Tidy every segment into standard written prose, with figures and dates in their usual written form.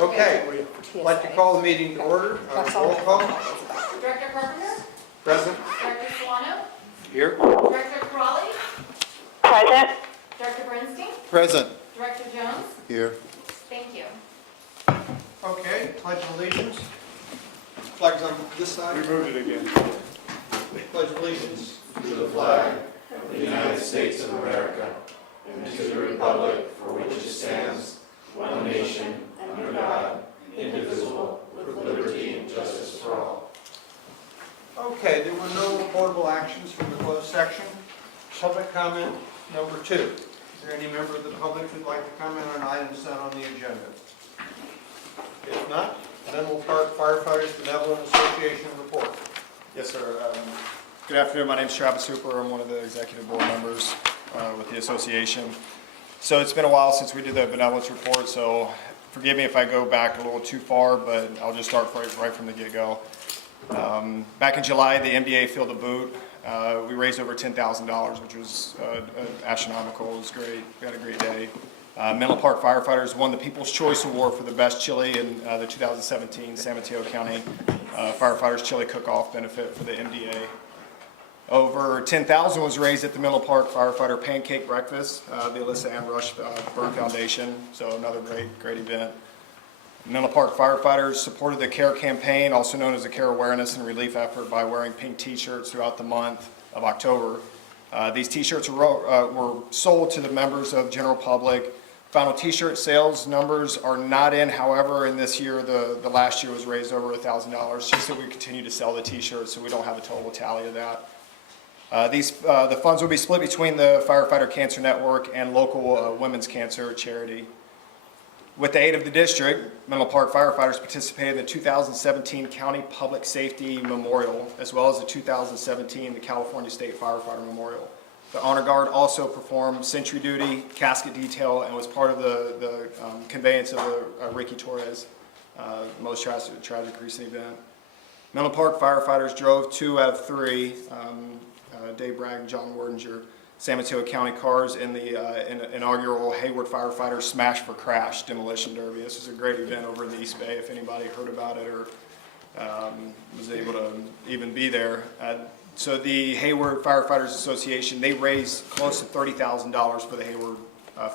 Okay, we'd like to call the meeting to order. Roll call. Director Carpenter? Present. Director Solano? Here. Director Corrali? Present. Director Bernstein? Present. Director Jones? Here. Thank you. Okay, pledge allegiance. Flag's on this side. We moved it again. Pledge allegiance. to the flag of the United States of America and to the republic for which it stands, one nation, under God, indivisible, with liberty and justice for all. Okay, there were no reportable actions from the closed section. Public comment number 2. Is there any member of the public who'd like to comment on items not on the agenda? If not, Menlo Park Firefighters Benevolent Association report. Yes, sir. Good afternoon. My name is Travis Hooper. I'm one of the executive board members with the association. So it's been a while since we did the benevolence report, so forgive me if I go back a little too far, but I'll just start right from the get-go. Back in July, the MDA filled a boot. We raised over $10,000, which was astronomical. It was great. We had a great day. Menlo Park Firefighters won the People's Choice Award for the best chili in the 2017 San Mateo County Firefighters Chili Cook-Off benefit for the MDA. Over $10,000 was raised at the Menlo Park Firefighter Pancake Breakfast, the Alyssa Ann Rush Burn Foundation, so another great event. Menlo Park Firefighters supported the CARE campaign, also known as the CARE Awareness and Relief Effort, by wearing pink t-shirts throughout the month of October. These t-shirts were sold to the members of general public. Final t-shirt sales numbers are not in, however, in this year, the last year was raised over $1,000, just so we continue to sell the t-shirts so we don't have a total tally of that. The funds will be split between the Firefighter Cancer Network and local women's cancer charity. With the aid of the district, Menlo Park Firefighters participated in the 2017 County Public Safety Memorial, as well as the 2017 the California State Firefighter Memorial. The Honor Guard also performed sentry duty, casket detail, and was part of the conveyance of the Ricky Torres, most tragic recent event. Menlo Park Firefighters drove 2 out of 3, Dave Bragg and John Wardinger, San Mateo County cars in the inaugural Hayward Firefighter Smash for Crash Demolition Derby. This was a great event over in the East Bay, if anybody heard about it or was able to even be there. So the Hayward Firefighters Association, they raised close to $30,000 for the Hayward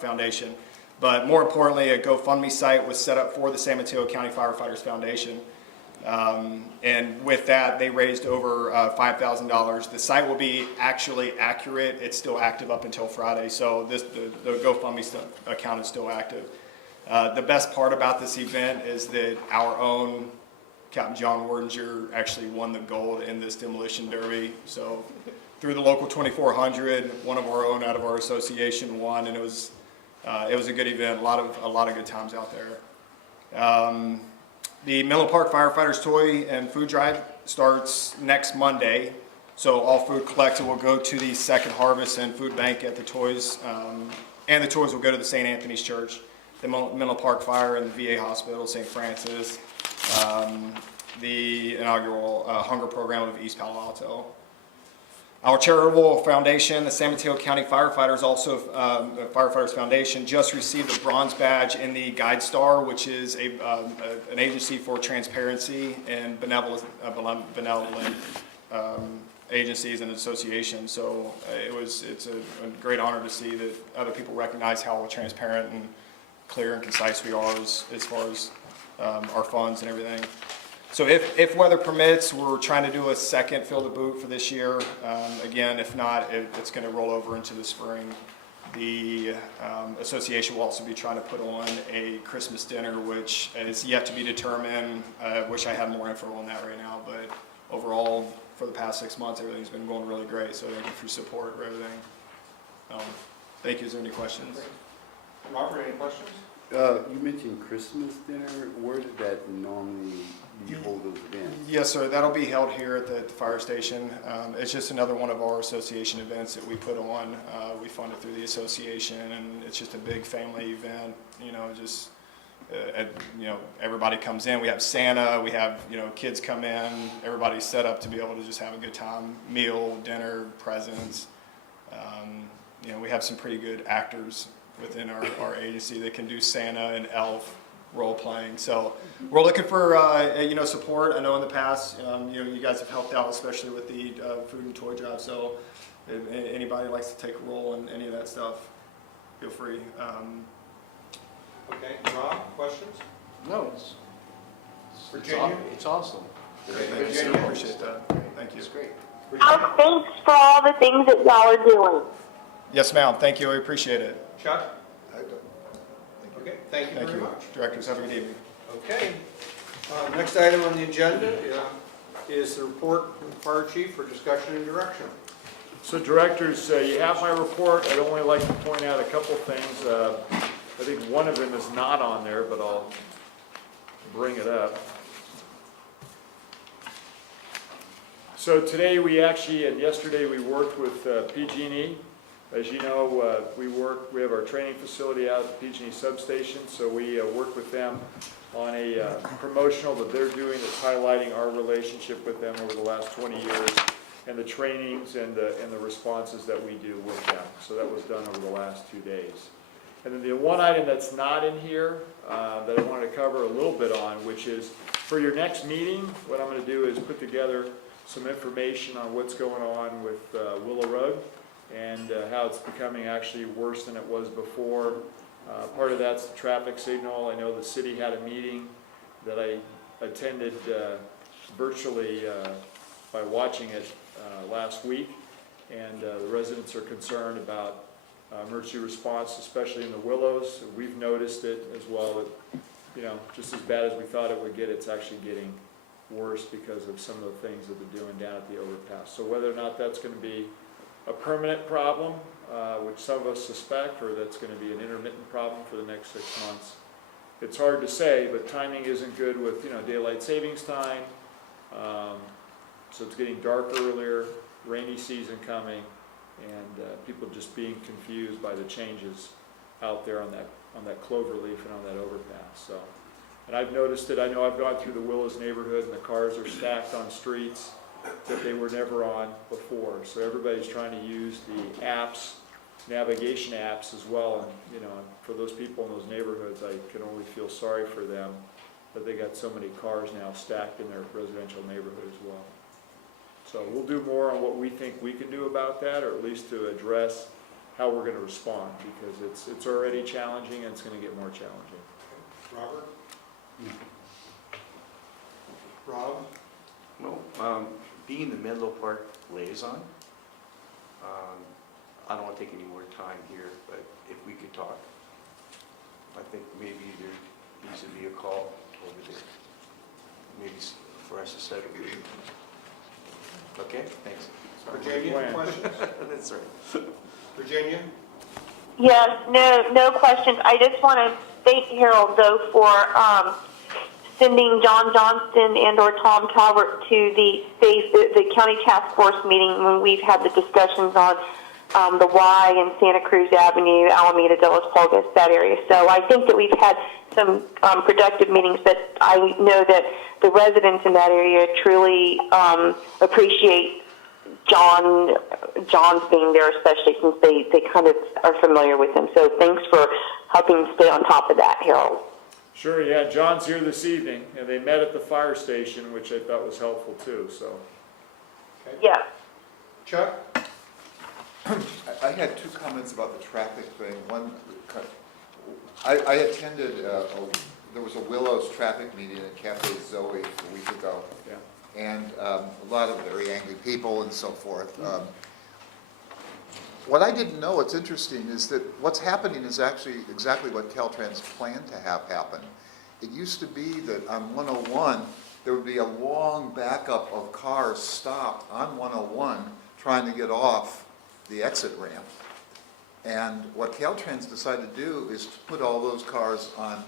Foundation. But more importantly, a GoFundMe site was set up for the San Mateo County Firefighters Foundation. And with that, they raised over $5,000. The site will be actually accurate. It's still active up until Friday, so the GoFundMe account is still active. The best part about this event is that our own Captain John Wardinger actually won the gold in this demolition derby. So through the local 2400, one of our own out of our association won, and it was a good event. A lot of good times out there. The Menlo Park Firefighters Toy and Food Drive starts next Monday, so all food collected will go to the Second Harvest and Food Bank at the Toys, and the Toys will go to the St. Anthony's Church, the Menlo Park Fire and the VA Hospital, St. Francis, the inaugural hunger program of East Palo Alto. Our charitable foundation, the San Mateo County Firefighters Firefighters Foundation, just received a bronze badge in the Guide Star, which is an agency for transparency and benevolent agencies and associations. So it's a great honor to see that other people recognize how transparent and clear and concise we are as far as our funds and everything. So if weather permits, we're trying to do a second Fill the Boot for this year. Again, if not, it's going to roll over into the spring. The association will also be trying to put on a Christmas dinner, which is yet to be determined. I wish I had more info on that right now, but overall, for the past 6 months, everything's been going really great. So thank you for your support for everything. Thank you. Is there any questions? Robert, any questions? You mentioned Christmas dinner. Where did that normally you hold those events? Yes, sir. That'll be held here at the fire station. It's just another one of our association events that we put on. We fund it through the association, and it's just a big family event. Everybody comes in. We have Santa. We have kids come in. Everybody's set up to be able to just have a good time. Meal, dinner, presents. We have some pretty good actors within our agency that can do Santa and Elf role playing. So we're looking for support. I know in the past you guys have helped out, especially with the food and toy job. So if anybody likes to take a role in any of that stuff, feel free. Okay, Rob, questions? No, Virginia? it's awesome. Okay, Thank you, sir. Virginia? Appreciate that. Thank you. It's great. Virginia? Thanks for all the things that y'all are doing. Yes, ma'am. Thank you. I appreciate it. Chuck? Okay, thank you Thank very you. much. Directors, have a good evening. Okay. Next item on the agenda is the report from the fire chief for discussion and direction. So directors, you have my report. I'd only like to point out a couple things. I think one of them is not on there, but I'll bring it up. So today and yesterday we worked with PG&E. As you know, we have our training facility out at the PG&E substation, so we work with them on a promotional that they're doing that's highlighting our relationship with them over the last 20 years and the trainings and the responses that we do with them. So that was done over the last 2 days. And then the one item that's not in here that I wanted to cover a little bit on, which is for your next meeting, what I'm going to do is put together some information on what's going on with Willow Road and how it's becoming actually worse than it was before. Part of that's the traffic signal. I know the city had a meeting that I attended virtually by watching it last week, and the residents are concerned about emergency response, especially in the Willows. We've noticed it as well. Just as bad as we thought it would get, it's actually getting worse because of some of the things that they're doing down at the overpass. So whether or not that's going to be a permanent problem, which some of us suspect, or that's going to be an intermittent problem for the next 6 months, it's hard to say, but timing isn't good with daylight savings time. So it's getting dark earlier, rainy season coming, and people just being confused by the changes out there on that cloverleaf and on that overpass. So, and I've noticed it. I know I've gone through the Willows neighborhood, and the cars are stacked on streets that they were never on before. So everybody's trying to use the apps, navigation apps as well. And for those people in those neighborhoods, I can only feel sorry for them that they got so many cars now stacked in their residential neighborhood as well. So we'll do more on what we think we can do about that, or at least to address how we're going to respond, because it's already challenging and it's going to get more challenging. Robert? Rob? Well, being the Menlo Park liaison, I don't want to take any more time here, but if we could talk, I think maybe there needs to be a call over there, maybe for us to set a meeting. Okay, thanks. Virginia, Plan. questions? That's right. Virginia? Yes, no questions. I just want to thank Harold, though, for sending John Johnston and/or Tom Talbert to the county task force meeting when we've had the discussions on the Y and Santa Cruz Avenue, Alameda, De Las Pulgas, that area. So I think that we've had some productive meetings, but I know that the residents in that area truly appreciate John's being there, especially since they kind of are familiar with him. So thanks for helping stay on top of that, Harold. Sure, yeah, John's here this evening, and they met at the fire station, which I thought was helpful too, so. Okay. Yeah. Chuck? I had two comments about the traffic thing. One, I attended, there was a Willows traffic meeting at Cafe Zoe a week ago. Yeah. And a lot of very angry people and so forth. What I didn't know, what's interesting, is that what's happening is actually exactly what Caltrans planned to have happen. It used to be that on 101, there would be a long backup of cars stopped on 101 trying to get off the exit ramp. And what Caltrans decided to do is to put all those cars on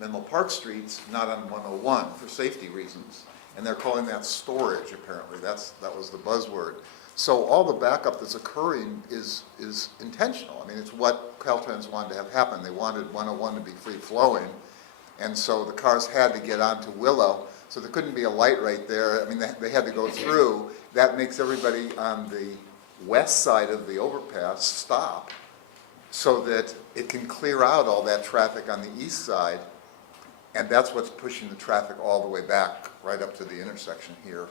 Menlo Park streets, not on 101, for safety reasons. And they're calling that storage, apparently. That was the buzzword. So all the backup that's occurring is intentional. I mean, it's what Caltrans wanted to have happen. They wanted 101 to be free-flowing, and so the cars had to get onto Willow, so there couldn't be a light right there. I mean, they had to go through. That makes everybody on the west side of the overpass stop so that it can clear out all that traffic on the east side. And that's what's pushing the traffic all the way back, right up to the intersection here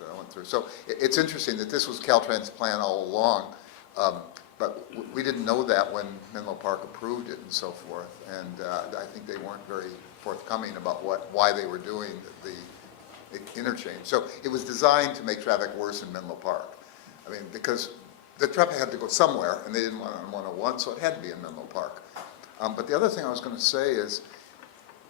that I went through. So it's interesting that this was Caltrans' plan all along, but we didn't know that when Menlo Park approved it and so forth. And I think they weren't very forthcoming about why they were doing the interchange. So it was designed to make traffic worse in Menlo Park. I mean, because the traffic had to go somewhere, and they didn't want it on 101, so it had to be in Menlo Park. But the other thing I was going to say is,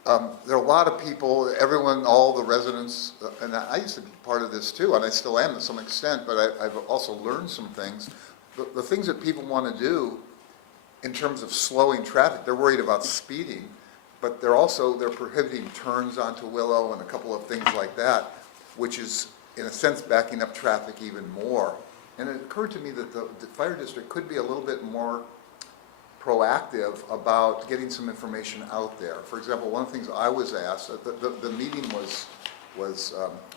there are a lot of people, everyone, all the residents, and I used to be part of this too, and I still am to some extent, but I've also learned some things. The things that people want to do in terms of slowing traffic, they're worried about speeding, but they're prohibiting turns onto Willow and a couple of things like that, which is, in a sense, backing up traffic even more. And it occurred to me that the fire district could be a little bit more proactive about getting some information out there. For example, one of the things I was asked, the meeting was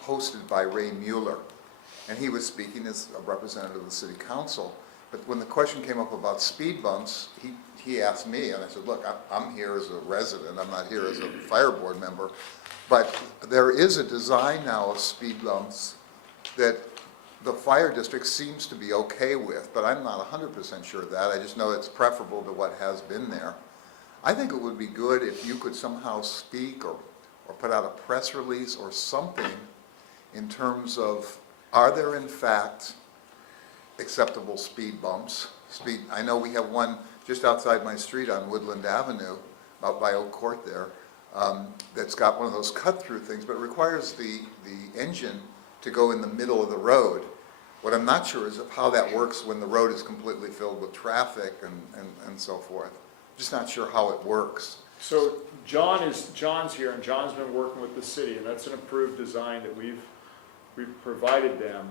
hosted by Ray Mueller, and he was speaking as a representative of the city council. But when the question came up about speed bumps, he asked me, and I said, look, I'm here as a resident, I'm not here as a fire board member, but there is a design now of speed bumps that the fire district seems to be okay with, but I'm not 100% sure of that. I just know it's preferable to what has been there. I think it would be good if you could somehow speak or put out a press release or something in terms of, are there in fact acceptable speed bumps? I know we have one just outside my street on Woodland Avenue, out by Oak Court there, that's got one of those cut-through things, but it requires the engine to go in the middle of the road. What I'm not sure is of how that works when the road is completely filled with traffic and so forth. Just not sure how it works. So John's here, and John's been working with the city, and that's an approved design that we've provided them.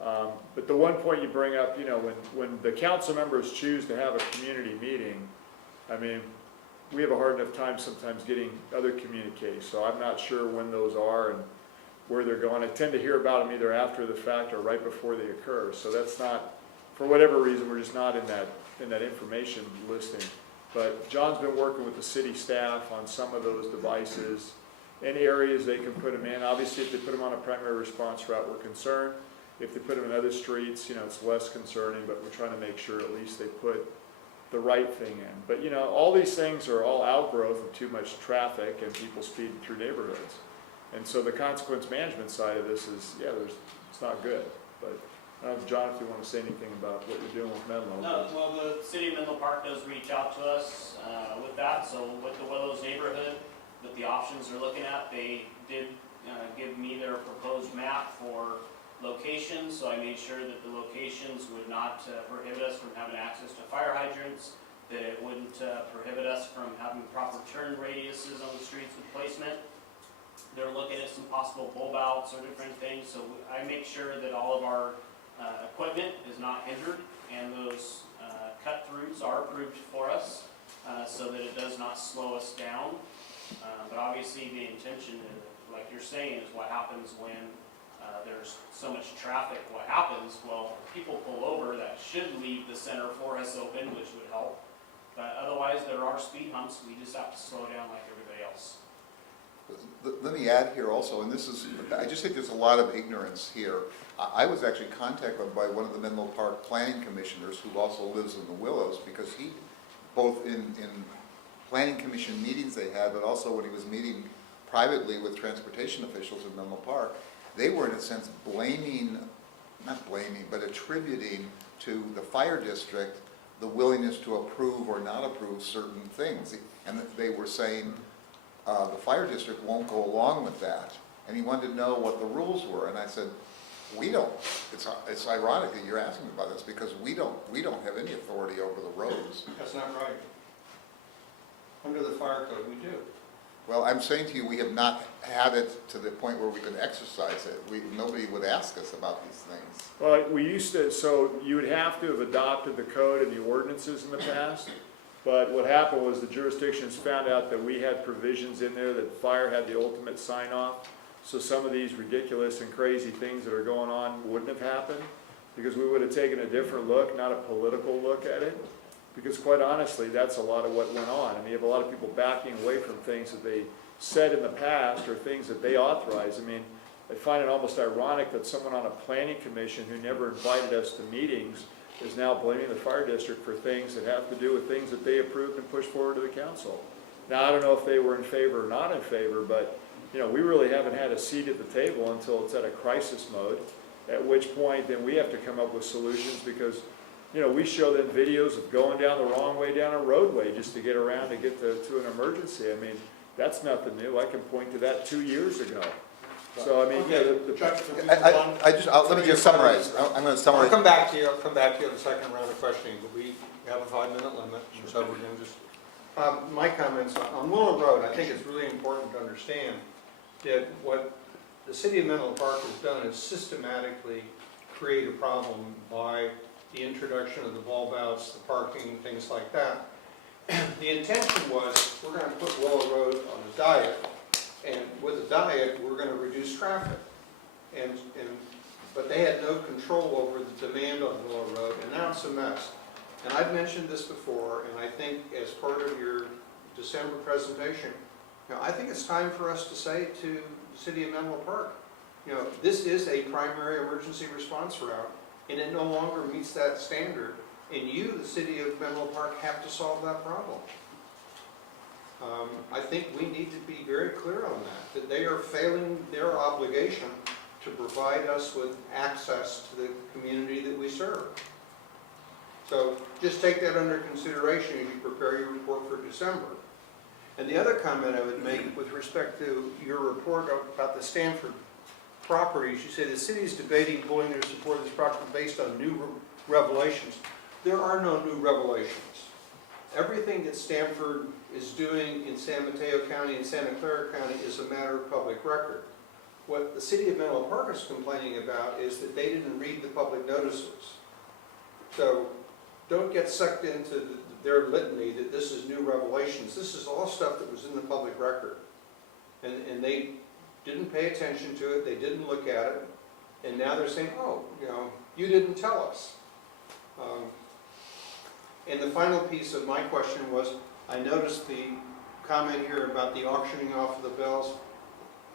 But the one point you bring up, you know, when the council members choose to have a community meeting, I mean, we have a hard enough time sometimes getting other communiques, so I'm not sure when those are and where they're going. I tend to hear about them either after the fact or right before they occur, so that's not, for whatever reason, we're just not in that information listing. But John's been working with the city staff on some of those devices and areas they can put them in. Obviously, if they put them on a primary response route, we're concerned. If they put them in other streets, you know, it's less concerning, but we're trying to make sure at least they put the right thing in. But, you know, all these things are all outgrowth of too much traffic and people speeding through neighborhoods. And so the consequence management side of this is, yeah, it's not good. But I don't know, John, if you want to say anything about what you're doing with Menlo. No, well, the city of Menlo Park does reach out to us with that. So with the Willows neighborhood, with the options they're looking at, they did give me their proposed map for locations. So I made sure that the locations would not prohibit us from having access to fire hydrants, that it wouldn't prohibit us from having proper turn radiuses on the streets with placement. They're looking at some possible bulb outs or different things. So I make sure that all of our equipment is not hindered, and those cut-throughs are approved for us so that it does not slow us down. But obviously the intention, like you're saying, is what happens when there's so much traffic. What happens? Well, people pull over that should leave the center for us open, which would help. But otherwise, there are speed humps. We just have to slow down like everybody else. Let me add here also, and I just think there's a lot of ignorance here. I was actually contacted by one of the Menlo Park planning commissioners who also lives in the Willows, because he, both in planning commission meetings they had, but also when he was meeting privately with transportation officials in Menlo Park, they were in a sense but attributing to the fire district the willingness to approve or not approve certain things. And that they were saying, the fire district won't go along with that. And he wanted to know what the rules were. And I said, we don't. It's ironic that you're asking me about this, because we don't have any authority over the roads. That's not right. Under the fire code, we do. Well, I'm saying to you, we have not had it to the point where we could exercise it. Nobody would ask us about these things. Well, we used to, so you would have to have adopted the code and the ordinances in the past. But what happened was the jurisdictions found out that we had provisions in there that fire had the ultimate sign-off. So some of these ridiculous and crazy things that are going on wouldn't have happened, because we would have taken a different look, not a political look at it. Because quite honestly, that's a lot of what went on. I mean, you have a lot of people backing away from things that they said in the past or things that they authorize. I mean, I find it almost ironic that someone on a planning commission who never invited us to meetings is now blaming the fire district for things that have to do with things that they approved and pushed forward to the council. Now, I don't know if they were in favor or not in favor, but, we really haven't had a seat at the table until it's at a crisis mode, at which point then we have to come up with solutions because, we show them videos of going down the wrong way down a roadway just to get around to get to an emergency. I mean, that's nothing new. I can point to that 2 years ago. So, I mean, Chuck, let me just summarize. I'm going to I'll summarize. come back to you in the second round of questioning, but we have a 5-minute limit, so we're going to just, my comments on Willow Road, I think it's really important to understand that what the city of Menlo Park has done is systematically create a problem by the introduction of the bulb outs, the parking, things like that. The intention was, we're going to put Willow Road on a diet, and with a diet, we're going to reduce traffic. But they had no control over the demand on Willow Road, and now it's a mess. And I've mentioned this before, and I think as part of your December presentation, I think it's time for us to say to the city of Menlo Park, this is a primary emergency response route, and it no longer meets that standard, and you, the city of Menlo Park, have to solve that problem. I think we need to be very clear on that they are failing their obligation to provide us with access to the community that we serve. So just take that under consideration as you prepare your report for December. And the other comment I would make with respect to your report about the Stanford properties, you say the city is debating pulling their support of this property based on new revelations. There are no new revelations. Everything that Stanford is doing in San Mateo County and Santa Clara County is a matter of public record. What the city of Menlo Park is complaining about is that they didn't read the public notices. So don't get sucked into their litany that this is new revelations. This is all stuff that was in the public record. And they didn't pay attention to it, they didn't look at it, and now they're saying, oh, you didn't tell us. And the final piece of my question was, I noticed the comment here about the auctioning off of the bells.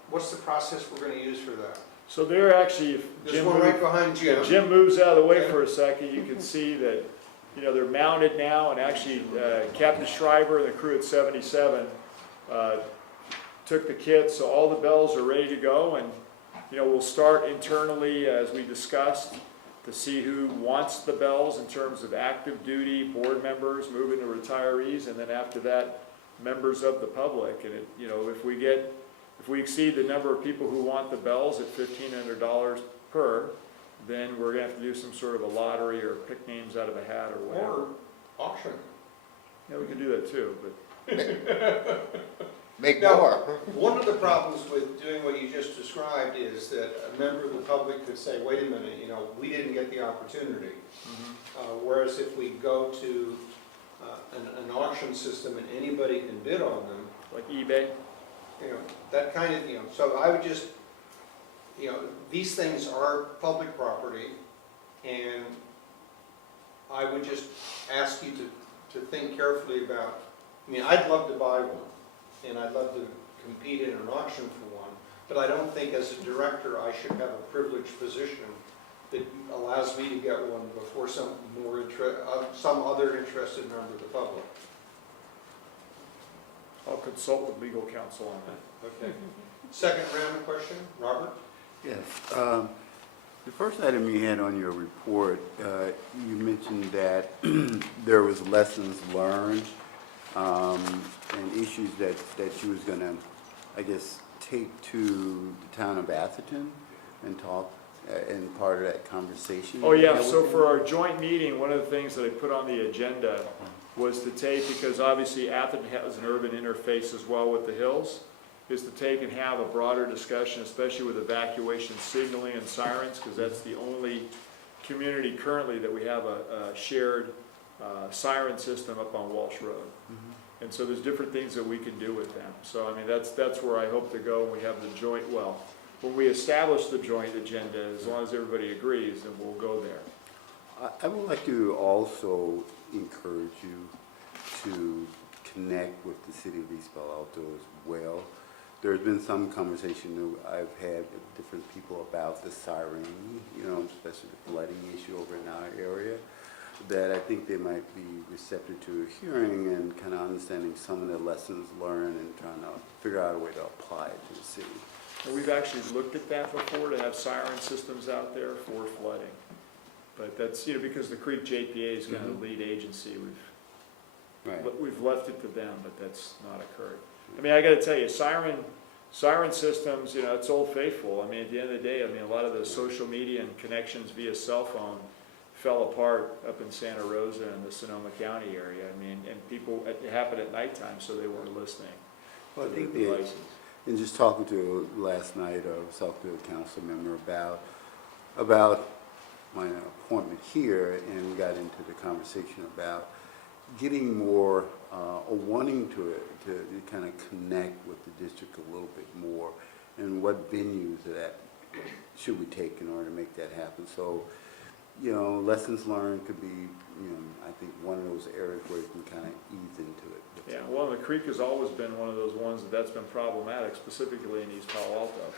What's the process we're going to use for that? so they're actually, if There's one right behind Jim. Jim moves out of the way for a second, you can see that, they're mounted now, and actually Captain Schreiber and the crew at 77 took the kit, so all the bells are ready to go, and we'll start internally, as we discussed, to see who wants the bells in terms of active duty, board members, moving to retirees, and then after that, members of the public. And if we exceed the number of people who want the bells at $1,500 per, then we're gonna have to do some sort of a lottery or pick names out of a hat or whatever. Or auction. Yeah, we can do that too, but Make Now, more. one of the problems with doing what you just described is that a member of the public could say, wait a minute, we didn't get the opportunity. Whereas if we go to an auction system and anybody can bid on them, like eBay. that kind of, so I would just, these things are public property, and I would just ask you to think carefully about, I'd love to buy one, and I'd love to compete in an auction for one, but I don't think as a director I should have a privileged position that allows me to get one before some other interested member of the public. I'll consult with legal counsel on that. Okay. Second round of question, Robert? Yes. The first item you had on your report, you mentioned that there was lessons learned and issues that you was going to, I guess, take to the town of Atherton and talk and part of that conversation. Oh, yeah, so for our joint meeting, one of the things that I put on the agenda was to take, because obviously Atherton has an urban interface as well with the hills, is to take and have a broader discussion, especially with evacuation signaling and sirens, because that's the only community currently that we have a shared siren system up on Walsh Road. And so there's different things that we can do with them. So, that's where I hope to go when we have the joint, when we establish the joint agenda, as long as everybody agrees, then we'll go there. I would like to also encourage you to connect with the city of East Palo Alto as well, there's been some conversation that I've had with different people about the siren, especially the flooding issue over in our area, that I think they might be receptive to hearing and kind of understanding some of the lessons learned and trying to figure out a way to apply it to the city. And we've actually looked at that before, to have siren systems out there for flooding. But that's, because the Creek JPA is kind of the lead agency, Right. we've left it to them, but that's not occurred. I mean, I gotta tell you, siren systems, it's Old Faithful. I mean, at the end of the day, a lot of the social media and connections via cell phone fell apart up in Santa Rosa and the Sonoma County area. I mean, and people, it happened at nighttime, so they weren't listening Well, I to think the devices. and just talking to last night, I was talking to a council member about my appointment here, and we got into the conversation about getting more, or wanting to kind of connect with the district a little bit more, and what venues that should we take in order to make that happen. So, lessons learned could be, I think one of those areas where you can kind of ease into it. Yeah, well, the creek has always been one of those ones that's been problematic, specifically in East Palo Alto.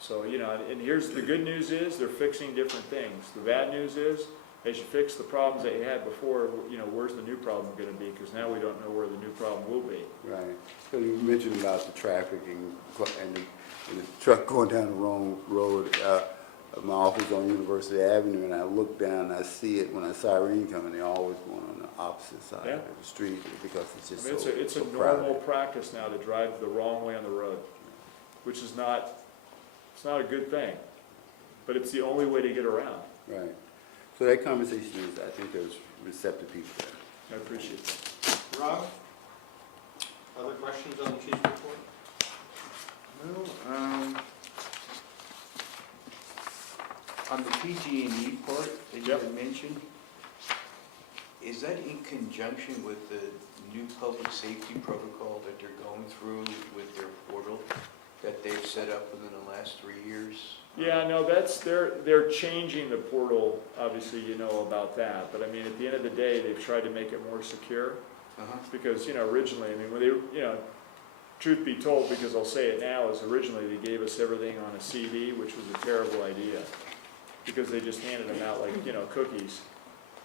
So, and here's the good news is they're fixing different things. The bad news is, as you fix the problems that you had before, where's the new problem going to be? Because now we don't know where the new problem will be. Right. So you mentioned about the traffic and the truck going down the wrong road. My office on University Avenue, and I look down and I see it when I siren coming. They're always going on the opposite side Yeah. of the street because it's just I mean, it's so a crowded. normal practice now to drive the wrong way on the road, which is not, it's not a good thing, but it's the only way to get around. Right. So that conversation is, I think there's receptive people there. I appreciate that. Rob? Other questions on the chief's report? No, on the PG&E part that you Yep. had mentioned, is that in conjunction with the new public safety protocol that they're going through with their portal that they've set up within the last 3 years? Yeah, no, they're changing the portal, obviously you know about that, but I mean, at the end of the day, they've tried to make it more secure, because, originally, I mean, when they, truth be told, because I'll say it now, is originally they gave us everything on a CD, which was a terrible idea, because they just handed them out like, cookies.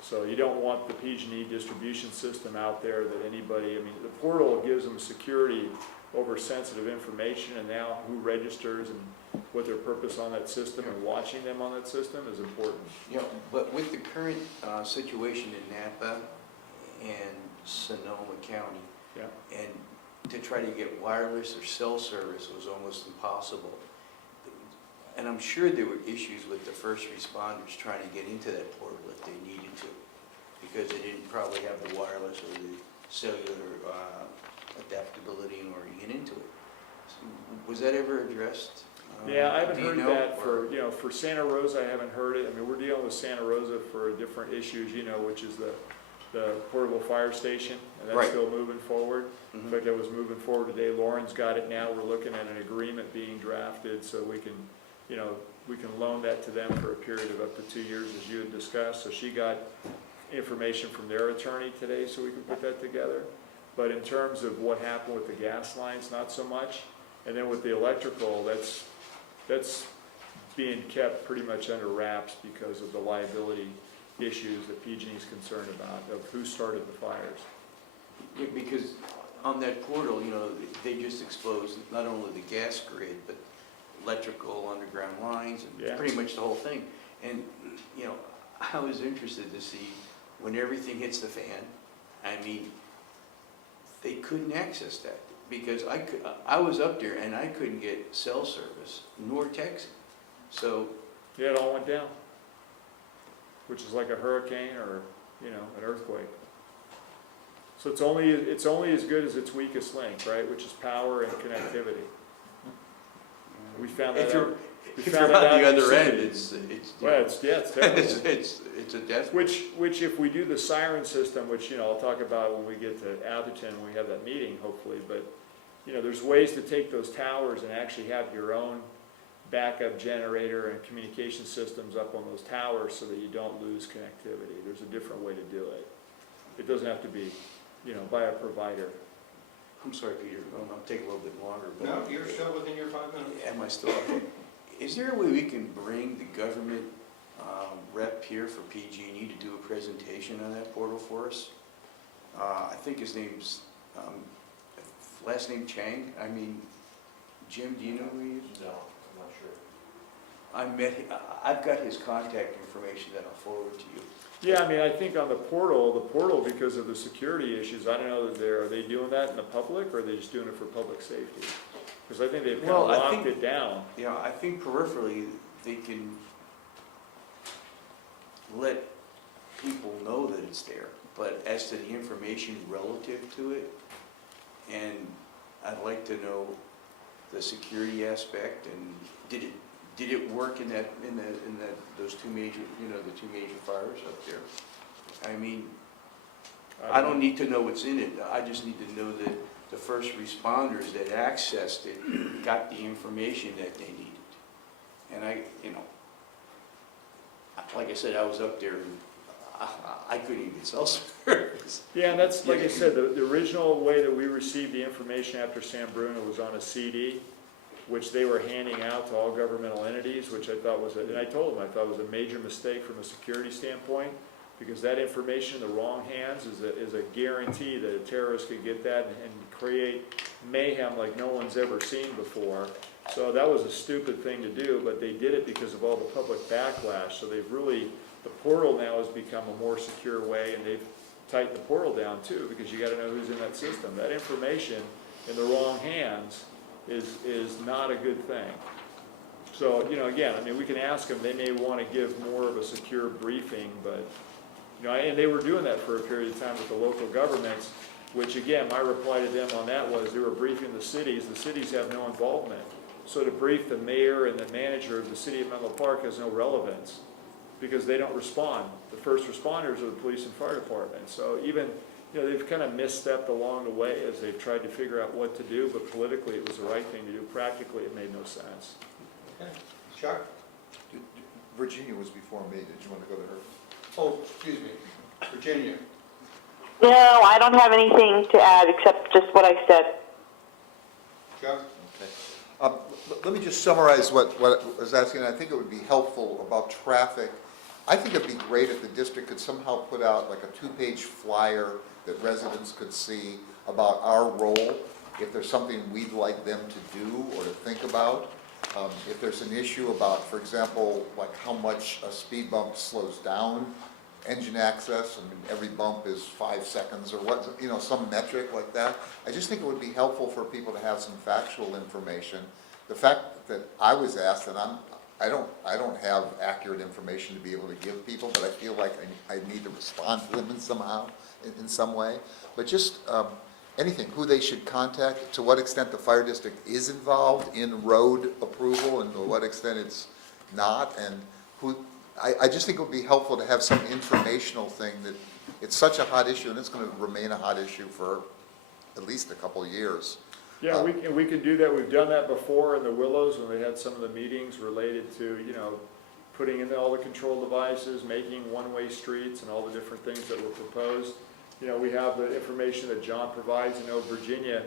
So you don't want the PG&E distribution system out there that anybody, I mean, the portal gives them security over sensitive information, and now who registers and what their purpose on that system and watching them on that system is important. Yeah, but with the current situation in Napa and Sonoma County, Yeah. and to try to get wireless or cell service was almost impossible. And I'm sure there were issues with the first responders trying to get into that portal if they needed to, because they didn't probably have the wireless or the cellular adaptability in order to get into it. So, was that ever addressed? Yeah, I haven't Do you heard know, that or- for Santa Rosa, I haven't heard it. I mean, we're dealing with Santa Rosa for different issues, which is the portable fire station, and that's Right. still moving forward. In Mhm. fact, that was moving forward today. Lauren's got it now. We're looking at an agreement being drafted so we can, we can loan that to them for a period of up to 2 years, as you had discussed. So she got information from their attorney today so we can put that together. But in terms of what happened with the gas lines, not so much. And then with the electrical, that's being kept pretty much under wraps because of the liability issues that PG&E is concerned about, of who started the fires. Yeah, because on that portal, they just exposed not only the gas grid, but electrical, underground lines, and Yeah. pretty much the whole thing. And, I was interested to see when everything hits the fan, I mean, they couldn't access that because I was up there and I couldn't get cell service nor texting. So, Yeah, it all went down, which is like a hurricane or, an earthquake. So it's only as good as its weakest link, right, which is power and connectivity. We found that if out. you're, We if found you're that on out the in other end, Cindy. it's Well, it's terrible. it's a death. Which if we do the siren system, which, I'll talk about when we get to Atherton, when we have that meeting, hopefully, but, there's ways to take those towers and actually have your own backup generator and communication systems up on those towers so that you don't lose connectivity. There's a different way to do it. It doesn't have to be, by a provider. I'm sorry, Peter, I'll take a little bit longer, but. No, you're still within your 5 minutes. Am I still, okay. Is there a way we can bring the government rep here for PG&E to do a presentation on that portal for us? I think his name's, last name Chang, I mean, Jim, do you know who he is? No, I'm not sure. I've got his contact information that I'll forward to you. Yeah, I mean, I think on the portal, because of the security issues, I don't know that are they doing that in the public, or are they just doing it for public safety? Because I think they've kind of Well, I locked think- it down. You know, I think peripherally, they can let people know that it's there, but as to the information relative to it, and I'd like to know the security aspect, and did it work in those two major, the two major fires up there? I mean, I don't need to know what's in it, I just need to know that the first responders that accessed it got the information that they needed. And like I said, I was up there and I couldn't even get cell service. Yeah, and that's, like I said, the original way that we received the information after San Bruno was on a CD, which they were handing out to all governmental entities, which I thought was, and I told them, I thought was a major mistake from a security standpoint, because that information in the wrong hands is a guarantee that a terrorist could get that and create mayhem like no one's ever seen before. So that was a stupid thing to do, but they did it because of all the public backlash. So they've really, the portal now has become a more secure way, and they've tightened the portal down too, because you got to know who's in that system. That information in the wrong hands is not a good thing. So, again, I mean, we can ask them, they may want to give more of a secure briefing, but, and they were doing that for a period of time with the local governments, which again, my reply to them on that was they were briefing the cities have no involvement. So to brief the mayor and the manager of the city of Menlo Park has no relevance, because they don't respond. The first responders are the police and fire department. So even, they've kind of misstepped along the way as they've tried to figure out what to do, but politically it was the right thing to do. Practically it made no sense. Okay. Chuck? Virginia was before me, did you want to go to her? Oh, excuse me. Virginia? No, I don't have anything to add except just what I said. Chuck? Okay. Let me just summarize what I was asking. I think it would be helpful about traffic. I think it'd be great if the district could somehow put out like a 2-page flyer that residents could see about our role, if there's something we'd like them to do or to think about. If there's an issue about, for example, like how much a speed bump slows down engine access, I mean, every bump is 5 seconds or what, some metric like that. I just think it would be helpful for people to have some factual information. The fact that I was asked, and I don't have accurate information to be able to give people, but I feel like I need to respond to them in some way. But just anything, who they should contact, to what extent the fire district is involved in road approval, and to what extent it's not, and who. I just think it would be helpful to have some informational thing that it's such a hot issue, and it's going to remain a hot issue for at least a couple of years. Yeah, we can do that. We've done that before in the Willows when we had some of the meetings related to, putting in all the control devices, making one-way streets and all the different things that were proposed. We have the information that John provides. Virginia,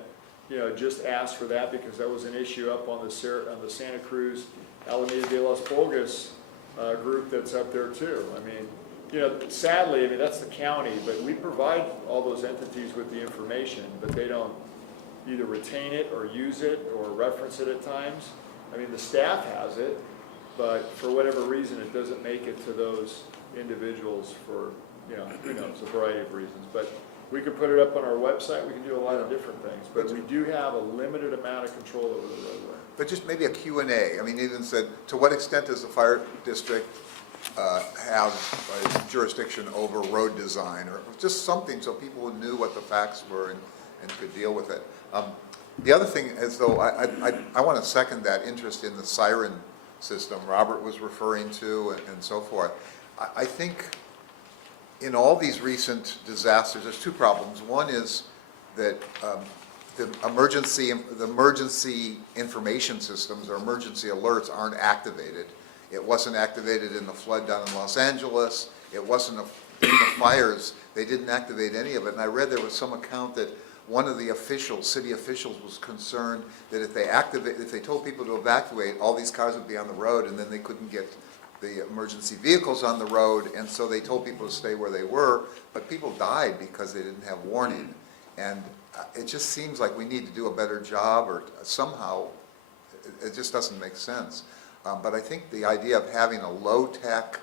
just asked for that because that was an issue up on the Santa Cruz, Alameda de los Pulgas group that's up there too. I mean, sadly, that's the county, but we provide all those entities with the information, but they don't either retain it or use it or reference it at times. I mean, the staff has it, but for whatever reason, it doesn't make it to those individuals for, who knows, a variety of reasons. But we can put it up on our website, we can do a lot of different things, but we do have a limited amount of control over the roadway. But just maybe a Q&A. I mean, even said, to what extent does the fire district have jurisdiction over road design, or just something so people knew what the facts were and could deal with it. The other thing is, though, I want to second that interest in the siren system Robert was referring to and so forth. I think in all these recent disasters, there's two problems. One is that the emergency information systems or emergency alerts aren't activated. It wasn't activated in the flood down in Los Angeles. It wasn't in the fires. They didn't activate any of it. And I read there was some account that one of the officials, city officials, was concerned that if they told people to evacuate, all these cars would be on the road, and then they couldn't get the emergency vehicles on the road, and so they told people to stay where they were, but people died because they didn't have warning. And it just seems like we need to do a better job, or somehow, it just doesn't make sense. But I think the idea of having a low-tech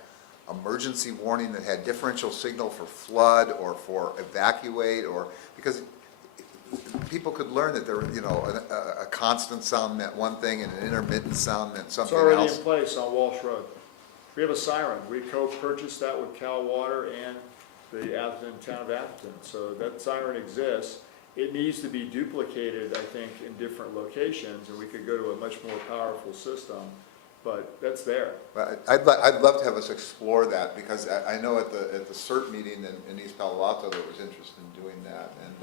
emergency warning that had differential signal for flood or for evacuate, or, because people could learn that there, you know, a constant sound meant one thing and an intermittent sound meant It's something already else. in place on Walsh Road. We have a siren. We co-purchased that with Cal Water and the Atherton, town of Atherton. So that siren exists. It needs to be duplicated, I think, in different locations, and we could go to a much more powerful system, but that's there. But I'd love to have us explore that, because I know at the CERT meeting in East Palo Alto, there was interest in doing that, and,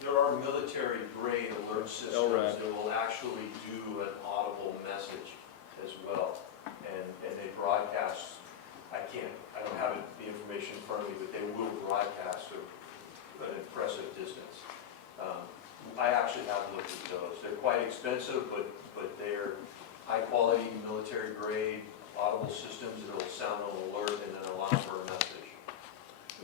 There are military-grade alert systems LRAD. that will actually do an audible message as well. And they broadcast, I don't have the information in front of me, but they will broadcast an impressive distance. I actually have looked at those. They're quite expensive, but they're high-quality, military-grade audible systems that will sound an alert and then allow for a message.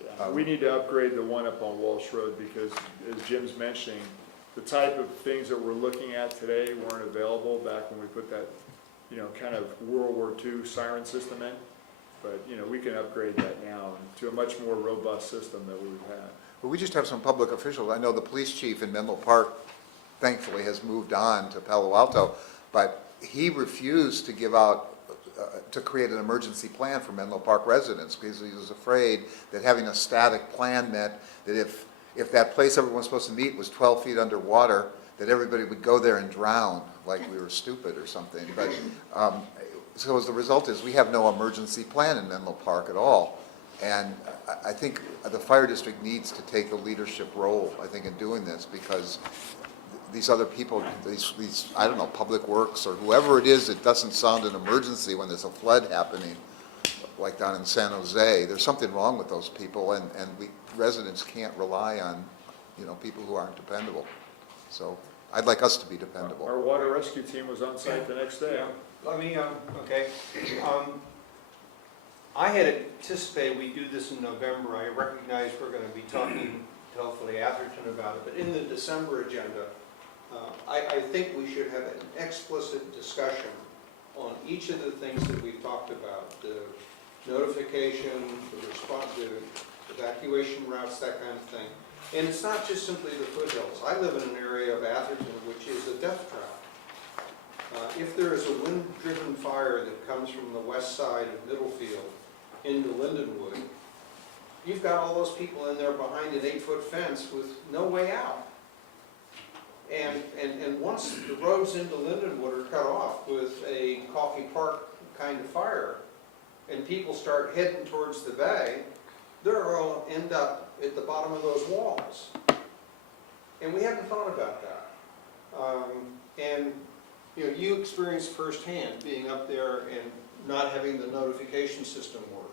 Yeah. We need to upgrade the one up on Walsh Road because, as Jim's mentioning, the type of things that we're looking at today weren't available back when we put that, you know, kind of World War II siren system in. But, you know, we can upgrade that now to a much more robust system that we've had. but we just have some public officials. I know the police chief in Menlo Park, thankfully, has moved on to Palo Alto, but he refused to give out, to create an emergency plan for Menlo Park residents, because he was afraid that having a static plan meant that if that place everyone was supposed to meet was 12 feet underwater, that everybody would go there and drown, like we were stupid or something. But, so as the result is, we have no emergency plan in Menlo Park at all. And I think the fire district needs to take a leadership role, I think, in doing this, because these other people, these, I don't know, Public Works or whoever it is, it doesn't sound an emergency when there's a flood happening, like down in San Jose. There's something wrong with those people, and residents can't rely on, you know, people who aren't dependable. So I'd like us to be dependable. Our water rescue team was on site the next day. Let me, okay. I had anticipated we do this in November. I recognize we're going to be talking to hopefully Atherton about it, but in the December agenda, I think we should have an explicit discussion on each of the things that we've talked about, the notification, the response, the evacuation routes, that kind of thing. And it's not just simply the foothills. I live in an area of Atherton which is a death trap. If there is a wind-driven fire that comes from the west side of Middlefield into Lindenwood, you've got all those people in there behind an 8-foot fence with no way out. And once the roads into Lindenwood are cut off with a Coffee Park kind of fire, and people start heading towards the bay, they're all end up at the bottom of those walls. And we haven't thought about that. And you know, you experienced firsthand being up there and not having the notification system work.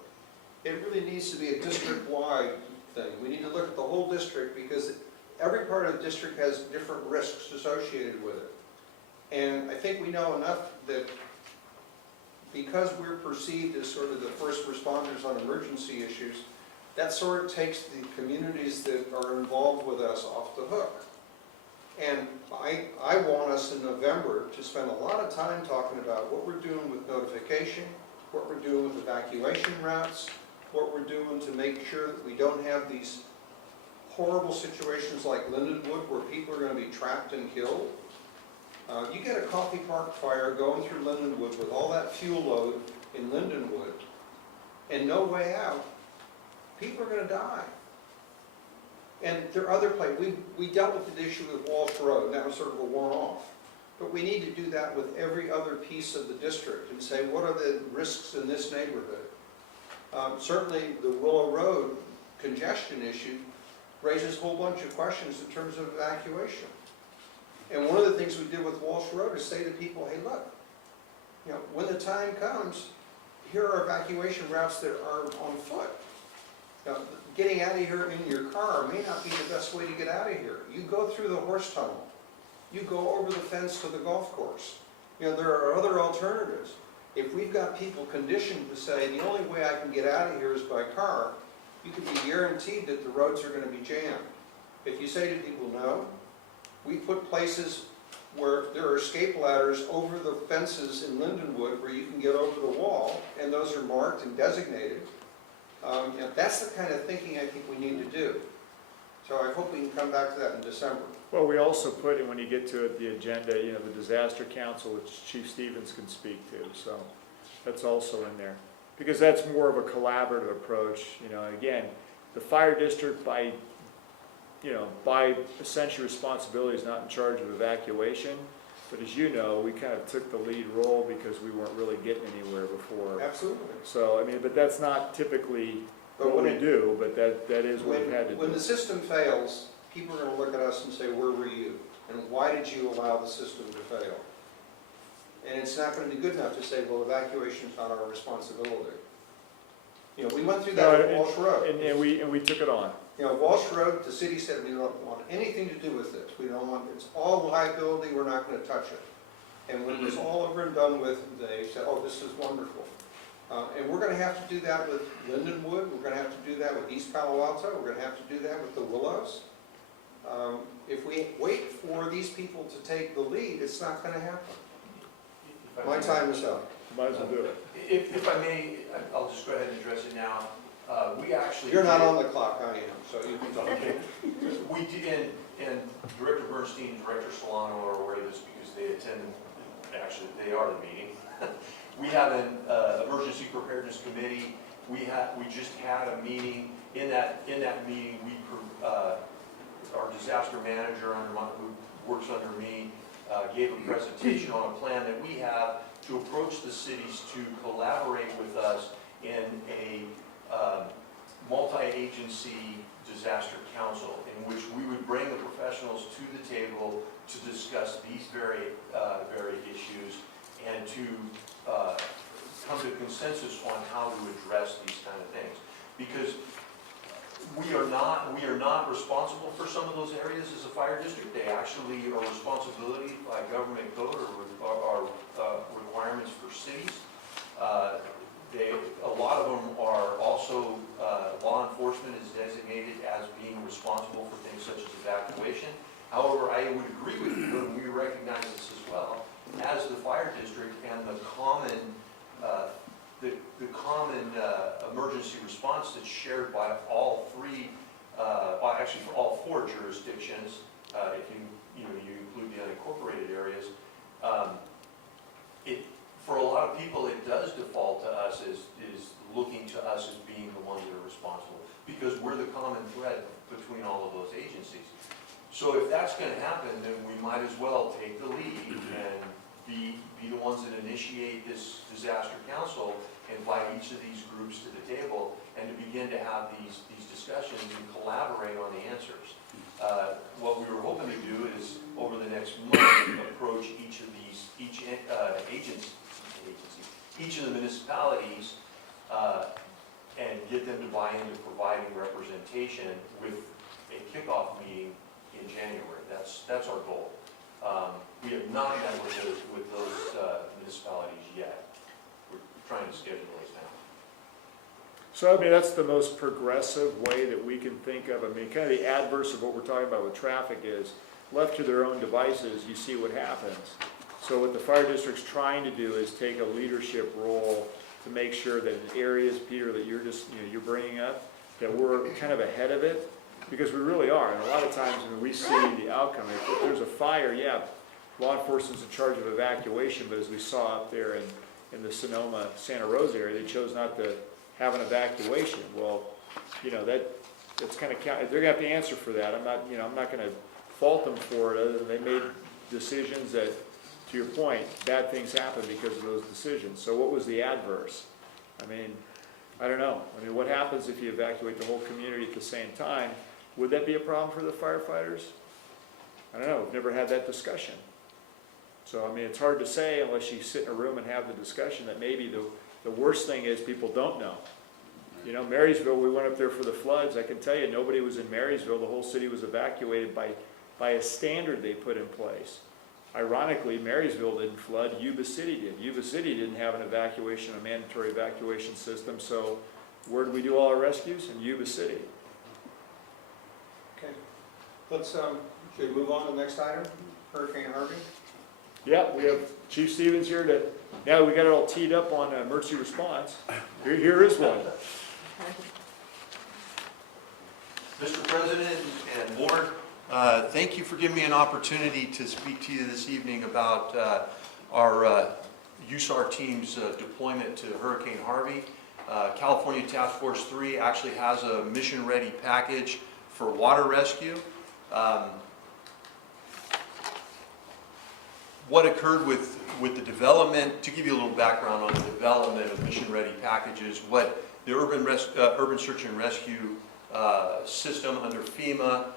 It really needs to be a district-wide thing. We need to look at the whole district, because every part of the district has different risks associated with it. And I think we know enough that because we're perceived as sort of the first responders on emergency issues, that sort of takes the communities that are involved with us off the hook. And I want us in November to spend a lot of time talking about what we're doing with notification, what we're doing with evacuation routes, what we're doing to make sure that we don't have these horrible situations like Lindenwood where people are going to be trapped and killed. You get a Coffee Park fire going through Lindenwood with all that fuel load in Lindenwood and no way out, people are going to die. And there are other places. We dealt with the issue with Walsh Road, and that was sort of a one-off. But we need to do that with every other piece of the district and say, what are the risks in this neighborhood? Certainly the Willow Road congestion issue raises a whole bunch of questions in terms of evacuation. And one of the things we did with Walsh Road is say to people, hey, look, you know, when the time comes, here are evacuation routes that are on foot. Now, getting out of here in your car may not be the best way to get out of here. You go through the horse tunnel. You go over the fence to the golf course. You know, there are other alternatives. If we've got people conditioned to say, the only way I can get out of here is by car, you can be guaranteed that the roads are going to be jammed. If you say to people, no, we put places where there are escape ladders over the fences in Lindenwood where you can get over the wall, and those are marked and designated. And that's the kind of thinking I think we need to do. So I hope we can come back to that in December. Well, we also put in, when you get to it, the agenda, you know, the disaster council, which Chief Stevens can speak to, so that's also in there. Because that's more of a collaborative approach, you know, again, the fire district by essential responsibility is not in charge of evacuation, but as you know, we kind of took the lead role because we weren't really getting anywhere before. Absolutely. So, I mean, but that's not typically what we do, but that is what we've had to do. When the system fails, people are going to look at us and say, where were you? And why did you allow the system to fail? And it's not going to be good enough to say, well, evacuation is not our responsibility. You know, we went through that with Walsh Road. And we took it on. You know, Walsh Road, the city said, we don't want anything to do with this. We don't want, it's all liability, we're not going to touch it. And when it was all over and done with, they said, oh, this is wonderful. And we're going to have to do that with Lindenwood, we're going to have to do that with East Palo Alto, we're going to have to do that with the Willows. If we wait for these people to take the lead, it's not going to happen. My time is up. Might as well do it. If I may, I'll just go ahead and address it now. We actually. You're not on the clock, I am, so you can talk. Okay. We did, and Director Bernstein and Director Solano are aware of this because they attended, actually, they are the meeting. We have an emergency preparedness committee. We just had a meeting. In that meeting, our disaster manager, who works under me, gave a presentation on a plan that we have to approach the cities to collaborate with us in a multi-agency disaster council in which we would bring the professionals to the table to discuss these very issues and to come to consensus on how to address these kind of things. Because we are not responsible for some of those areas as a fire district. They actually are responsibility by government code or requirements for cities. A lot of them are also, law enforcement is designated as being responsible for things such as evacuation. However, I would agree with you, and we recognize this as well, as the fire district and the common emergency response that's shared by all three, actually for all four jurisdictions, if you include the unincorporated areas, for a lot of people, it does default to us is looking to us as being the ones that are responsible because we're the common thread between all of those agencies. So if that's going to happen, then we might as well take the lead and be the ones that initiate this disaster council, invite each of these groups to the table, and to begin to have these discussions and collaborate on the answers. What we were hoping to do is, over the next month, approach each of the municipalities and get them to buy into providing representation with a kickoff meeting in January. That's our goal. We have not met with those municipalities yet. We're trying to schedule those now. So, I mean, that's the most progressive way that we can think of. I mean, kind of the adverse of what we're talking about with traffic is, left to their own devices, you see what happens. So what the fire district's trying to do is take a leadership role to make sure that in areas, Peter, that you're bringing up, that we're kind of ahead of it, because we really are. And a lot of times when we see the outcome, if there's a fire, yeah, law enforcement's in charge of evacuation, but as we saw up there in the Sonoma, Santa Rosa area, they chose not to have an evacuation. Well, that's kind of, they're going to have to answer for that. I'm not going to fault them for it, other than they made decisions that, to your point, bad things happen because of those decisions. So what was the adverse? I mean, I don't know. I mean, what happens if you evacuate the whole community at the same time? Would that be a problem for the firefighters? I don't know. We've never had that discussion. So, I mean, it's hard to say unless you sit in a room and have the discussion that maybe the worst thing is people don't know. You know, Marysville, we went up there for the floods. I can tell you, nobody was in Marysville. The whole city was evacuated by a standard they put in place. Ironically, Marysville didn't flood, Yuba City did. Yuba City didn't have a mandatory evacuation system, so where did we do all our rescues? In Yuba City. Okay. Let's, should we move on to the next item? Hurricane Harvey? Yeah, we have Chief Stevens here now that we got it all teed up on emergency response. Here is one. Mr. President and Board, thank you for giving me an opportunity to speak to you this evening about our USAR team's deployment to Hurricane Harvey. California Task Force 3 actually has a mission-ready package for water rescue. What occurred with the development, to give you a little background on the development of mission-ready packages, what the Urban Search and Rescue system under FEMA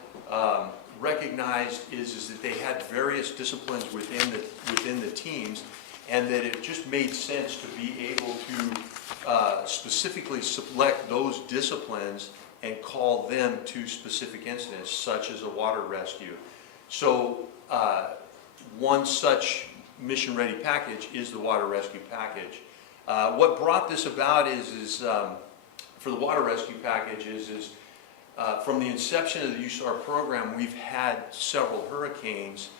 recognized is that they had various disciplines within the teams, and that it just made sense to be able to specifically select those disciplines and call them to specific incidents, such as a water rescue. So one such mission-ready package is the water rescue package. What brought this about is for the water rescue package is from the inception of the USAR program, we've had several hurricanes,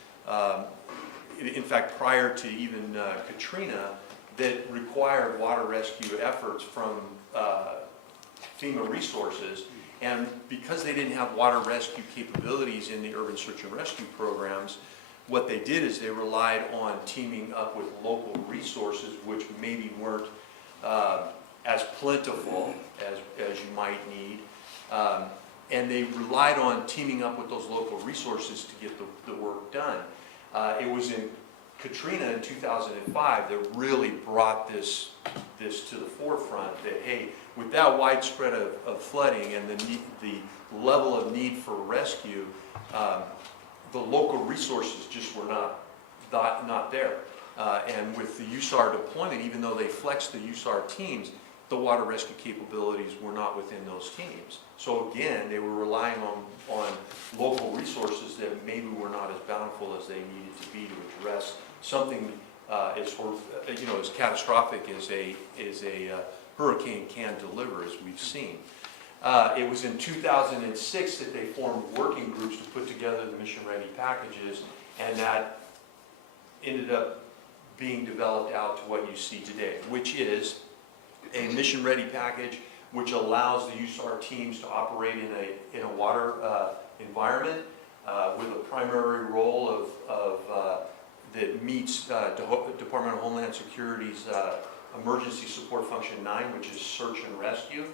in fact prior to even Katrina, that required water rescue efforts from FEMA resources. And because they didn't have water rescue capabilities in the urban search and rescue programs, what they did is they relied on teaming up with local resources, which maybe weren't as plentiful as you might need. And they relied on teaming up with those local resources to get the work done. It was in Katrina in 2005 that really brought this to the forefront, that hey, with that widespread of flooding and the level of need for rescue, the local resources just were not there. And with the USAR deployment, even though they flexed the USAR teams, the water rescue capabilities were not within those teams. So again, they were relying on local resources that maybe were not as bountiful as they needed to be to address something as catastrophic as a hurricane can deliver, as we've seen. It was in 2006 that they formed working groups to put together the mission-ready packages, and that ended up being developed out to what you see today, which is a mission-ready package which allows the USAR teams to operate in a water environment with a primary role that meets Department of Homeland Security's Emergency Support Function 9, which is search and rescue.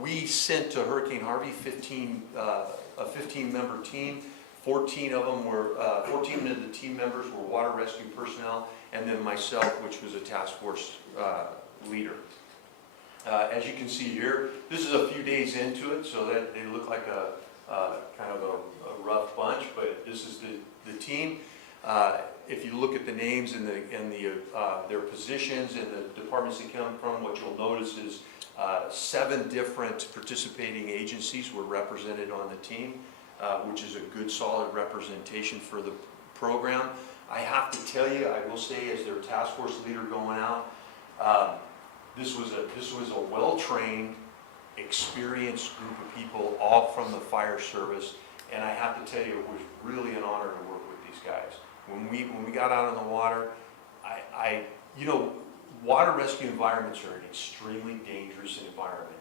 We sent to Hurricane Harvey a 15-member team. 14 of the team members were water rescue personnel, and then myself, which was a task force leader. As you can see here, this is a few days into it, so that they look like a kind of a rough bunch, but this is the team. If you look at the names and their positions and the departments they come from, what you'll notice is 7 different participating agencies were represented on the team, which is a good solid representation for the program. I have to tell you, I will say, as their task force leader going out, this was a well-trained, experienced group of people, all from the fire service, and I have to tell you, it was really an honor to work with these guys. When we got out on the water, water rescue environments are an extremely dangerous environment,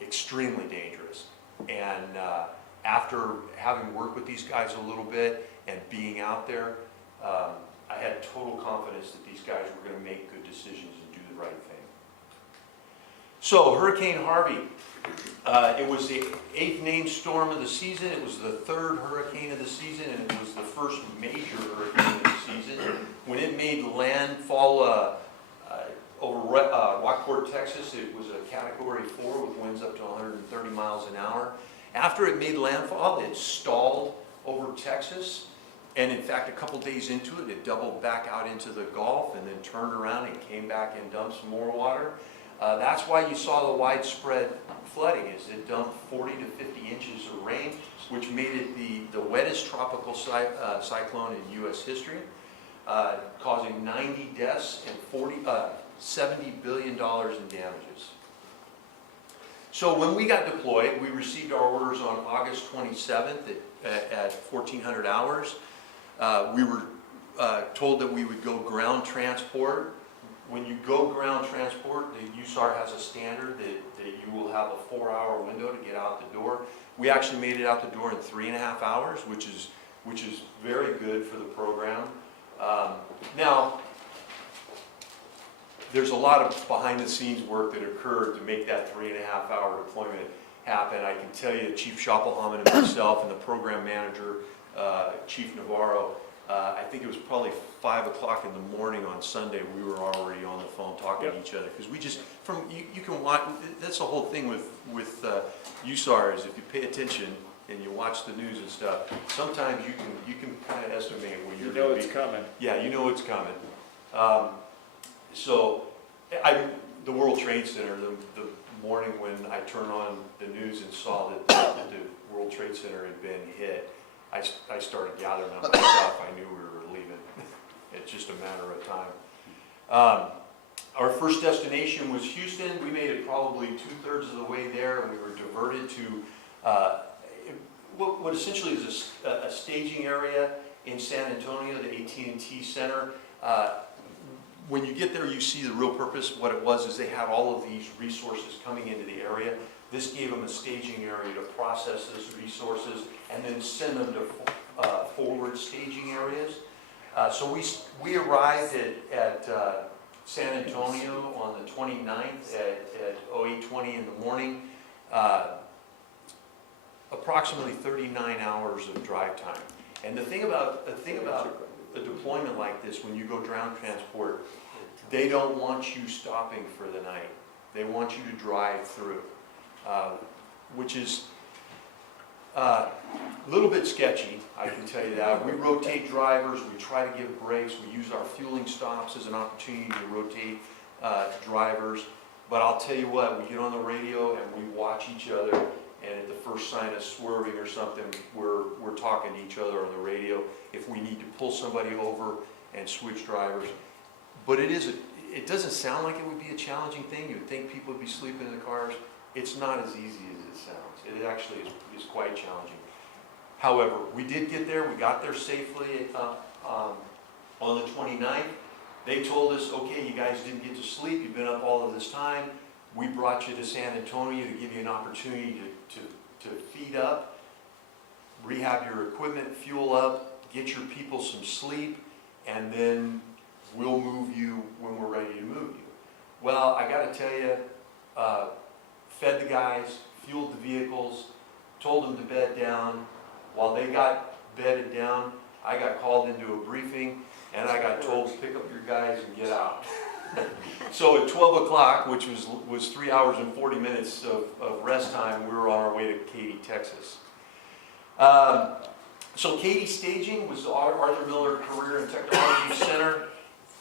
extremely dangerous. And after having worked with these guys a little bit and being out there, I had total confidence that these guys were going to make good decisions and do the right thing. So Hurricane Harvey, it was the 8th named storm of the season. It was the 3rd hurricane of the season, and it was the first major hurricane of the season. When it made landfall over Rockport, Texas, it was a Category 4 with winds up to 130 miles an hour. After it made landfall, it stalled over Texas, And in fact, a couple days into it, it doubled back out into the Gulf and then turned around and came back and dumped some more water. That's why you saw the widespread flooding, is it dumped 40 to 50 inches of rain, which made it the wettest tropical cyclone in U.S. history, causing 90 deaths and $70 billion in damages. So when we got deployed, we received our orders on August 27th at 1400 hours. We were told that we would go ground transport. When you go ground transport, the USAR has a standard that you will have a 4-hour window to get out the door. We actually made it out the door in 3.5 hours, which is very good for the program. Now, there's a lot of behind-the-scenes work that occurred to make that 3.5-hour deployment happen. I can tell you, Chief Schapelhaman and myself and the program manager, Chief Navarro, I think it was probably 5 o'clock in the morning on Sunday, we were already on the phone talking to each other. Because we just, you can watch, that's the whole thing with USAR, is if you pay attention and you watch the news and stuff, sometimes you can kind of estimate where you're going to be. You know it's coming. Yeah, you know it's coming. So, the World Trade Center, the morning when I turned on the news and saw that the World Trade Center had been hit, I started gathering up my stuff. I knew we were leaving. It's just a matter of time. Our first destination was Houston. We made it probably 2/3 of the way there, and we were diverted to what essentially is a staging area in San Antonio, the AT&T Center. When you get there, you see the real purpose. What it was is they had all of these resources coming into the area. This gave them a staging area to process those resources and then send them to forward staging areas. So we arrived at San Antonio on the 29th at 08:20 in the morning. Approximately 39 hours of drive time. And the thing about a deployment like this, when you go ground transport, they don't want you stopping for the night. They want you to drive through, which is a little bit sketchy, I can tell you that. We rotate drivers, we try to give breaks, we use our fueling stops as an opportunity to rotate drivers. But I'll tell you what, we get on the radio and we watch each other, and at the first sign of swerving or something, we're talking to each other on the radio if we need to pull somebody over and switch drivers. But it doesn't sound like it would be a challenging thing. You'd think people would be sleeping in the cars. It's not as easy as it sounds. It actually is quite challenging. However, we did get there. We got there safely on the 29th. They told us, okay, you guys didn't get to sleep. You've been up all of this time. We brought you to San Antonio to give you an opportunity to feed up, rehab your equipment, fuel up, get your people some sleep, and then we'll move you when we're ready to move you. Well, I got to tell you, fed the guys, fueled the vehicles, told them to bed down. While they got bedded down, I got called into a briefing, and I got told to pick up your guys and get out. So at 12 o'clock, which was 3 hours and 40 minutes of rest time, we were on our way to Katy, Texas. So Katy Staging was the Arthur Miller Career and Technology Center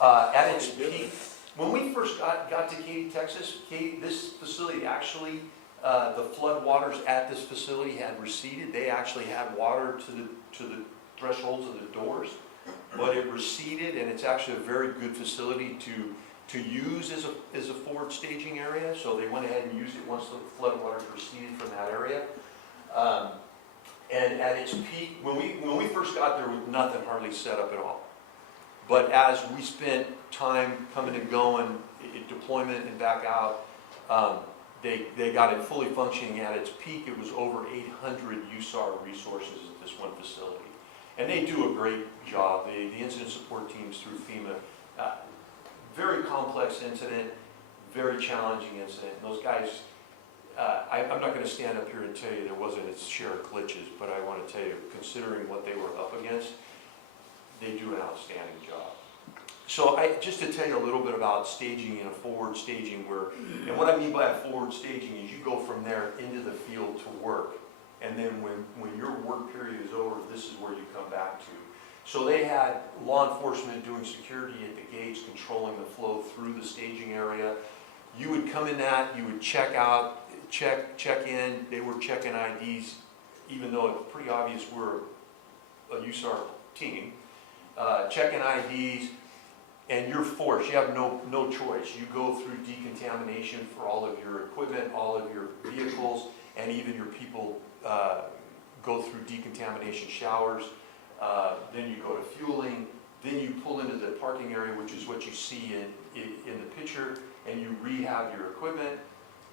at its peak. When we first got to Katy, Texas, this facility actually, the flood waters at this facility had receded. They actually had water to the thresholds of the doors, but it receded, and it's actually a very good facility to use as a forward staging area. So they went ahead and used it once the flood waters receded from that area. And at its peak, when we first got there, was nothing hardly set up at all. But as we spent time coming and going, deployment and back out, they got it fully functioning. At its peak, it was over 800 USAR resources at this one facility. And they do a great job. The incident support teams through FEMA, very complex incident, very challenging incident. And those guys, I'm not going to stand up here and tell you there wasn't its share of glitches, but I want to tell you, considering what they were up against, they do an outstanding job. So just to tell you a little bit about staging and a forward staging, and what I mean by a forward staging is you go from there into the field to work. And then when your work period is over, this is where you come back to. So they had law enforcement doing security at the gates, controlling the flow through the staging area. You would come in that, you would check out, check in, they were checking IDs, even though it's pretty obvious we're a USAR team. Checking IDs, and you're forced, you have no choice. You go through decontamination for all of your equipment, all of your vehicles, and even your people go through decontamination showers. Then you go to fueling, then you pull into the parking area, which is what you see in the picture, and you rehab your equipment,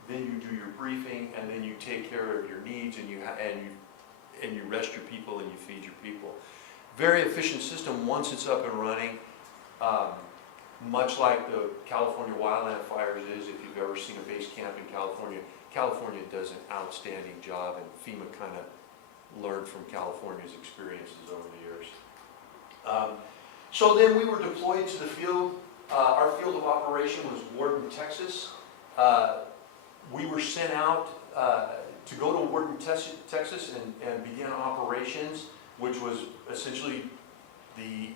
then you do your briefing, and then you take care of your needs, and you rest your people and you feed your people. Very efficient system once it's up and running, much like the California wildland fires is. If you've ever seen a base camp in California, California does an outstanding job, and FEMA kind of learned from California's experiences over the years. So then we were deployed to the field. Our field of operation was Worden, Texas. We were sent out to go to Worden, Texas and begin operations, which was essentially the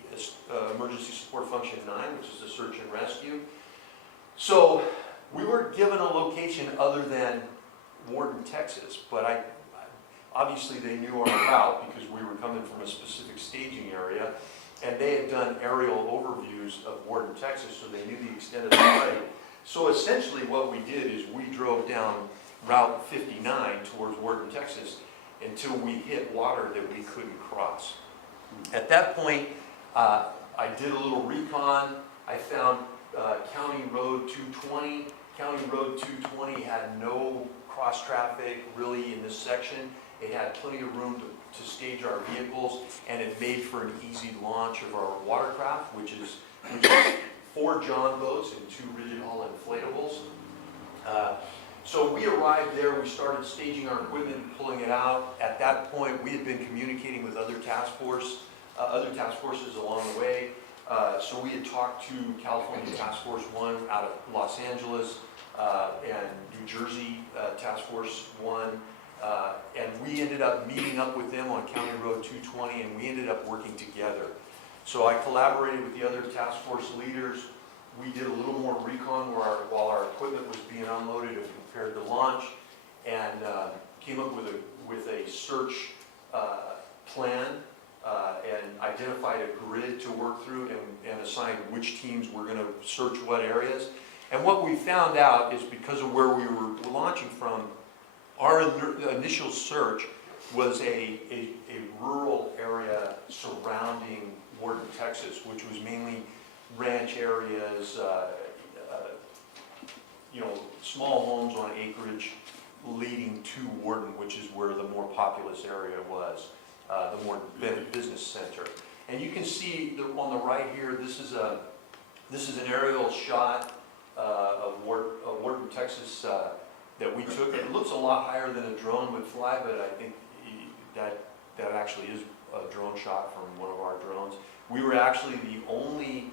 Emergency Support Function 9, which is the search and rescue. So we weren't given a location other than Worden, Texas, but obviously they knew our route because we were coming from a specific staging area, and they had done aerial overviews of Worden, Texas, so they knew the extent of the site. So essentially what we did is we drove down Route 59 towards Worden, Texas, until we hit water that we couldn't cross. At that point, I did a little recon. I found County Road 220. County Road 220 had no cross traffic really in this section. It had plenty of room to stage our vehicles, and it made for an easy launch of our watercraft, which is 4 John boats and 2 rigid hull inflatables. So we arrived there, we started staging our equipment and pulling it out. At that point, we had been communicating with other task forces along the way. So we had talked to California Task Force 1 out of Los Angeles and New Jersey Task Force 1. And we ended up meeting up with them on County Road 220, and we ended up working together. So I collaborated with the other task force leaders. We did a little more recon while our equipment was being unloaded and prepared to launch, and came up with a search plan and identified a grid to work through and assigned which teams were going to search what areas. And what we found out is because of where we were launching from, our initial search was a rural area surrounding Worden, Texas, which was mainly ranch areas, small homes on acreage leading to Worden, which is where the more populous area was, the more business center. And you can see on the right here, this is an aerial shot of Worden, Texas, that we took. It looks a lot higher than a drone would fly, but I think that actually is a drone shot from one of our drones. We were actually the only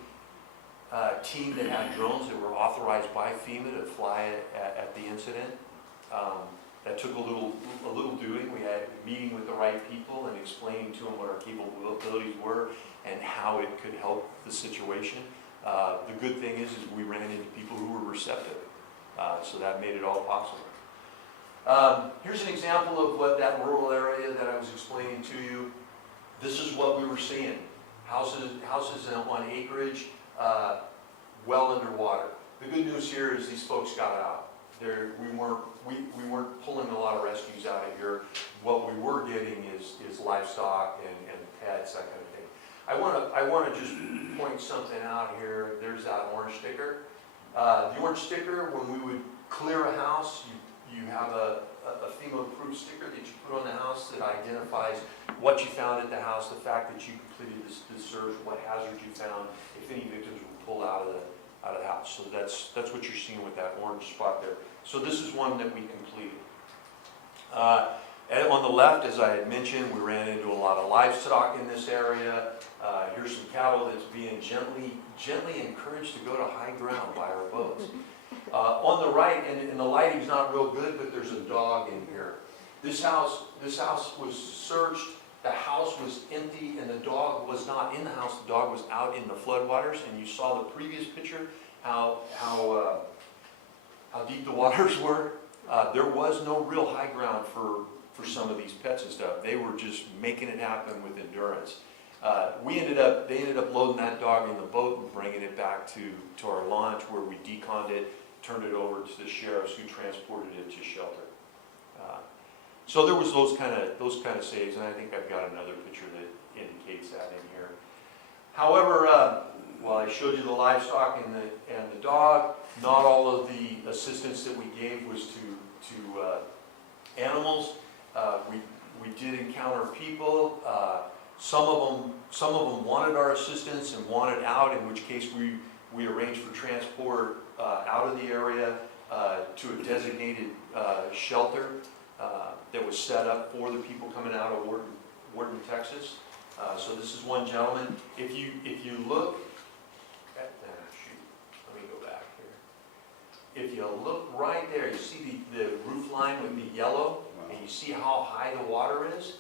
team that had drones that were authorized by FEMA to fly at the incident. That took a little doing. We had a meeting with the right people and explaining to them what our capabilities were and how it could help the situation. The good thing is we ran into people who were receptive, so that made it all possible. Here's an example of what that rural area that I was explaining to you. This is what we were seeing. Houses on acreage, well underwater. The good news here is these folks got out. We weren't pulling a lot of rescues out of here. What we were getting is livestock and pets, that kind of thing. I want to just point something out here. There's that orange sticker. The orange sticker, when we would clear a house, you have a FEMA-approved sticker that you put on the house that identifies what you found at the house, the fact that you completed this search, what hazards you found, if any victims were pulled out of the house. So that's what you're seeing with that orange spot there. So this is one that we completed. And on the left, as I had mentioned, we ran into a lot of livestock in this area. Here's some cattle that's being gently encouraged to go to high ground by our boats. On the right, and the lighting's not real good, but there's a dog in here. This house was searched. the house was empty and the dog was not in the house, the dog was out in the floodwaters, and you saw the previous picture, how deep the waters were. There was no real high ground for some of these pets and stuff. They were just making it happen with endurance. They ended up loading that dog in the boat and bringing it back to our launch, where we deconned it, turned it over to the sheriffs, who transported it to shelter. So there was those kind of saves, and I think I've got another picture that indicates that in here. However, while I showed you the livestock and the dog, not all of the assistance that we gave was to animals. We did encounter people. Some of them wanted our assistance and wanted out, in which case we arranged for transport out of the area to a designated shelter that was set up for the people coming out of Wharton, Texas. So this is one gentleman. If you look at let me go back here. If you look right there, you see the roof line with the yellow, and you see how high the water is.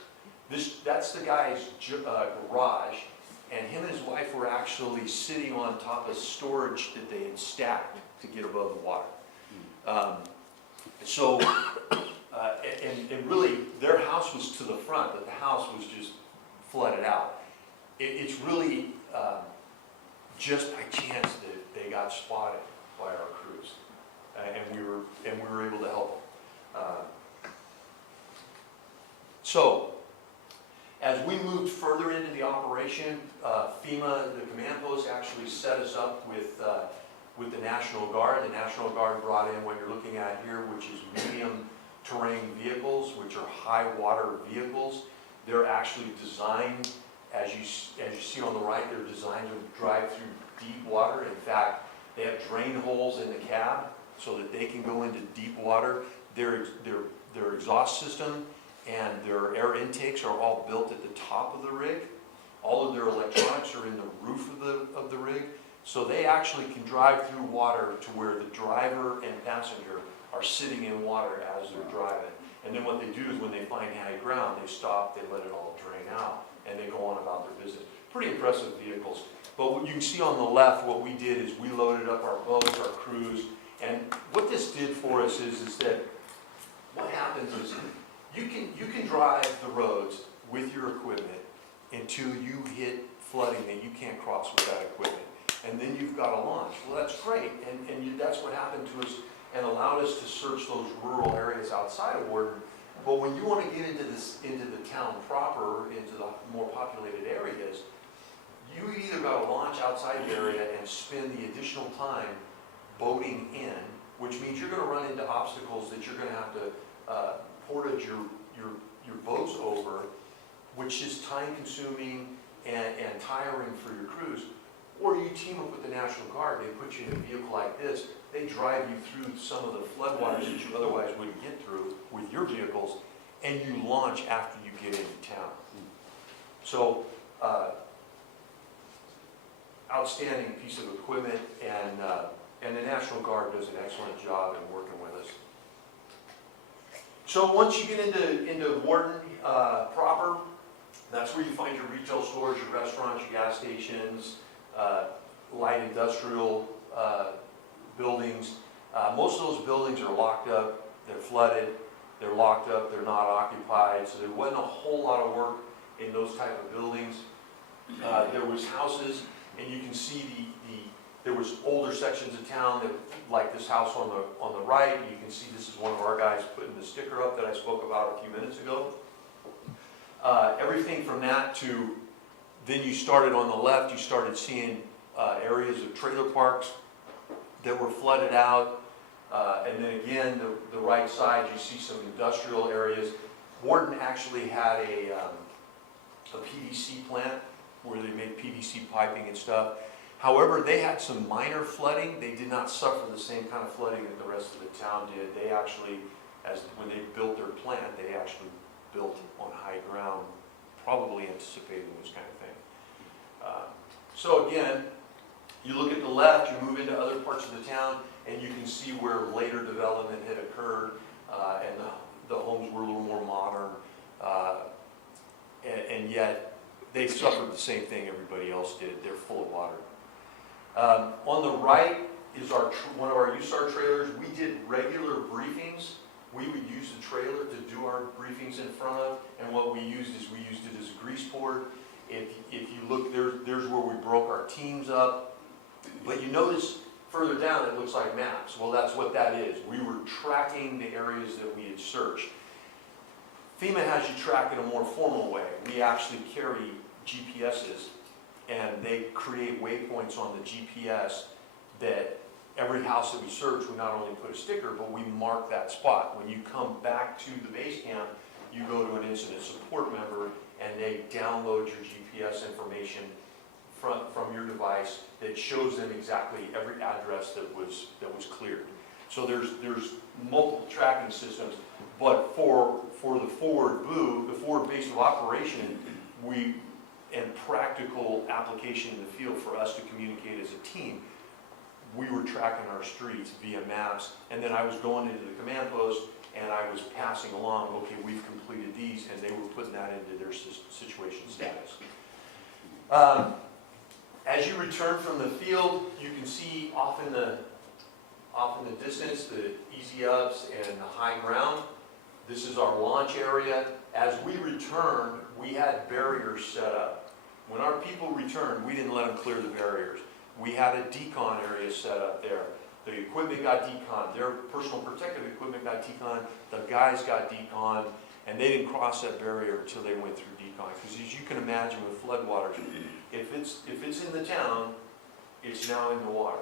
That's the guy's garage, and him and his wife were actually sitting on top of storage that they had stacked to get above the water. And really, their house was to the front, but the house was just flooded out. It's really just by chance that they got spotted by our crews, and we were able to help them. So, as we moved further into the operation, FEMA, the command post, actually set us up with the National Guard. The National Guard brought in what you're looking at here, which is medium terrain vehicles, which are high water vehicles. They're actually designed, as you see on the right, they're designed to drive through deep water. In fact, they have drain holes in the cab so that they can go into deep water. Their exhaust system and their air intakes are all built at the top of the rig. All of their electronics are in the roof of the rig. So they actually can drive through water to where the driver and passenger are sitting in water as they're driving. And then what they do is when they find high ground, they stop, they let it all drain out, and they go on about their business. Pretty impressive vehicles. But what you can see on the left, what we did is we loaded up our boats, our crews, and what this did for us is that what happens is you can drive the roads with your equipment until you hit flooding that you can't cross with that equipment. And then you've got to launch. Well, that's great, and that's what happened to us and allowed us to search those rural areas outside of Wharton. But when you want to get into the town proper, into the more populated areas, you either got to launch outside the area and spend the additional time boating in, which means you're going to run into obstacles that you're going to have to portage your boats over, which is time consuming and tiring for your crews. Or you team up with the National Guard, they put you in a vehicle like this, they drive you through some of the floodwaters that you otherwise wouldn't get through with your vehicles, and you launch after you get into town. So, outstanding piece of equipment, and the National Guard does an excellent job in working with us. So once you get into Wharton proper, that's where you find your retail stores, your restaurants, your gas stations, light industrial buildings. Most of those buildings are locked up, they're flooded, they're locked up, they're not occupied, so there wasn't a whole lot of work in those type of buildings. There was houses, and you can see there was older sections of town that, like this house on the right, you can see this is one of our guys putting the sticker up that I spoke about a few minutes ago. Everything from that to, then you started on the left, you started seeing areas of trailer parks that were flooded out. And then again, the right side, you see some industrial areas. Wharton actually had a PVC plant where they made PVC piping and stuff. However, they had some minor flooding. They did not suffer the same kind of flooding that the rest of the town did. They actually, when they built their plant, they actually built on high ground, probably anticipating this kind of thing. So again, you look at the left, you move into other parts of the town, and you can see where later development had occurred, and the homes were a little more modern. And yet they suffered the same thing everybody else did. They're full of water. On the right is one of our USAR trailers. We did regular briefings. We would use the trailer to do our briefings in front of, and what we used is we used it as a grease board. If you look, there's where we broke our teams up. But you notice further down it looks like maps. Well, that's what that is. We were tracking the areas that we had searched. FEMA has you track in a more formal way. We actually carry GPSs, and they create waypoints on the GPS that every house that we search, we not only put a sticker, but we mark that spot. When you come back to the base camp, you go to an incident support member, and they download your GPS information from your device that shows them exactly every address that was cleared. So there's multiple tracking systems, but for the forward BOO, the forward base of operation, and practical application in the field for us to communicate as a team, we were tracking our streets via maps, and then I was going into the command post and I was passing along, okay, we've completed these, and they were putting that into their situation status. As you return from the field, you can see off in the distance the easy ups and the high ground. This is our launch area. As we returned, we had barriers set up. When our people returned, we didn't let them clear the barriers. We had a decon area set up there. The equipment got decon, their personal protective equipment got decon, the guys got decon, and they didn't cross that barrier until they went through decon. Because as you can imagine with floodwaters, if it's in the town, it's now in the water.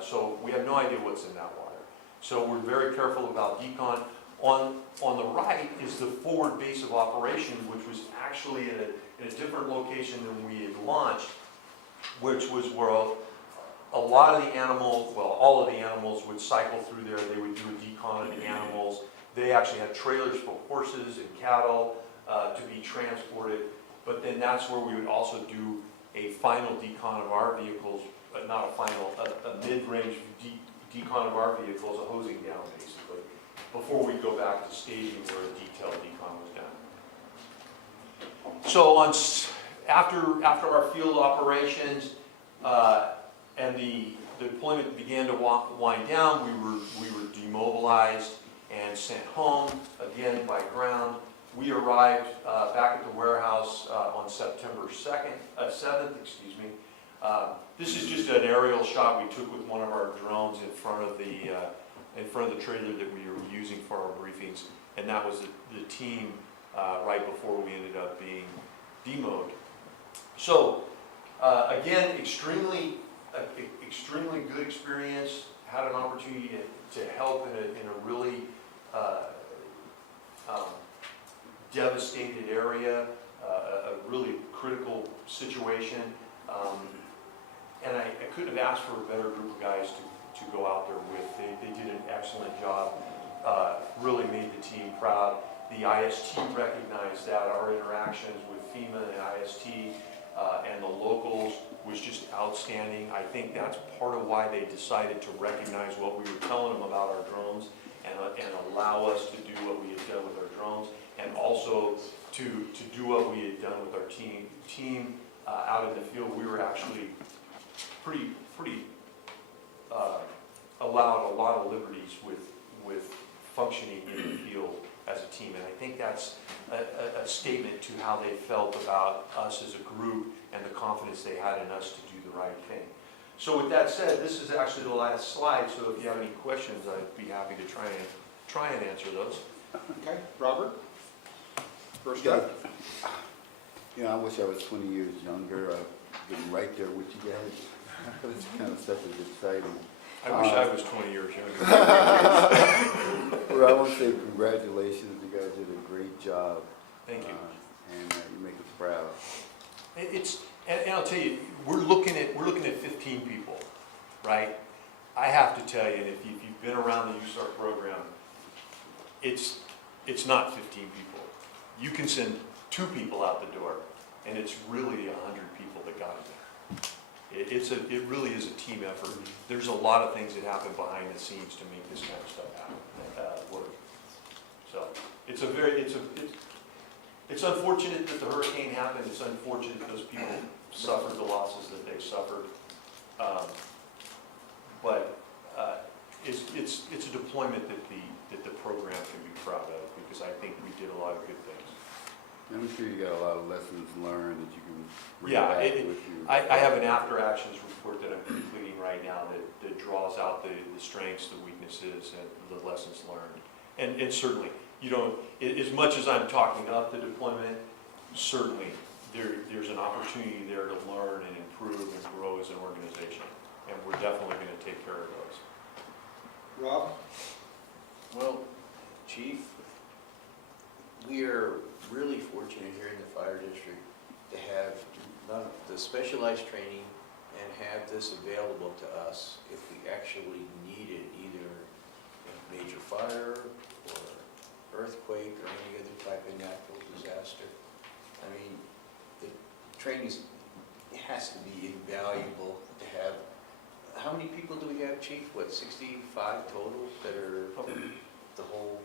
So we have no idea what's in that water. So we're very careful about decon. On the right is the forward base of operation, which was actually in a different location than we had launched, which was where a lot of the animals, well, all of the animals would cycle through there. They would do a decon of the animals. They actually had trailers for horses and cattle to be transported. But then that's where we would also do a final decon of our vehicles, not a final, a mid-range decon of our vehicles, a hosing down basically, before we go back to staging where a detailed decon was done. So after our field operations and the deployment began to wind down, we were demobilized and sent home, again by ground. We arrived back at the warehouse on September 7th, excuse me. This is just an aerial shot we took with one of our drones in front of the trailer that we were using for our briefings, and that was the team right before we ended up being demoed. So again, extremely good experience. Had an opportunity to help in a really devastated area, a really critical situation, and I couldn't have asked for a better group of guys to go out there with. They did an excellent job, really made the team proud. The IST recognized that. Our interactions with FEMA and IST and the locals was just outstanding. I think that's part of why they decided to recognize what we were telling them about our drones and allow us to do what we had done with our drones, and also to do what we had done with our team out in the field. We were actually pretty allowed a lot of liberties with functioning in the field as a team, and I think that's a statement to how they felt about us as a group and the confidence they had in us to do the right thing. So with that said, this is actually the last slide, so if you have any questions, I'd be happy to try and answer those. Okay, Robert? First up. You know, I wish I was 20 years younger. I've been right there with you guys. This kind of stuff is exciting. I wish I was 20 years younger. Well, I want to say congratulations. You guys did a great job. Thank you. And you make us proud. And I'll tell you, we're looking at 15 people, right? I have to tell you, and if you've been around the USAR program, it's not 15 people. You can send 2 people out the door, and it's really 100 people that got in there. It really is a team effort. There's a lot of things that happen behind the scenes to make this kind of stuff happen, work. So it's It's unfortunate that the hurricane happened, it's unfortunate that those people suffered the losses that they suffered. But it's a deployment that the program can be proud of, because I think we did a lot of good things. I'm sure you got a lot of lessons learned that you can bring Yeah, back with you. I have an after-actions report that I'm completing right now that draws out the strengths, the weaknesses, and the lessons learned. And certainly, you don't, as much as I'm talking up the deployment, certainly there's an opportunity there to learn and improve and grow as an organization. And we're definitely going to take care of those. Rob? Well, Chief, we are really fortunate here in the fire district to have the specialized training and have this available to us if we actually need it, either in a major fire or earthquake or any other type of natural disaster. I mean, the training has to be invaluable to have. How many people do we have, Chief? What, 65 total that are the whole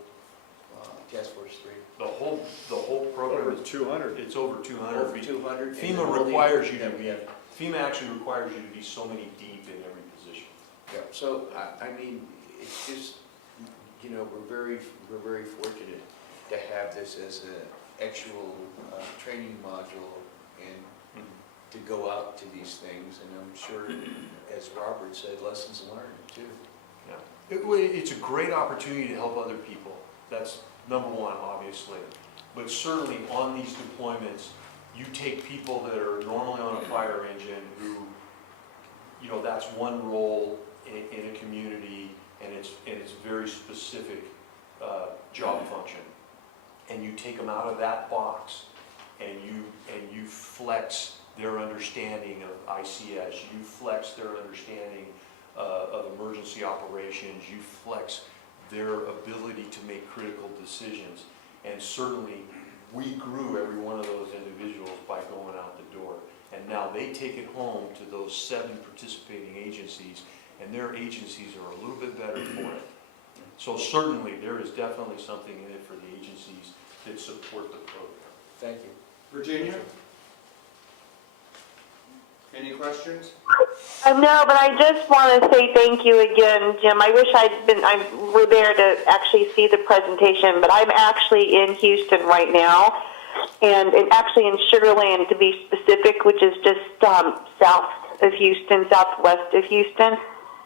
Task Force 3? The whole program Over is 200. It's over 200. Over 200? FEMA requires you to be, FEMA actually requires you to be so many deep in every position. Yeah, so, I mean, it's just, you know, we're very fortunate to have this as an actual training module and to go out to these things, and I'm sure, as Robert said, lessons learned too. Yeah. It's a great opportunity to help other people. That's number one, obviously. But certainly on these deployments, you take people that are normally on a fire engine who, you know, that's one role in a community, and it's very specific job function. And you take them out of that box, and you flex their understanding of ICS, you flex their understanding of emergency operations, you flex their ability to make critical decisions. And certainly, we grew every one of those individuals by going out the door. And now they take it home to those 7 participating agencies, and their agencies are a little bit better for it. So certainly, there is definitely something in it for the agencies that support the program. Thank you. Virginia? Any questions? No, but I just want to say thank you again, Jim. I wish I were there to actually see the presentation, but I'm actually in Houston right now, and actually in Sugar Land to be specific, which is just south of Houston, southwest of Houston.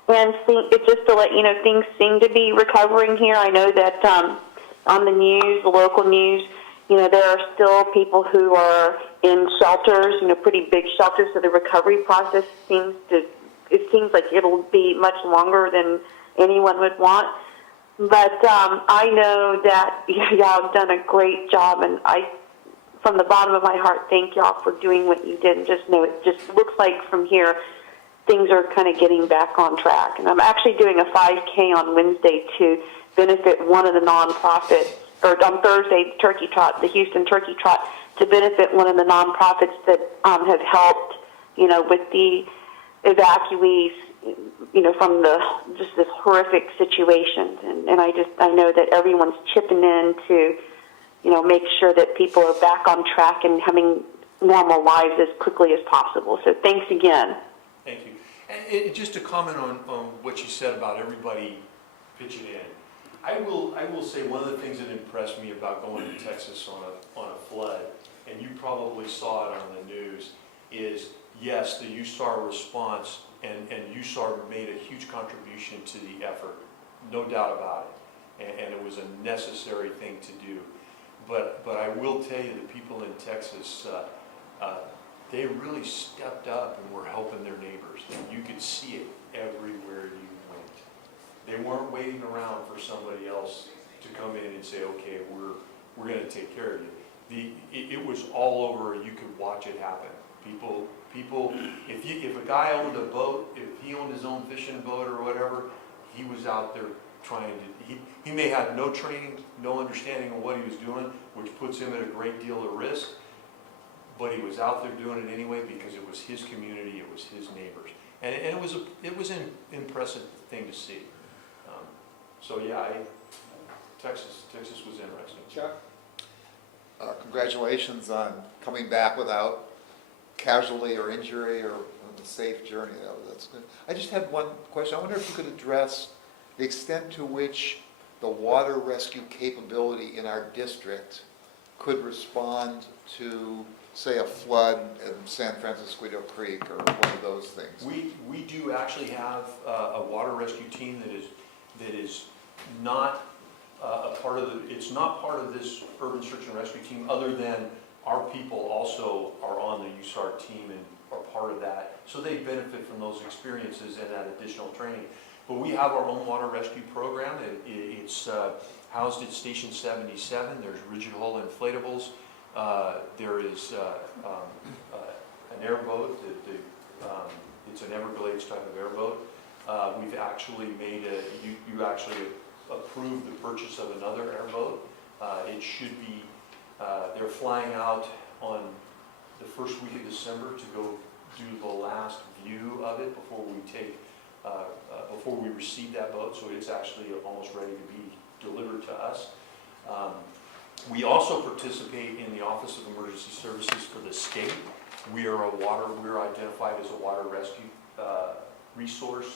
And it's just to let you know, things seem to be recovering here. I know that on the news, the local news, you know, there are still people who are in shelters, you know, pretty big shelters, so the recovery process seems like it'll be much longer than anyone would want. But I know that y'all have done a great job, and from the bottom of my heart, thank y'all for doing what you did. And just know it just looks like from here, things are kind of getting back on track. And I'm actually doing a 5K on Wednesday to benefit one of the nonprofits, or on Thursday, Turkey Trot, the Houston Turkey Trot, to benefit one of the nonprofits that have helped, you know, with the evacuees, you know, from just this horrific situation. And I know that everyone's chipping in to, you know, make sure that people are back on track and having normal lives as quickly as possible. So thanks again. Thank you. And just to comment on what you said about everybody pitching in, I will say one of the things that impressed me about going to Texas on a flood, and you probably saw it on the news, is yes, the USAR response, and USAR made a huge contribution to the effort, no doubt about it, and it was a necessary thing to do. But I will tell you, the people in Texas, they really stepped up and were helping their neighbors. And you could see it everywhere you went. They weren't waiting around for somebody else to come in and say, okay, we're going to take care of you. It was all over. You could watch it happen. People. If a guy owned a boat, if he owned his own fishing boat or whatever, he was out there trying to. He may have no training, no understanding of what he was doing, which puts him at a great deal of risk. But he was out there doing it anyway because it was his community, it was his neighbors, and it was an impressive thing to see. So yeah, Texas was interesting. Chuck? Congratulations on coming back without casualty or injury or on a safe journey. That's good. I just had one question. I wonder if you could address the extent to which the water rescue capability in our district could respond to, say, a flood in San Francisco Creek or one of those things. We do actually have a water rescue team that is not a part of it's not part of this urban search and rescue team, other than our people also are on the USAR team and are part of that. So they benefit from those experiences and that additional training. But we have our own water rescue program. It's housed at Station 77. There's rigid hull inflatables. There is an airboat. It's an Everglades type of airboat. We've actually made you actually approved the purchase of another airboat. It should be, they're flying out on the first week of December to go do the last view of it before we receive that boat, so it's actually almost ready to be delivered to us. We also participate in the Office of Emergency Services for the state. We're identified as a water rescue resource,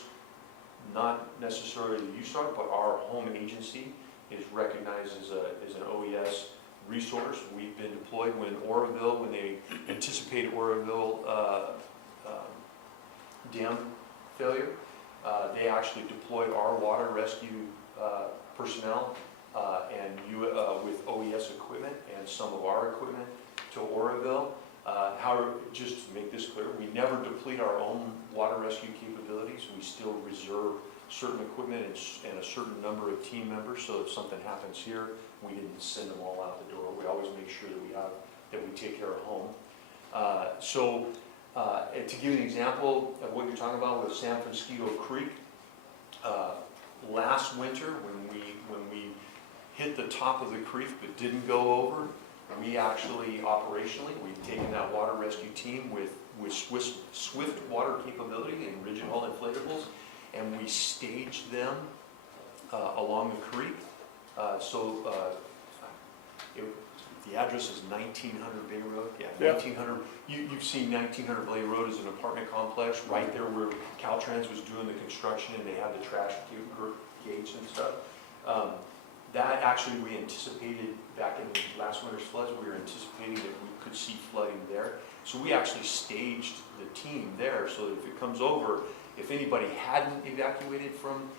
not necessarily the USAR, but our home agency is recognized as an OES resource. We've been deployed when they anticipated Oroville dam failure. They actually deployed our water rescue personnel with OES equipment and some of our equipment to Oroville. However, just to make this clear, we never deplete our own water rescue capabilities. We still reserve certain equipment and a certain number of team members, so if something happens here, we didn't send them all out the door. We always make sure that we take care of home. And to give you an example of what you're talking about with San Francisco Creek, last winter when we hit the top of the creek but didn't go over, we actually operationally, we've taken that water rescue team with swift water capability and rigid hull inflatables, and we staged them along the creek. The address is 1900 Bay Road. Yeah, 1900. You've seen 1900 Bay Road as an apartment complex right there where Caltrans was doing the construction and they had the trash gates and stuff. That actually we anticipated back in last winter's floods. We were anticipating that we could see flooding there. So we actually staged the team there so that if it comes over, if anybody hadn't evacuated from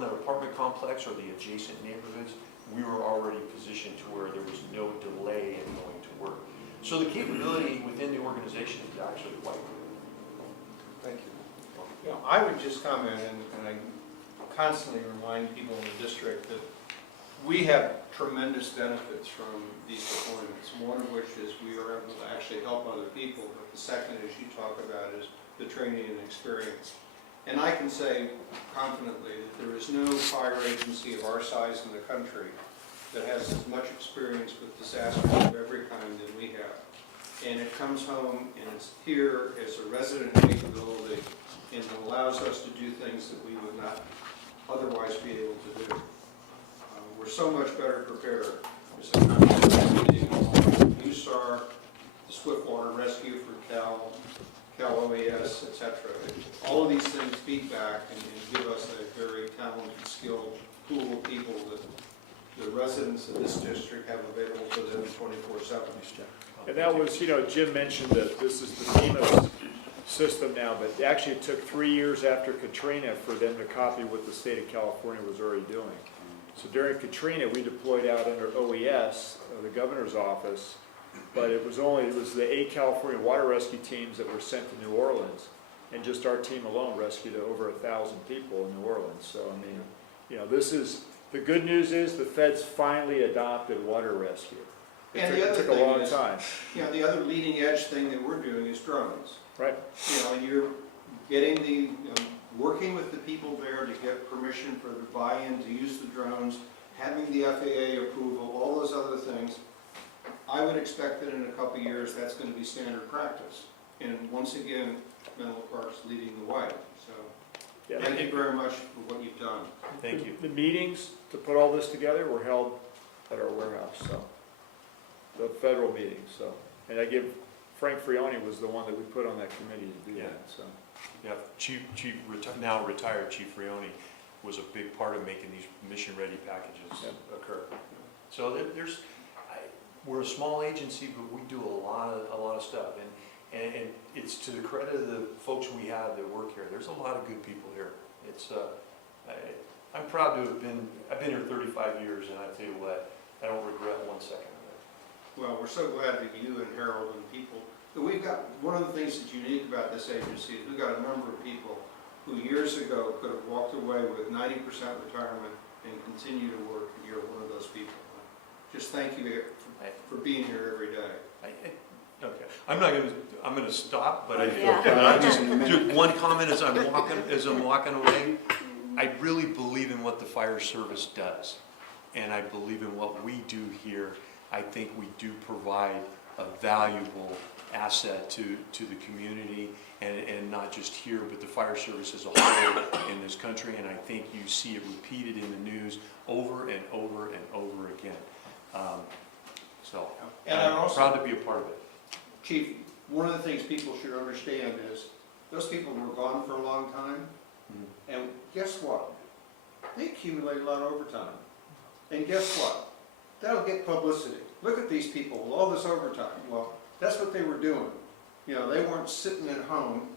the apartment complex or the adjacent neighborhoods, we were already positioned to where there was no delay in going to work. So the capability within the organization is actually quite good. Thank you. You know, I would just comment, and I constantly remind people in the district that we have tremendous benefits from these deployments, one of which is we are able to actually help other people, but the second, as you talk about, is the training and experience. And I can say confidently that there is no fire agency of our size in the country that has as much experience with disasters of every kind than we have. And it comes home and it's here as a resident capability, and it allows us to do things that we would not otherwise be able to do. We're so much better prepared. There's a conversation on USAR, the Swift Water Rescue for Cal OES, etc. All of these things feed back and give us a very talented, skilled pool of people that the residents of this district have available to them 24/7. And that was, Jim mentioned that this is the FEMA system now, but actually it took 3 years after Katrina for them to copy what the state of California was already doing. So during Katrina, we deployed out under OES, the governor's office, but it was the 8 California water rescue teams that were sent to New Orleans, and just our team alone rescued over 1,000 people in New Orleans. So, I mean, this is, the good news is the feds finally adopted water rescue. And the other took a thing long is, time. the other leading edge thing that we're doing is drones. Right. And you're getting working with the people there to get permission for the buy-in to use the drones, having the FAA approval, all those other things. I would expect that in a couple of years that's going to be standard practice. And once again, Menlo Park's leading the way. So Yeah. thank you very much for what you've done. Thank you. The meetings to put all this together were held at our warehouse, so. the federal meetings, so. And I give, Frank Frioni was the one that we put on that committee to do Yeah. that, so. Yeah, now retired Chief Rioni was a big part of making these mission-ready packages Yep. occur. So we're a small agency, but we do a lot of stuff. And it's to the credit of the folks we have that work here. There's a lot of good people here. I'm proud to have I've been here 35 years, and I tell you what, I don't regret 1 second of it. Well, we're so glad that you and Harold and people, that we've got, one of the things that's unique about this agency is we've got a number of people who years ago could have walked away with 90% retirement and continue to work, and you're one of those people. Just thank you for being here every day. Okay, I'm gonna stop, but Yeah. just one comment as I'm walking away. I really believe in what the fire service does, and I believe in what we do here. I think we do provide a valuable asset to the community, and not just here, but the fire service as a whole in this country, and I think you see it repeated in the news over and over and over again. And I'm I'm also- proud to be a part of it. Chief, one of the things people should understand is, those people were gone for a long time, and guess what? They accumulate a lot of overtime. And guess what? That'll get publicity. Look at these people with all this overtime. Well, that's what they were doing. You know, they weren't sitting at home,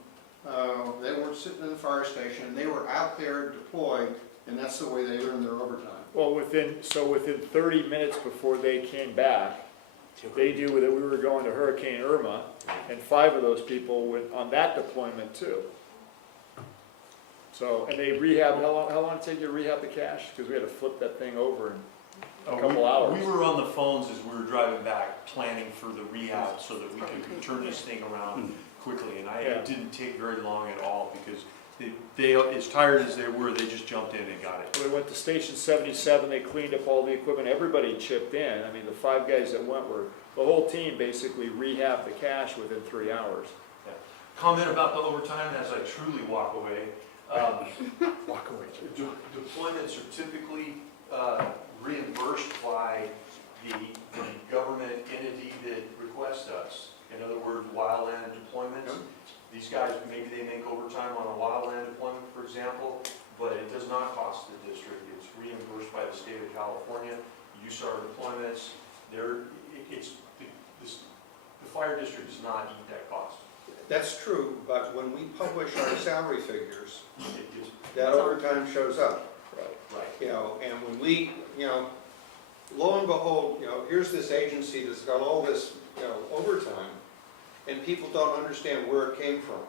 they weren't sitting in the fire station, they were out there deployed, and that's the way they earned their overtime. Well, within 30 minutes before they came back, they knew that we were going to Hurricane Irma, and 5 of those people went on that deployment too. So, and they rehabbed, how long did it take you to rehab the cache? Because we had to flip that thing over in a couple hours. We were on the phones as we were driving back, planning for the rehab so that we could turn this thing around quickly. And it didn't take very long at all, because they, as tired as they were, they just jumped in and got it. We went to Station 77, they cleaned up all the equipment, everybody chipped in. I mean, the 5 guys that went were, the whole team basically rehabbed the cache within 3 hours. Yeah. Comment about the overtime as I truly walk away. Walk away. Deployments are typically reimbursed by the government entity that requests us. In other words, wildland deployments. These guys, maybe they make overtime on a wildland deployment, for example, but it does not cost the district. It's reimbursed by the state of California. USAR deployments, the fire district does not eat that cost. That's true, but when we publish our salary figures, It gets, that overtime shows up. right. You know, and when we, lo and behold, here's this agency that's got all this, overtime, and people don't understand where it came from.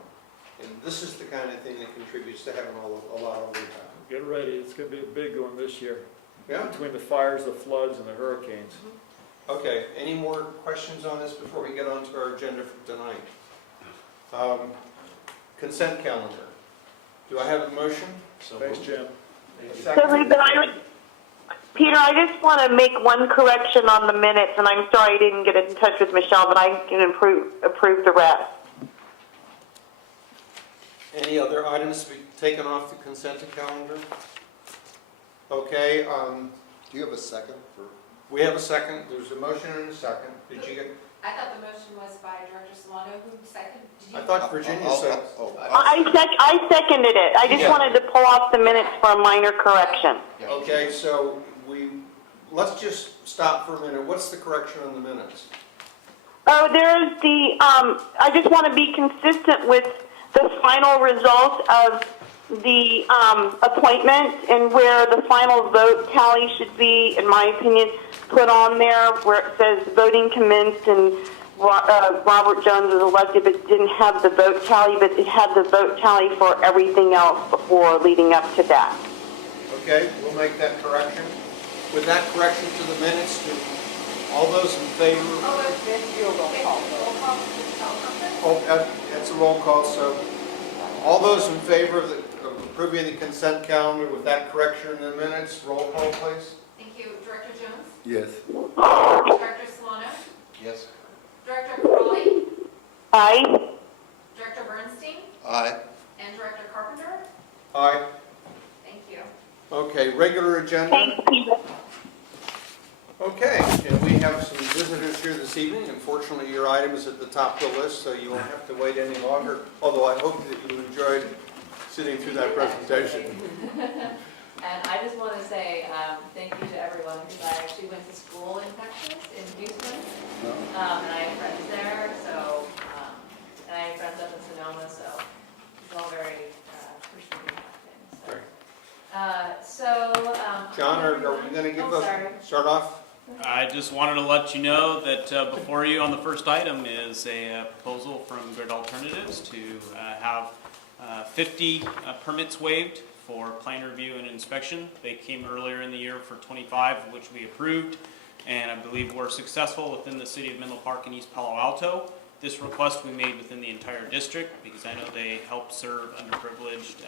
And this is the kind of thing that contributes to having a lot of overtime. Get ready, it's gonna be a big one this year. Yeah? Between the fires, the floods, and the hurricanes. Okay, any more questions on this before we get on to our agenda for tonight? Consent calendar. Do I have a motion? Thanks, Jim. A So, second? but Peter, I just want to make one correction on the minutes, and I'm sorry I didn't get in touch with Michelle, but I can approve the rest. Any other items to be taken off the consent calendar? Okay, Do you have a second for? we have a second. There's a motion and a second. Did you get, I thought the motion was by Director Solano, who seconded. Did you? I thought Virginia said, I seconded it. I just Yeah. wanted to pull off the minutes for a minor correction. okay, so let's just stop for a minute. What's the correction on the minutes? Oh, there's I just want to be consistent with the final result of the appointment, and where the final vote tally should be, in my opinion, put on there where it says voting commenced and Robert Jones was elected, but didn't have the vote tally, but it had the vote tally for everything else before leading up to that. Okay, we'll make that correction. With that correction to the minutes, do all those in favor? Oh, it's roll call. Roll call, Ms. Thompson? Oh, that's a roll call, so all those in favor of approving the consent calendar with that correction in the minutes, roll call, please. Thank you. Director Jones? Yes. Director Solano? Yes. Director Crawley? Aye. Director Bernstein? Aye. And Director Carpenter? Aye. Thank you. Okay, regular agenda. Thanks, Peter. Okay, and we have some visitors here this evening. Unfortunately, your item is at the top of the list, so you won't have to wait any longer, although I hope that you enjoyed sitting through that presentation. And I just want to say thank you to everyone, because I actually went to school in Texas, in Houston, and I have friends there, so, and I have friends up in Sonoma, so it's all very appreciative things. Great. John, are we going to give start off? I just wanted to let you know that before you on the first item is a proposal from Grid Alternatives to have 50 permits waived for plan review and inspection. They came earlier in the year for 25, which we approved, and I believe were successful within the city of Menlo Park and East Palo Alto. This request we made within the entire district because I know they help serve underprivileged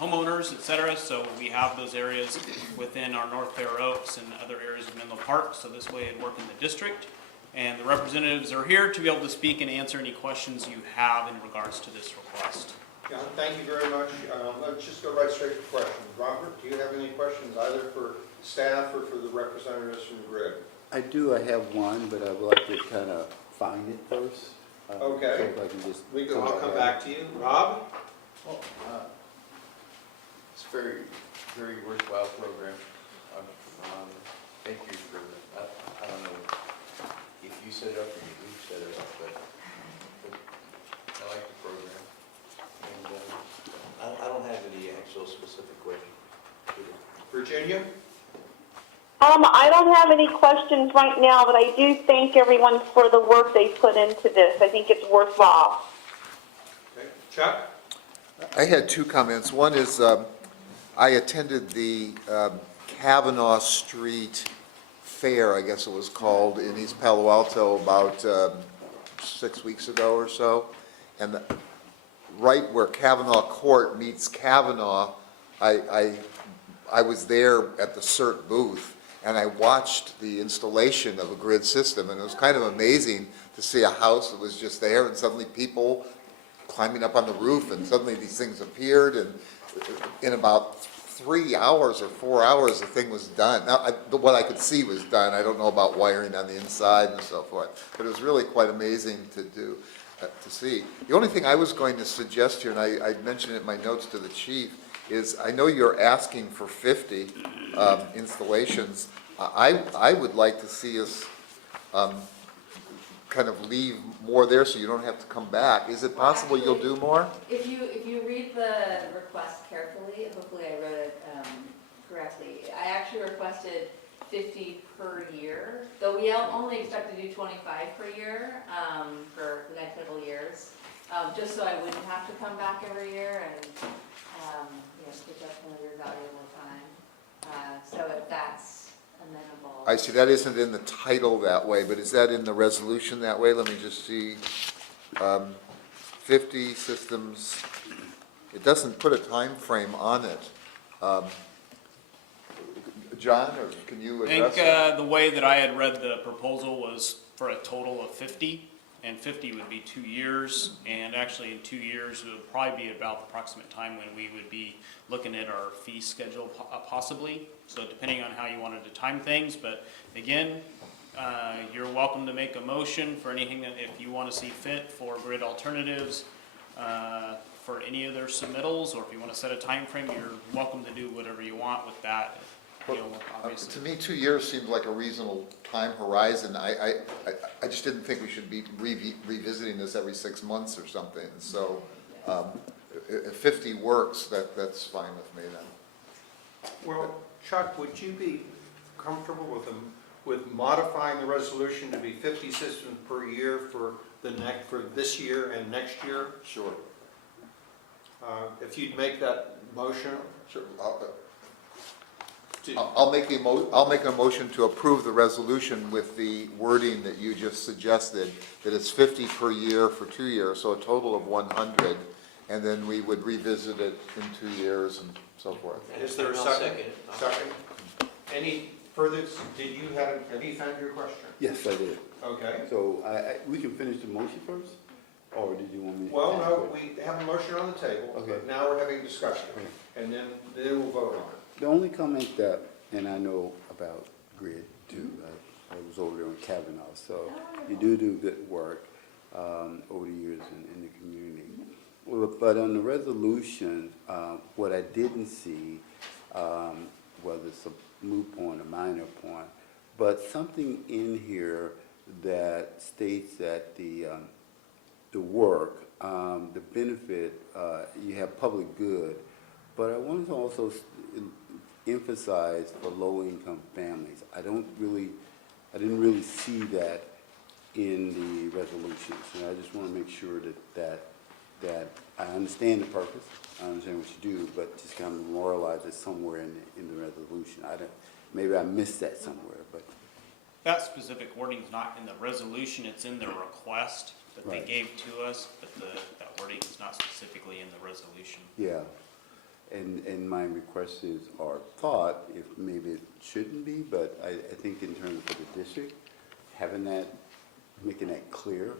homeowners, etc. So we have those areas within our North Fair Oaks and other areas of Menlo Park. So this way it'd work in the district. And the representatives are here to be able to speak and answer any questions you have in regards to this request. John, thank you very much. Let's just go right straight to questions. Robert, do you have any questions either for staff or for the representatives from Grid? I do, I have one, but I would like to kind of find it first. Okay. So if I can just. I'll come back to you. Rob? Well, it's a very, very worthwhile program. Thank you for that. I don't know if you set it up or you set it up, but I like the program. And I don't have any actual specific questions. Virginia? I don't have any questions right now, but I do thank everyone for the work they put into this. I think it's worthwhile. Okay. Chuck? I had two comments. One is I attended the Kavanaugh Street Fair, I guess it was called, in East Palo Alto about 6 weeks ago or so. And right where Kavanaugh Court meets Kavanaugh, I was there at the CERT booth, and I watched the installation of a grid system, and it was kind of amazing to see a house that was just there, and suddenly people climbing up on the roof, and suddenly these things appeared, and in about 3 hours or 4 hours, the thing was done. Now, what I could see was done. I don't know about wiring on the inside and so forth, but it was really quite amazing to do, to see. The only thing I was going to suggest here, and I mentioned it in my notes to the chief, is I know you're asking for 50 installations. I would like to see us kind of leave more there so you don't have to come back. Is it possible you'll do more? If you read the request carefully, hopefully I wrote it correctly. I actually requested 50 per year, though we only expect to do 25 per year for the next several years, just so I wouldn't have to come back every year and pick up some of your valuable time. So if that's amenable. I see, that isn't in the title that way, but is that in the resolution that way? Let me just see. 50 systems, it doesn't put a time frame on it. John, or can you I address think that? the way that I had read the proposal was for a total of 50, and 50 would be 2 years, and actually in 2 years, it would probably be about the approximate time when we would be looking at our fee schedule possibly, so depending on how you wanted to time things, but again, you're welcome to make a motion for anything that if you want to see fit for Grid Alternatives, for any of their submittals, or if you want to set a time frame, you're welcome to do whatever you want with that. Obviously. To me, 2 years seemed like a reasonable time horizon. I just didn't think we should be revisiting this every 6 months or something. So if 50 works, that's fine with me then. Well, Chuck, would you be comfortable with modifying the resolution to be 50 systems per year for this year and next year? Sure. If you'd make that motion. Sure. I'll make a motion to approve the resolution with the wording that you just suggested, that it's 50 per year for 2 years, so a total of 100, and then we would revisit it in 2 years and so forth. Is there a I'll second? second it. Second. Any further, have you found your question? Yes, I did. Okay. So we can finish the motion first, or did you want me to? Well, ask no, questions? we have a motion on the table, Okay. but now we're having a discussion, and then we'll vote on it. The only comment that, and I know about Grid too, I was over there on on Kavanaugh. So you do good work over the years in the community. Well, but on the resolution, what I didn't see, whether it's a moot point, a minor point, but something in here that states that the work, the benefit, you have public good, but I wanted to also emphasize for low-income families. I didn't really see that in the resolutions, and I just want to make sure that I understand the purpose, I understand what you do, but just kind of memorialize it somewhere in the resolution. Maybe I missed that somewhere, but. That specific wording is not in the resolution, it's in the request that they Right. gave to us, but that wording is not specifically in the resolution. Yeah, and my request is, or thought, if maybe it shouldn't be, but I think in terms of the district, making that clear,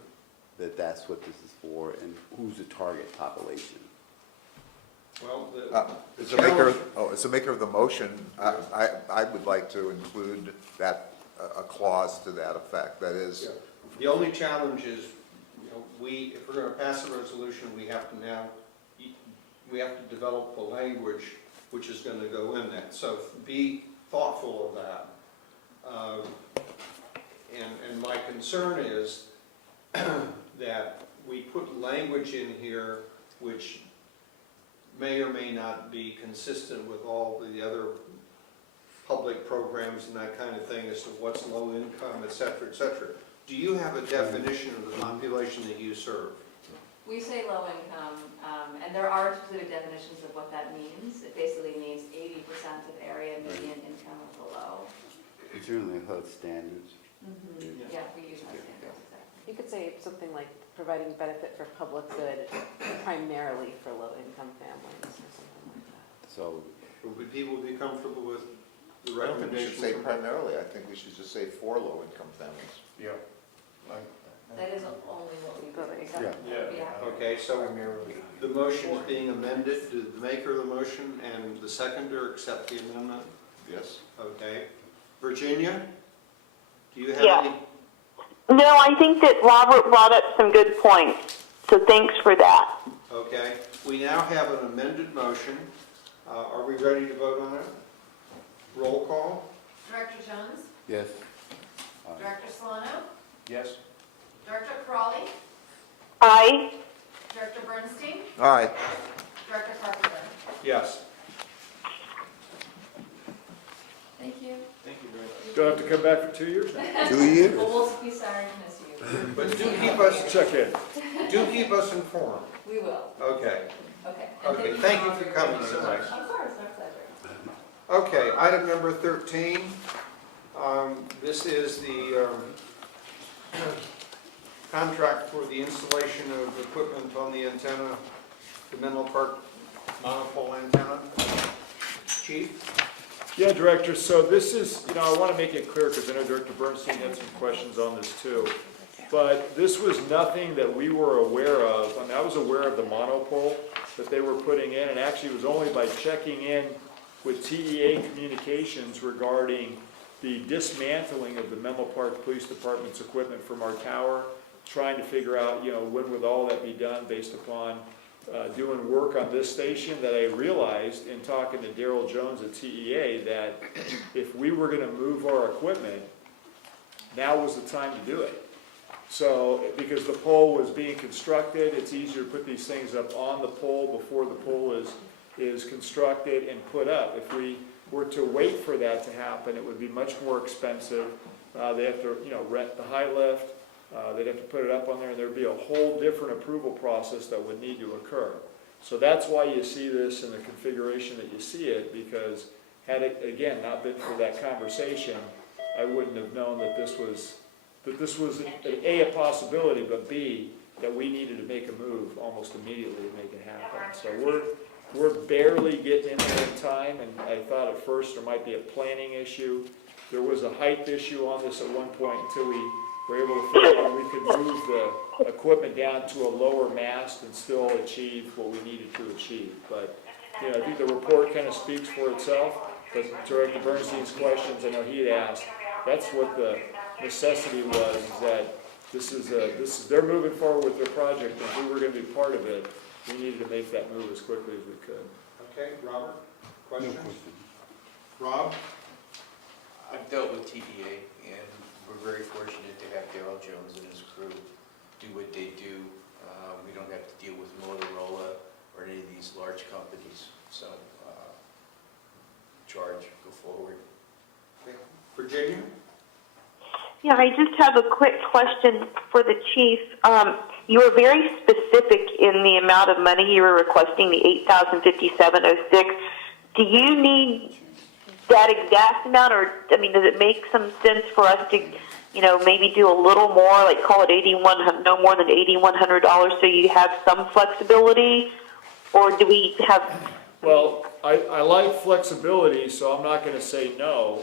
that that's what this is for, and who's the target population. Well, As a maker of the motion, I would like to include that, a clause to that effect, that is, the only challenge is, if we're gonna pass a resolution, we have to develop the language which is gonna go in that. So be thoughtful of that. And my concern is that we put language in here which may or may not be consistent with all the other public programs and that kind of thing as to what's low income, et cetera, et cetera. Do you have a definition of the population that you serve? We say low income, and there are specific definitions of what that means. It basically means 80% of area median income or below. It's certainly HUD standards. Yeah, we use that standards, exactly. You could say something like providing benefit for public good primarily for low-income families or something like that. So, Would people be comfortable with the I don't think we should recommendation? say primarily, I think we should just say for low-income families. Yeah. That is only what we Go there, do. exactly. Yeah. Okay, so the motion is being amended. Did the maker of the motion and the seconder accept the amendment? Yes? Okay. Virginia, do you have Yeah. any? No, I think that Robert brought up some good points, so thanks for that. Okay, we now have an amended motion. Are we ready to vote on it? Roll call? Director Jones? yes. Director Solano? Yes. Director Crawley? Aye. Director Bernstein? All right. Director Carpenter? Yes. Thank you. Don't have to come back for 2 years now. 2 years. Well, we'll be sorry to miss you. But do keep us, Check in. informed. We will. Okay. Okay. Okay, thank you for coming tonight. Of course, our pleasure. Okay, item number 13. This is the contract for the installation of equipment on the antenna, the Menlo Park monopole antenna. Chief? Yeah, Director, so this is, I want to make it clear because I know Director Bernstein had some questions on this too. But this was nothing that we were aware of. I mean, I was aware of the monopole that they were putting in, and actually it was only by checking in with TEA Communications regarding the dismantling of the Menlo Park Police Department's equipment from our tower, trying to figure out, when would all that be done based upon doing work on this station, that I realized in talking to Daryl Jones at TEA that if we were going to move our equipment, now was the time to do it. So, because the pole was being constructed, it's easier to put these things up on the pole before the pole is constructed and put up. If we were to wait for that to happen, it would be much more expensive. They have to, rent the high lift. They'd have to put it up on there, and there'd be a whole different approval process that would need to occur. So that's why you see this in the configuration that you see it, because had it, again, not been for that conversation, I wouldn't have known that this was A, a possibility, but B, that we needed to make a move almost immediately to make it happen. So we're barely getting in there in time, and I thought at first there might be a planning issue. There was a height issue on this at one point until we were able to figure out we could move the equipment down to a lower mast and still achieve what we needed to achieve. But, I think the report kind of speaks for itself. But Director Bernstein's questions, I know he had asked, that's what the necessity was is that this is, they're moving forward with their project, and if we were gonna be part of it, we needed to make that move as quickly as we could. Okay, Robert, No questions? question. Rob? I've dealt with TDA, and we're very fortunate to have Darrell Jones and his crew do what they do. We don't have to deal with Motorola or any of these large companies, so charge, go forward. Okay. Virginia? Yeah, I just have a quick question for the chief. You were very specific in the amount of money you were requesting, the $8,057.06. Do you need that exact amount, or, I mean, does it make some sense for us to, maybe do a little more, like call it no more than $8,100, so you have some flexibility, or do we have? Well, I like flexibility, so I'm not gonna say no.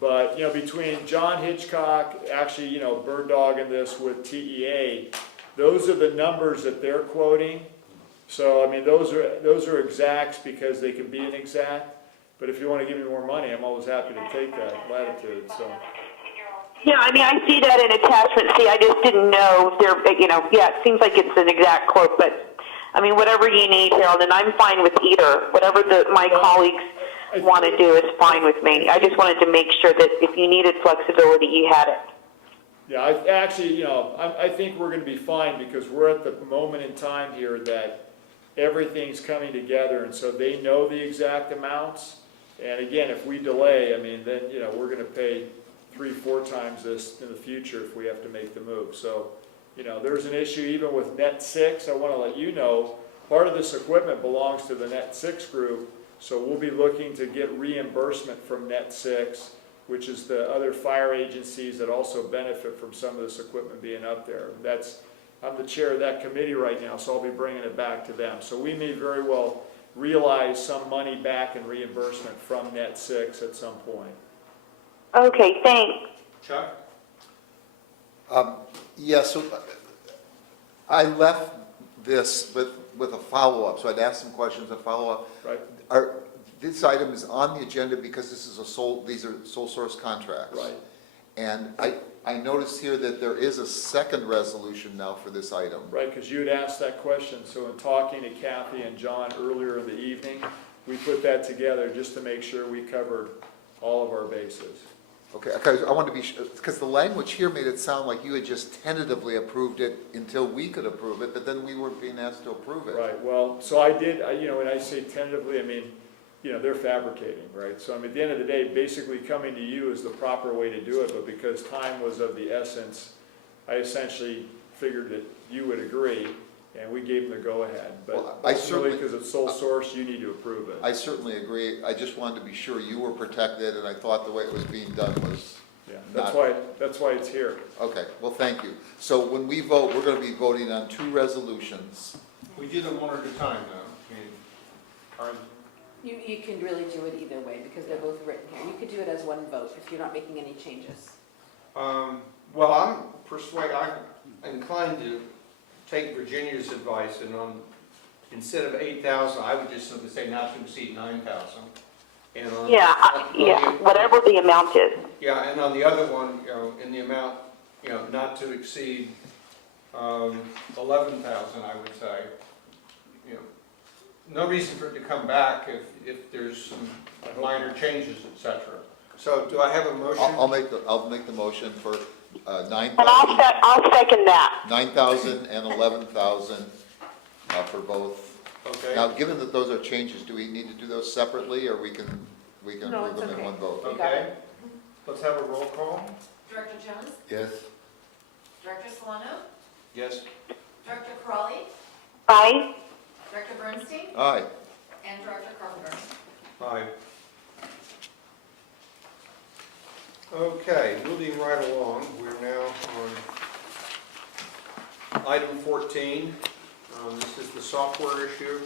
But, between John Hitchcock, actually, Bird Dog and this with TEA, those are the numbers that they're quoting. So, I mean, those are exacts because they can be an exact. But if you want to give me more money, I'm always happy to take that latitude, so. Yeah, I mean, I see that in attachment C. I just didn't know if there, it seems like it's an exact quote, but, I mean, whatever you need, Harold, and I'm fine with either. Whatever my colleagues want to do is fine with me. I just wanted to make sure that if you needed flexibility, you had it. Yeah, I think we're gonna be fine because we're at the moment in time here that everything's coming together, and so they know the exact amounts. And again, if we delay, I mean, then, we're gonna pay 3-4 times this in the future if we have to make the move. So, there's an issue even with Net 6. I wanna let you know, part of this equipment belongs to the Net 6 group, so we'll be looking to get reimbursement from Net 6, which is the other fire agencies that also benefit from some of this equipment being up there. I'm the chair of that committee right now, so I'll be bringing it back to them. So we may very well realize some money back in reimbursement from Net 6 at some point. Okay, thanks. Chuck? Yeah, so I left this with a follow-up, so I'd ask some questions, a follow-up. Right. This item is on the agenda because these are sole source contracts. Right. And I noticed here that there is a second resolution now for this item. Right, because you had asked that question, so in talking to Kathy and John earlier in the evening, we put that together just to make sure we covered all of our bases. Okay, because I wanted to be sure, because the language here made it sound like you had just tentatively approved it until we could approve it, but then we weren't being asked to approve it. Right, well, so I did, when I say tentatively, I mean, they're fabricating, right? So I mean, at the end of the day, basically coming to you is the proper way to do it, but because time was of the essence, I essentially figured that you would agree, and we gave them the go-ahead. But Well, I ultimately, certainly- because it's sole source, you need to approve it. I certainly agree. I just wanted to be sure you were protected, and I thought the way it was being done was, Yeah, that's why it's here. okay, well, thank you. So when we vote, we're gonna be voting on 2 resolutions. We do them one at a time, though. You can really do it either way because they're both written here. You could do it as one vote if you're not making any changes. Well, I'm inclined to take Virginia's advice, and instead of 8,000, I would just simply say not to exceed 9,000. And Whatever the amount is. Yeah, and on the other one, in the amount, not to exceed 11,000, I would say. No reason for it to come back if there's some minor changes, et cetera. So do I have a motion? I'll make the motion for 9,000. And I'll second that. 9,000 and 11,000 for both. Okay. Now, given that those are changes, do we need to do those separately, or we can No, approve it's them in okay. one vote? Okay. Let's have a roll call. Director Jones? Yes. Director Solano? Yes. Director Crawley? Aye. Director Bernstein? Aye. And Director Carpenter? Aye. Okay, moving right along, we're now on item 14. This is the software issue.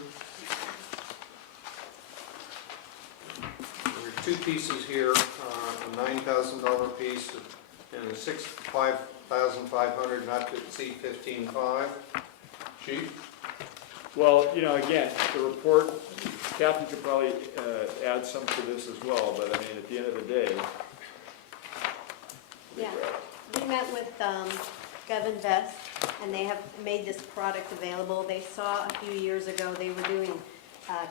There are 2 pieces here, a $9,000 piece and a $5,500 not to exceed $15,500. Chief? Well, again, the report, Kathy could probably add some to this as well, but I mean, at the end of the day. Yeah. met with GovInvest, and they have made this product available. They saw a few years ago, they were doing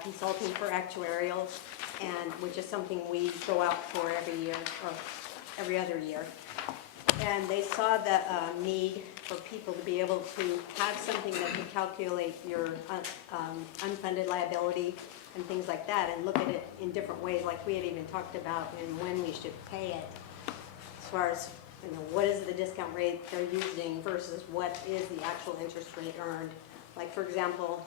consulting for actuarial, and which is something we go out for every year, or every other year. And they saw the need for people to be able to have something that could calculate your unfunded liability and things like that, and look at it in different ways, like we had even talked about, and when we should pay it. As far as, you know, what is the discount rate they're using versus what is the actual interest rate earned. Like, for example,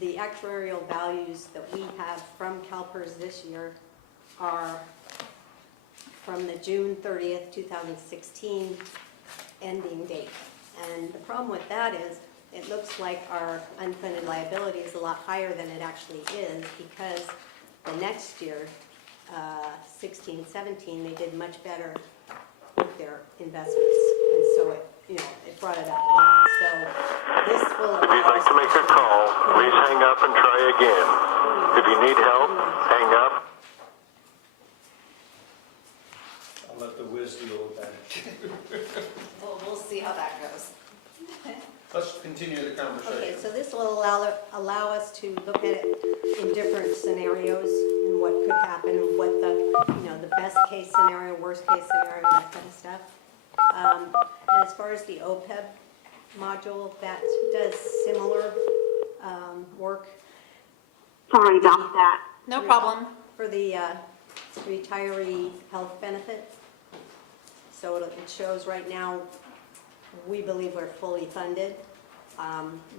the actuarial values that we have from CalPERS this year are from the June 30th, 2016 ending date. And the problem with that is, it looks like our unfunded liability is a lot higher than it actually is, because the next year, 16, 17, they did much better with their investments. And so it, you know, it brought it up a lot. So this will allow us. If you'd like to make a call, please hang up and try again. If you need help, hang up. I'll let the whiz deal with that. We'll see how that goes. Let's continue the Okay, conversation. so this will allow us to look at it in different scenarios and what could happen, and what the, you know, the best case scenario, worst case scenario, that kind of stuff. And as far as the OPEB module, that does similar work. Sorry about that. No problem. For the retiree health benefit. So it shows right now, we believe we're fully funded.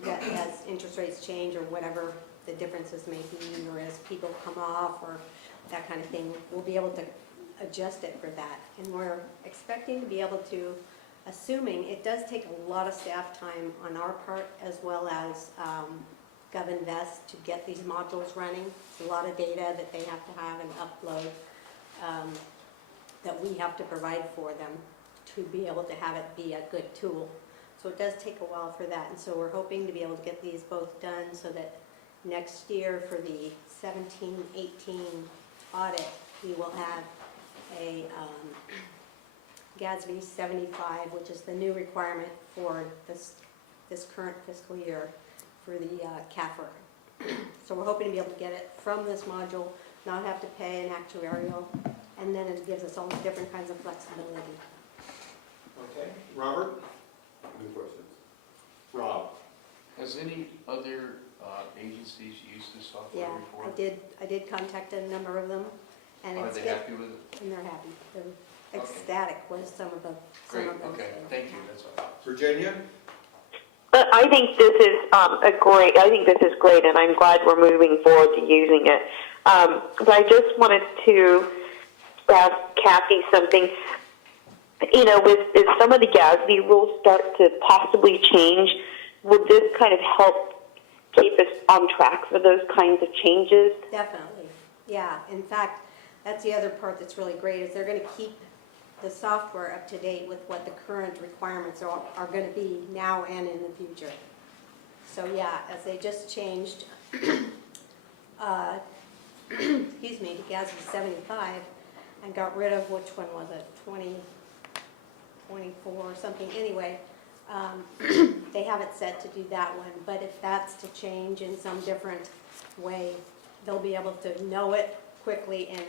That as interest rates change or whatever the differences may be, or as people come off or that kind of thing, we'll be able to adjust it for that. And we're expecting to be able to, assuming it does take a lot of staff time on our part as well as GovInvest to get these modules running. It's a lot of data that they have to have and upload that we have to provide for them to be able to have it be a good tool. So it does take a while for that, and so we're hoping to be able to get these both done so that next year for the 17-18 audit, we will have a GASB 75, which is the new requirement for this current fiscal year for the CAFR. So we're hoping to be able to get it from this module, not have to pay an actuarial, and then it gives us all different kinds of flexibility. Okay, Robert? Any questions? Rob? Has any other agencies used this software Yeah, before? I did contact a number of them, and Are it's they good, happy with it? and they're happy. They're Okay. ecstatic with some of them. Great, okay, thank you, that's all. Virginia? I think this is I think this is great, and I'm glad we're moving forward to using it. But I just wanted to ask Kathy something. You know, as some of the GASB rules start to possibly change, would this kind of help keep us on track for those kinds of changes? Definitely, yeah. In fact, that's the other part that's really great, is they're going to keep the software up to date with what the current requirements are going to be now and in the future. So yeah, as they just changed, excuse me, to GASB 75 and got rid of, which one was it, 2024 or something, anyway, they have it set to do that one. But if that's to change in some different way, they'll be able to know it quickly and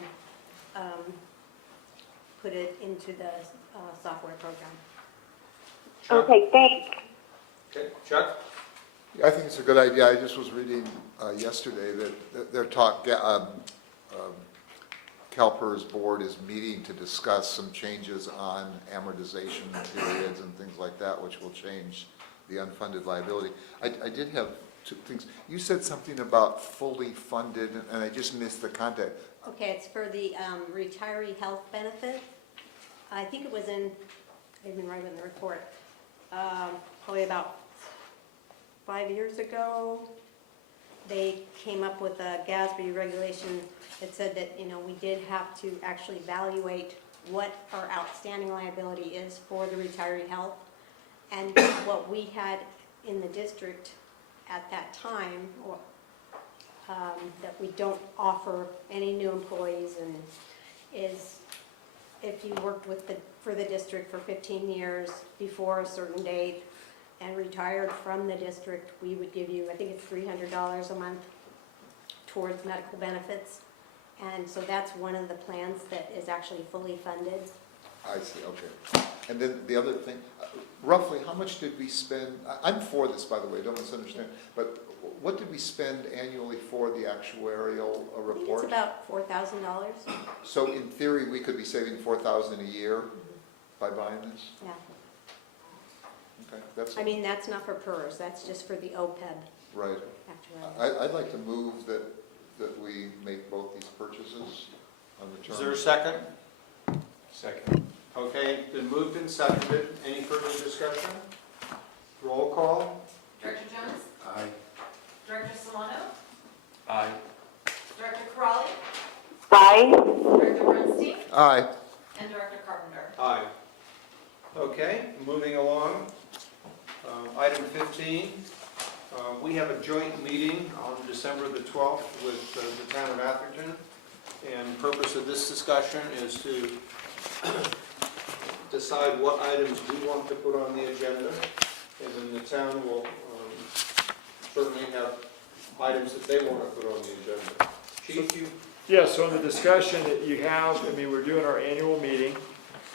put it into the software program. Chuck? Okay, thanks. Okay, Chuck? I think it's a good idea. I just was reading yesterday that their CalPERS board is meeting to discuss some changes on amortization periods and things like that, which will change the unfunded liability. I did have two things. You said something about fully funded, and I just missed the context. Okay, it's for the retiree health benefit. I think it was in, I didn't write it in the report, probably about 5 years ago. They came up with a GASB regulation that said that, you know, we did have to actually evaluate what our outstanding liability is for the retiree health. And what we had in the district at that time, that we don't offer any new employees, and is if you worked with the for the district for 15 years before a certain date and retired from the district, we would give you, I think it's $300 a month towards medical benefits. And so that's one of the plans that is actually fully funded. I see, okay. And then the other thing, roughly, how much did we spend, I'm for this, by the way, don't misunderstand, but what did we spend annually for the actuarial I think it's report? about $4,000. So in theory, we could be saving $4,000 a year by buying this? Yeah. Okay, that's, I mean, that's not for PERS, that's just for the OPEB right. actuarial. I'd like to move that we make both these purchases on the terms. Is there a second? Second. Okay, been moved and seconded. Any further discussion? Roll call? Director Jones? Aye. Director Solano? Aye. Director Crawley? Aye. Director Bernstein? Aye. And Director Carpenter? Aye. Okay, moving along. Item 15, we have a joint meeting on December the 12th with the town of Atherton. And the purpose of this discussion is to decide what items we want to put on the agenda. And then the town will certainly have items that they want to put on the agenda. Chief, you? Yeah, so in the discussion that you have, I mean, we're doing our annual meeting,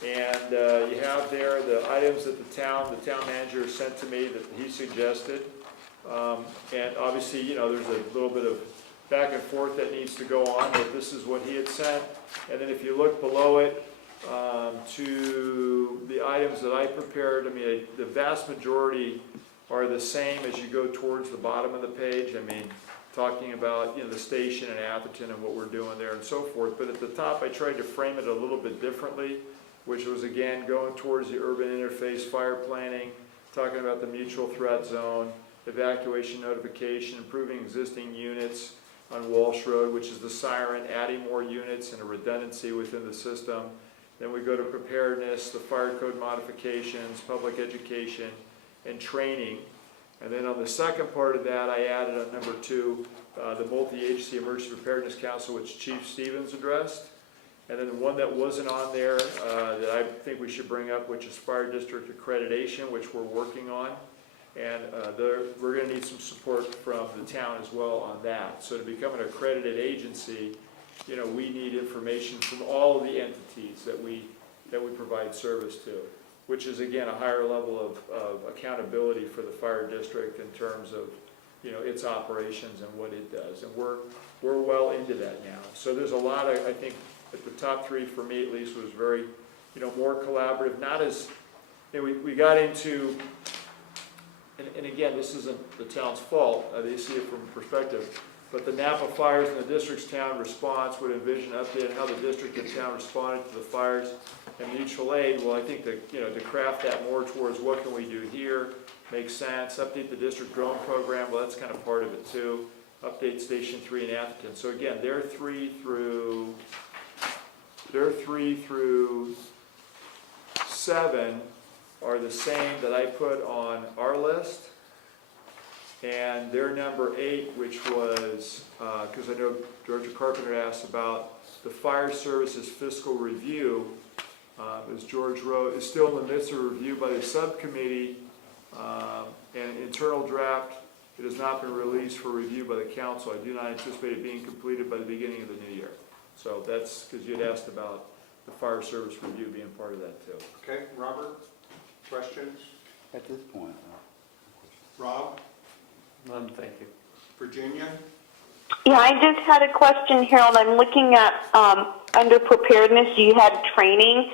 and you have there the items that the town manager sent to me that he suggested. And obviously, you know, there's a little bit of back and forth that needs to go on, but this is what he had sent. And then if you look below it, to the items that I prepared, I mean, the vast majority are the same as you go towards the bottom of the page. I mean, talking about, you know, the station in Atherton and what we're doing there and so forth. But at the top, I tried to frame it a little bit differently, which was, again, going towards the urban interface, fire planning, talking about the mutual threat zone, evacuation notification, improving existing units on Walsh Road, which is the siren, adding more units and a redundancy within the system. Then we go to preparedness, the fire code modifications, public education, and training. And then on the second part of that, I added on number 2, the Multi-Agency Emergency Preparedness Council, which Chief Stevens addressed. And then the one that wasn't on there that I think we should bring up, which is Fire District Accreditation, which we're working on. And we're going to need some support from the town as well on that. So to become an accredited agency, you know, we need information from all of the entities that we provide service to, which is, again, a higher level of accountability for the fire district in terms of, you know, its operations and what it does. And we're well into that now. So there's a lot of, I think, at the top 3 for me at least was very, you know, more collaborative, not as, you know, we got into, and again, this isn't the town's fault, they see it from perspective, but the Napa fires and the district's town response would envision an update on how the district and town responded to the fires and mutual aid. Well, I think that, you know, to craft that more towards what can we do here, makes sense. Update the district drone program, well, that's kind of part of it too. Update Station 3 in Atherton. So again, they're 3 through 7 are the same that I put on our list. And their number 8, which was, because I know Director Carpenter asked about the fire services fiscal review, as George wrote, is still in the midst of review by the subcommittee, and internal draft. It has not been released for review by the council. I do not anticipate it being completed by the beginning of the new year. So that's because you had asked about the fire service review being part of that too. Okay, Robert, questions? At this point, Rob? None, thank you. Virginia? Yeah, I just had a question, Harold. I'm looking at, under preparedness, you had training.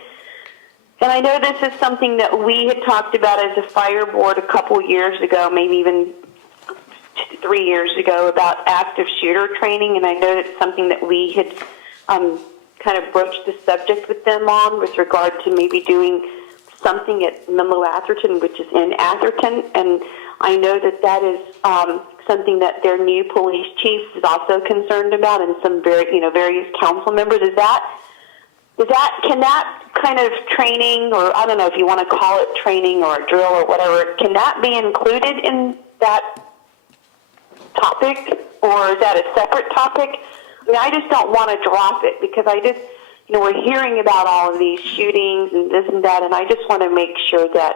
And I know this is something that we had talked about as a fire board a couple years ago, maybe even 3 years ago, about active shooter training. And I know it's something that we had kind of broached the subject with them on with regard to maybe doing something at Menlo Atherton, which is in Atherton. And I know that that is something that their new police chief is also concerned about, and some various council members. Can that kind of training, or I don't know if you want to call it training or a drill or whatever, can that be included in that topic, or is that a separate topic? I mean, I just don't want to drop it because I just, we're hearing about all of these shootings and this and that, and I just want to make sure that,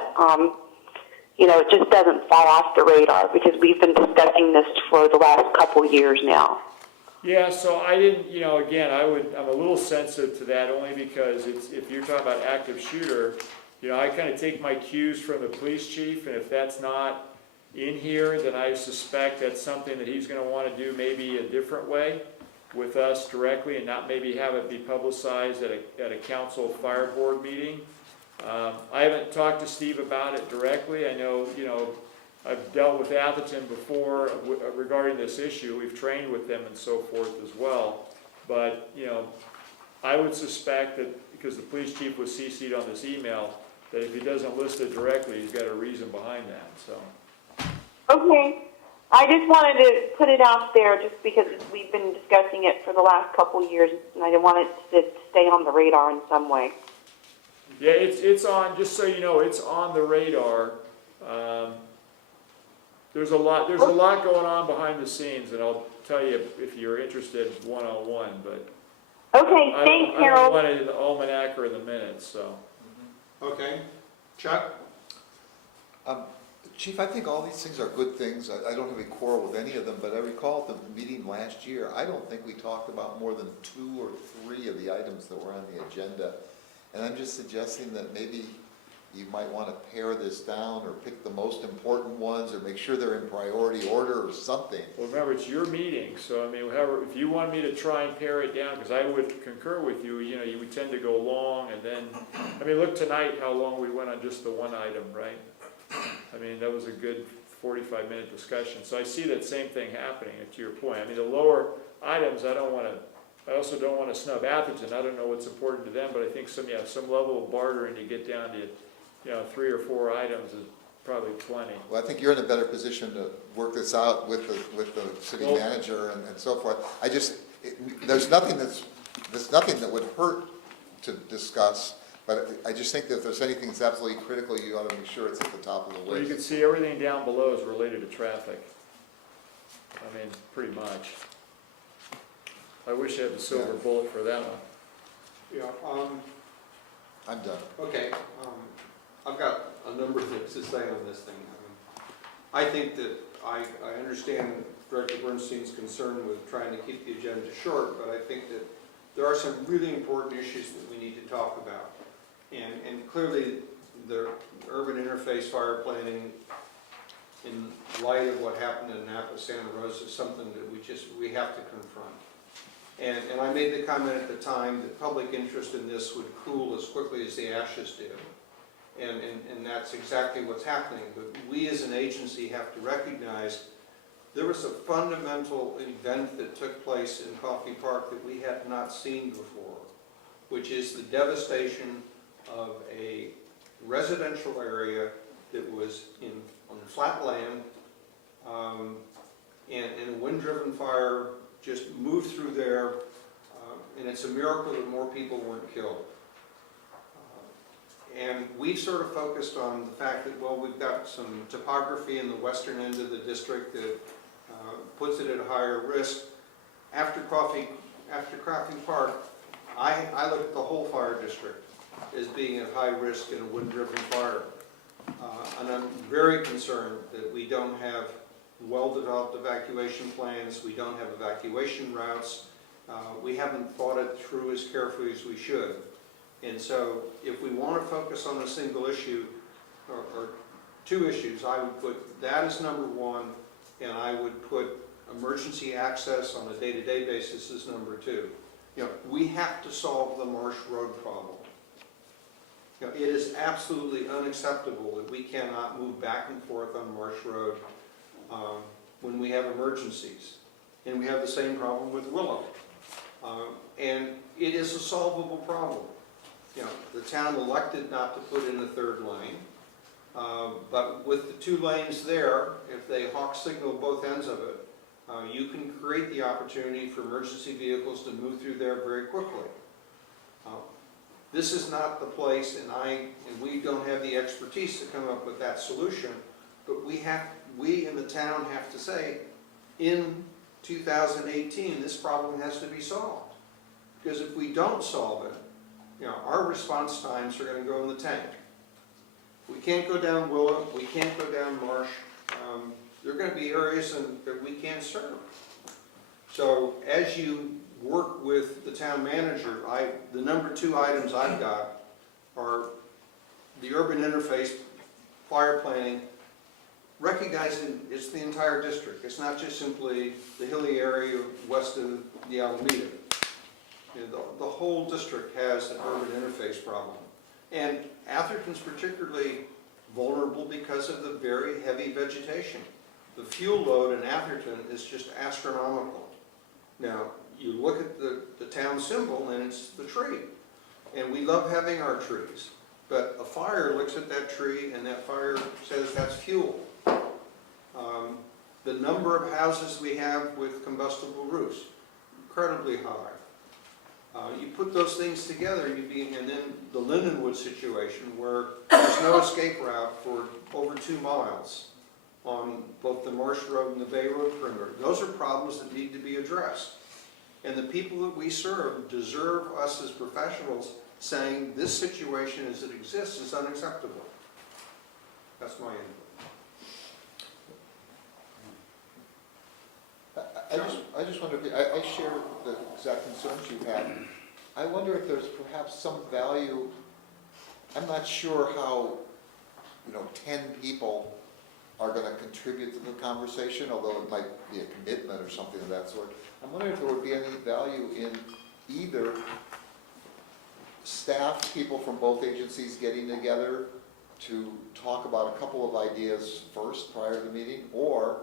it just doesn't fall off the radar, because we've been discussing this for the last couple years now. Yeah, so I didn't, again, I'm a little sensitive to that only because if you're talking about active shooter, I kind of take my cues from the police chief, and if that's not in here, then I suspect that's something that he's going to want to do maybe a different way with us directly, and not maybe have it be publicized at a council fire board meeting. I haven't talked to Steve about it directly. I know, I've dealt with Atherton before regarding this issue. We've trained with them and so forth as well. But, I would suspect that because the police chief was CC'd on this email, that if he doesn't list it directly, he's got a reason behind that, so. Okay. I just wanted to put it out there just because we've been discussing it for the last couple of years, and I want it to stay on the radar in some way. Yeah, it's on, just so you know, it's on the radar. There's a lot going on behind the scenes, and I'll tell you if you're interested one-on-one, but. Okay, thanks, I don't Harold. want it in the almanac or in the minutes, so. Okay. Chuck? Chief, I think all these things are good things. I don't have any quarrel with any of them, but I recall at the meeting last year, I don't think we talked about more than 2 or 3 of the items that were on the agenda. And I'm just suggesting that maybe you might want to pare this down, or pick the most important ones, or make sure they're in priority order or something. Well, remember, it's your meeting, so I mean, however, if you want me to try and pare it down, because I would concur with you, you would tend to go long, and then, I mean, look tonight how long we went on just the one item, right? I mean, that was a good 45-minute discussion, so I see that same thing happening, to your point. I mean, the lower items, I also don't want to snub Atherton. I don't know what's important to them, but I think some level of bartering to get down to, 3 or 4 items is probably plenty. Well, I think you're in a better position to work this out with the city manager and so forth. There's nothing that would hurt to discuss, but I just think that if there's anything that's absolutely critical, you ought to make sure it's at the top of the list. Well, you can see everything down below is related to traffic. I mean, pretty much. I wish I had the silver bullet for that one. Yeah, I'm done. okay, I've got a number of things to say on this thing. I think that I understand Director Bernstein's concern with trying to keep the agenda short, but I think that there are some really important issues that we need to talk about. And clearly, the urban interface fire planning, in light of what happened in Napa, Santa Rosa, is something that we have to confront. And I made the comment at the time that public interest in this would cool as quickly as the ashes did. And that's exactly what's happening. But we as an agency have to recognize there was a fundamental event that took place in Coffey Park that we had not seen before, which is the devastation of a residential area that was on flat land, and a wind-driven fire just moved through there, and it's a miracle that more people weren't killed. And we sort of focused on the fact that, well, we've got some topography in the western end of the district that puts it at a higher risk. After Coffey Park, I look at the whole fire district as being at high risk in a wind-driven fire. And I'm very concerned that we don't have well-developed evacuation plans, we don't have evacuation routes, we haven't thought it through as carefully as we should. And so if we want to focus on a single issue, or 2 issues, I would put that as number 1, and I would put emergency access on a day-to-day basis as number 2. We have to solve the Marsh Road problem. It is absolutely unacceptable that we cannot move back and forth on Marsh Road when we have emergencies. And we have the same problem with Willow. And it is a solvable problem. The town elected not to put in a 3rd lane, but with the 2 lanes there, if they hawk signal both ends of it, you can create the opportunity for emergency vehicles to move through there very quickly. This is not the place, and we don't have the expertise to come up with that solution, but we in the town have to say, in 2018, this problem has to be solved. Because if we don't solve it, our response times are gonna go in the tank. We can't go down Willow, we can't go down Marsh. There are gonna be areas that we can't serve. So as you work with the town manager, the number 2 items I've got are the urban interface, fire planning, recognizing it's the entire district. It's not just simply the hilly area west of the Alameda. The whole district has an urban interface problem. And Atherton's particularly vulnerable because of the very heavy vegetation. The fuel load in Atherton is just astronomical. Now, you look at the town symbol and it's the tree. And we love having our trees. But a fire looks at that tree and that fire says that's fuel. The number of houses we have with combustible roofs, incredibly high. You put those things together, and then the Lindenwood situation where there's no escape route for over 2 miles on both the Marsh Road and the Bay Road perimeter. Those are problems that need to be addressed. And the people that we serve deserve us as professionals saying this situation as it exists is unacceptable. That's my input. I just wonder, I share the exact concerns you have. I wonder if there's perhaps some value, I'm not sure how, 10 people are gonna contribute to the conversation, although it might be a commitment or something of that sort. I'm wondering if there would be any value in either staff, people from both agencies getting together to talk about a couple of ideas first prior to the meeting, or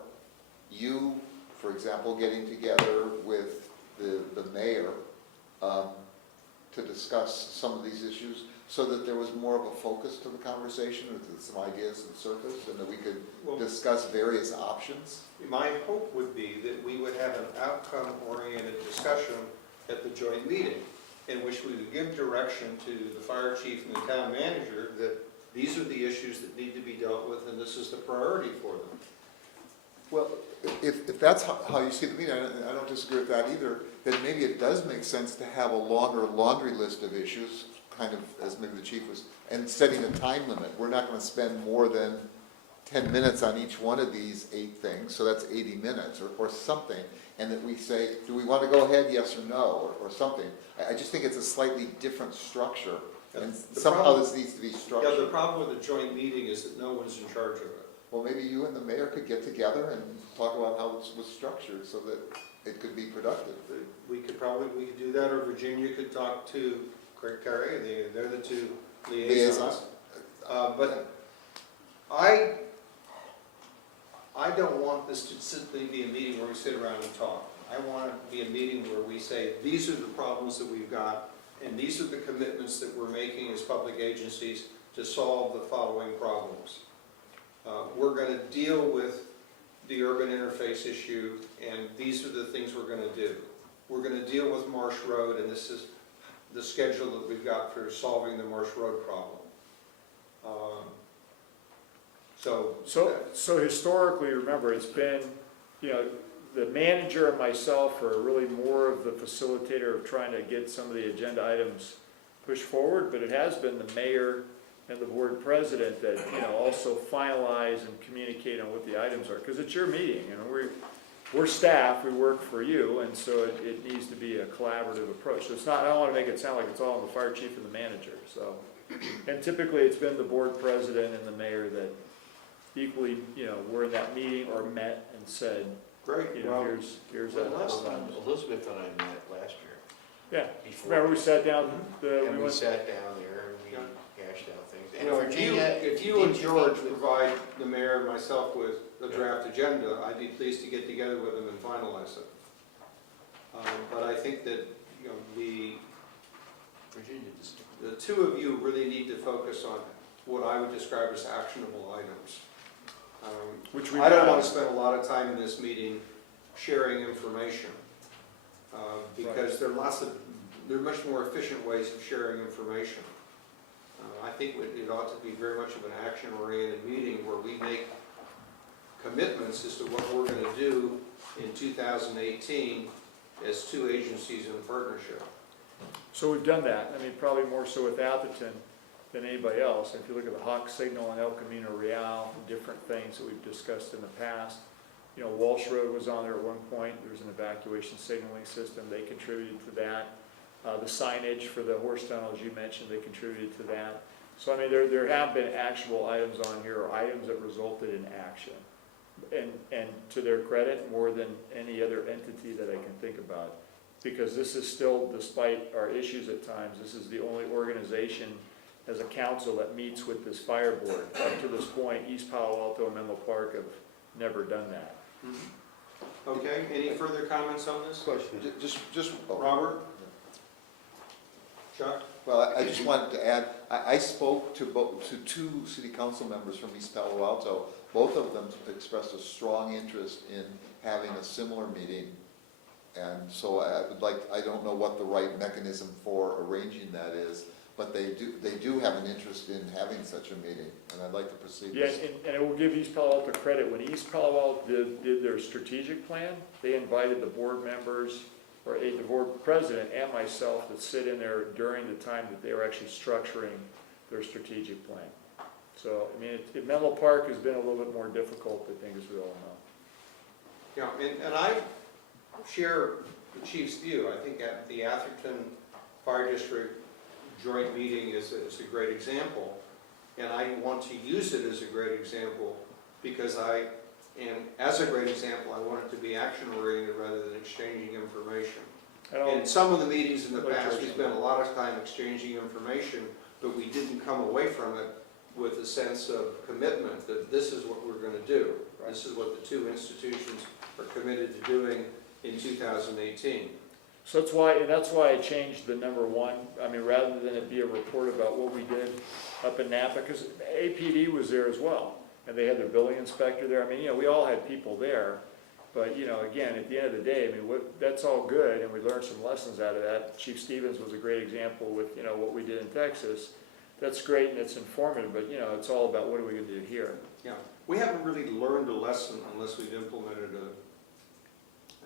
you, for example, getting together with the mayor to discuss some of these issues so that there was more of a focus to the conversation, with some ideas that surfaced, and that we could discuss various options. My hope would be that we would have an outcome-oriented discussion at the joint meeting in which we would give direction to the fire chief and the town manager that these are the issues that need to be dealt with and this is the priority for them. Well, if that's how you see the meeting, I don't disagree with that either, then maybe it does make sense to have a longer laundry list of issues, kind of as maybe the chief was, and setting a time limit. We're not going to spend more than 10 minutes on each one of these 8 things, so that's 80 minutes or something, and that we say, do we want to go ahead, yes or no, or something. I just think it's a slightly different structure, and somehow this needs to be structured. Yeah, the problem with the joint meeting is that no one's in charge of it. Well, maybe you and the mayor could get together and talk about how this was structured so that it could be productive. We could do that, or Virginia could talk to Craig Terry, they're the 2 liaisons. But I don't want this to simply be a meeting where we sit around and talk. I want it to be a meeting where we say, these are the problems that we've got, and these are the commitments that we're making as public agencies to solve the following problems. We're going to deal with the urban interface issue, and these are the things we're going to do. We're going to deal with Marsh Road, and this is the schedule that we've got for solving the Marsh Road problem. So historically, remember, it's been, the manager and myself are really more of the facilitator of trying to get some of the agenda items pushed forward, but it has been the mayor and the board president that, also finalize and communicate on what the items are, because it's your meeting, we're staff, we work for you, and so it needs to be a collaborative approach. So it's not, I don't want to make it sound like it's all on the fire chief and the manager, so. And typically, it's been the board president and the mayor that equally, were in that meeting or met and said, great, here's that. Last time, Elizabeth and I met last year. Yeah, Before. remember we sat down, And we sat down there and we hashed out things. And if you and George provide the mayor and myself with the draft agenda, I'd be pleased to get together with them and finalize it. But I think that, the 2 of you really need to focus on what I would describe as actionable items. I don't want to spend a lot of time in this meeting sharing information, because there are much more efficient ways of sharing information. I think it ought to be very much of an action-oriented meeting where we make commitments as to what we're going to do in 2018 as 2 agencies in partnership. So we've done that, I mean, probably more so with Atherton than anybody else. If you look at the Hawk Signal and El Camino Real, different things that we've discussed in the past. You know, Walsh Road was on there at one point, there was an evacuation signaling system, they contributed to that. The signage for the horse tunnel, as you mentioned, they contributed to that. So I mean, there have been actual items on here, or items that resulted in action. And to their credit, more than any other entity that I can think about. Because this is still, despite our issues at times, this is the only organization as a council that meets with this fire board. Up to this point, East Palo Alto and Menlo Park have never done that. Okay, any further comments on this? Question. Just, Robert? Chuck? well, I just wanted to add, I spoke to two city council members from East Palo Alto. Both of them expressed a strong interest in having a similar meeting. And so I don't know what the right mechanism for arranging that is, but they do have an interest in having such a meeting, and I'd like to proceed. Yeah, and I will give East Palo Alto credit. When East Palo Alto did their strategic plan, they invited the board members, or the board president and myself to sit in there during the time that they were actually structuring their strategic plan. So, I mean, Menlo Park has been a little bit more difficult, I think, as we all know. Yeah, and I share the chief's view. I think at the Atherton Fire District joint meeting is a great example. And I want to use it as a great example because as a great example, I want it to be action-oriented rather than exchanging information. In some of the meetings in the past, we spent a lot of time exchanging information, but we didn't come away from it with a sense of commitment that this is what we're going to do. This is what the two institutions are committed to doing in 2018. So that's why I changed the number one. I mean, rather than it be a report about what we did up in Napa, because APD was there as well, and they had their building inspector there. I mean, you know, we all had people there, but you know, again, at the end of the day, I mean, that's all good, and we learned some lessons out of that. Chief Stevens was a great example with, you know, what we did in Texas. That's great and it's informative, but you know, it's all about what are we going to do here. Yeah, we haven't really learned a lesson unless we've implemented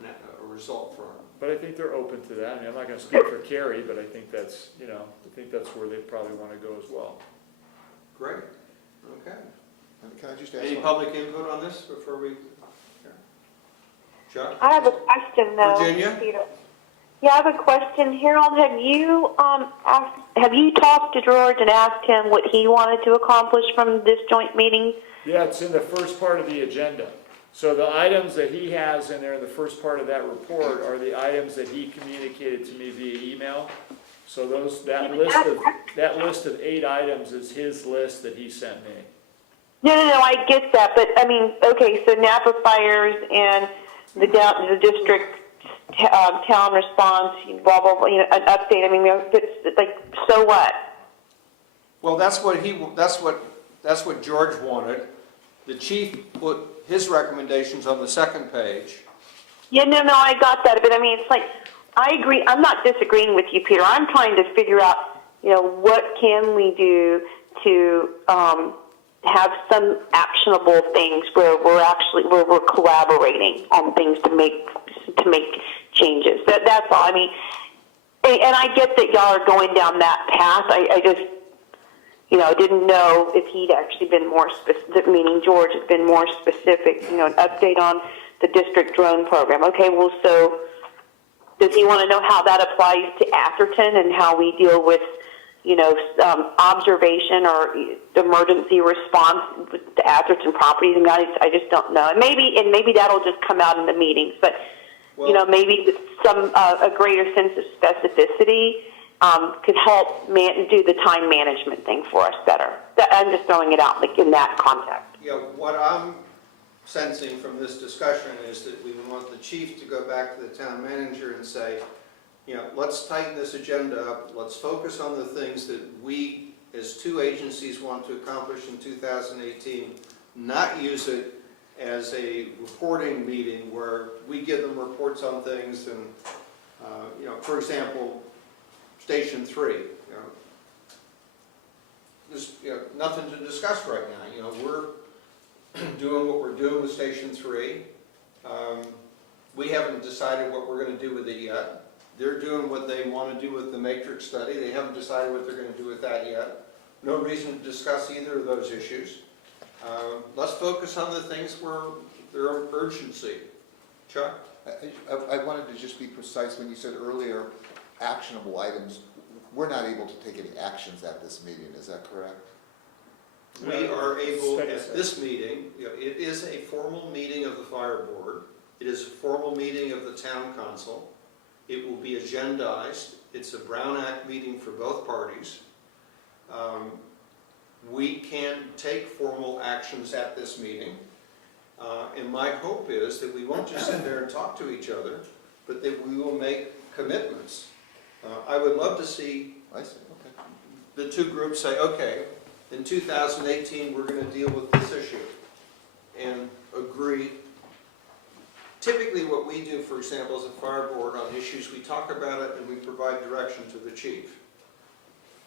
a result from it. But I think they're open to that. I mean, I'm not going to speak for Kerry, but I think that's, you know, I think that's where they probably want to go as well. Great, okay. And can I just ask Any one? public input on this before we? Chuck? I have a question though. Virginia? Peter. Yeah, I have a question. Harold, have you talked to George and asked him what he wanted to accomplish from this joint meeting? Yeah, it's in the first part of the agenda. So the items that he has in there in the first part of that report are the items that he communicated to me via email. So that list of 8 items is his list that he sent me. No, I get that, but I mean, okay, so Napa fires and the district town response, blah blah blah, you know, an update. I mean, it's like, so what? Well, that's what George wanted. The chief put his recommendations on the second page. Yeah, no, I got that, but I mean, it's like, I agree. I'm not disagreeing with you, Peter. I'm trying to figure out, you know, what can we do to have some actionable things where we're collaborating on things to make changes. That's all. I mean, and I get that y'all are going down that path. I just, you know, didn't know if he'd actually been more specific, meaning George had been more specific, you know, an update on the district drone program. Okay, well, so does he want to know how that applies to Atherton and how we deal with, you know, observation or emergency response with the Atherton properties? I mean, I just don't know. And maybe that'll just come out in the meetings, but, you know, maybe some a greater sense of specificity could help do the time management thing for us better. I'm just throwing it out like in that context. Yeah, what I'm sensing from this discussion is that we want the chief to go back to the town manager and say, you know, let's tighten this agenda up. Let's focus on the things that we, as two agencies, want to accomplish in 2018, not use it as a reporting meeting where we give them reports on things and, you know, for example, Station 3, you know, there's nothing to discuss right now. You know, we're doing what we're doing with Station 3. We haven't decided what we're going to do with it yet. They're doing what they want to do with the matrix study. They haven't decided what they're going to do with that yet. No reason to discuss either of those issues. Let's focus on the things where there are urgency. Chuck? I wanted to just be precise, when you said earlier, actionable items, we're not able to take any actions at this meeting, is that correct? We are able, at this meeting, it is a formal meeting of the fire board. It is a formal meeting of the town council. It will be agendized. It's a Brown Act meeting for both parties. We can take formal actions at this meeting. And my hope is that we won't just sit there and talk to each other, but that we will make commitments. I would love to see I see, okay. the two groups say, okay, in 2018, we're going to deal with this issue, and agree. Typically what we do, for example, as a fire board on issues, we talk about it and we provide direction to the chief.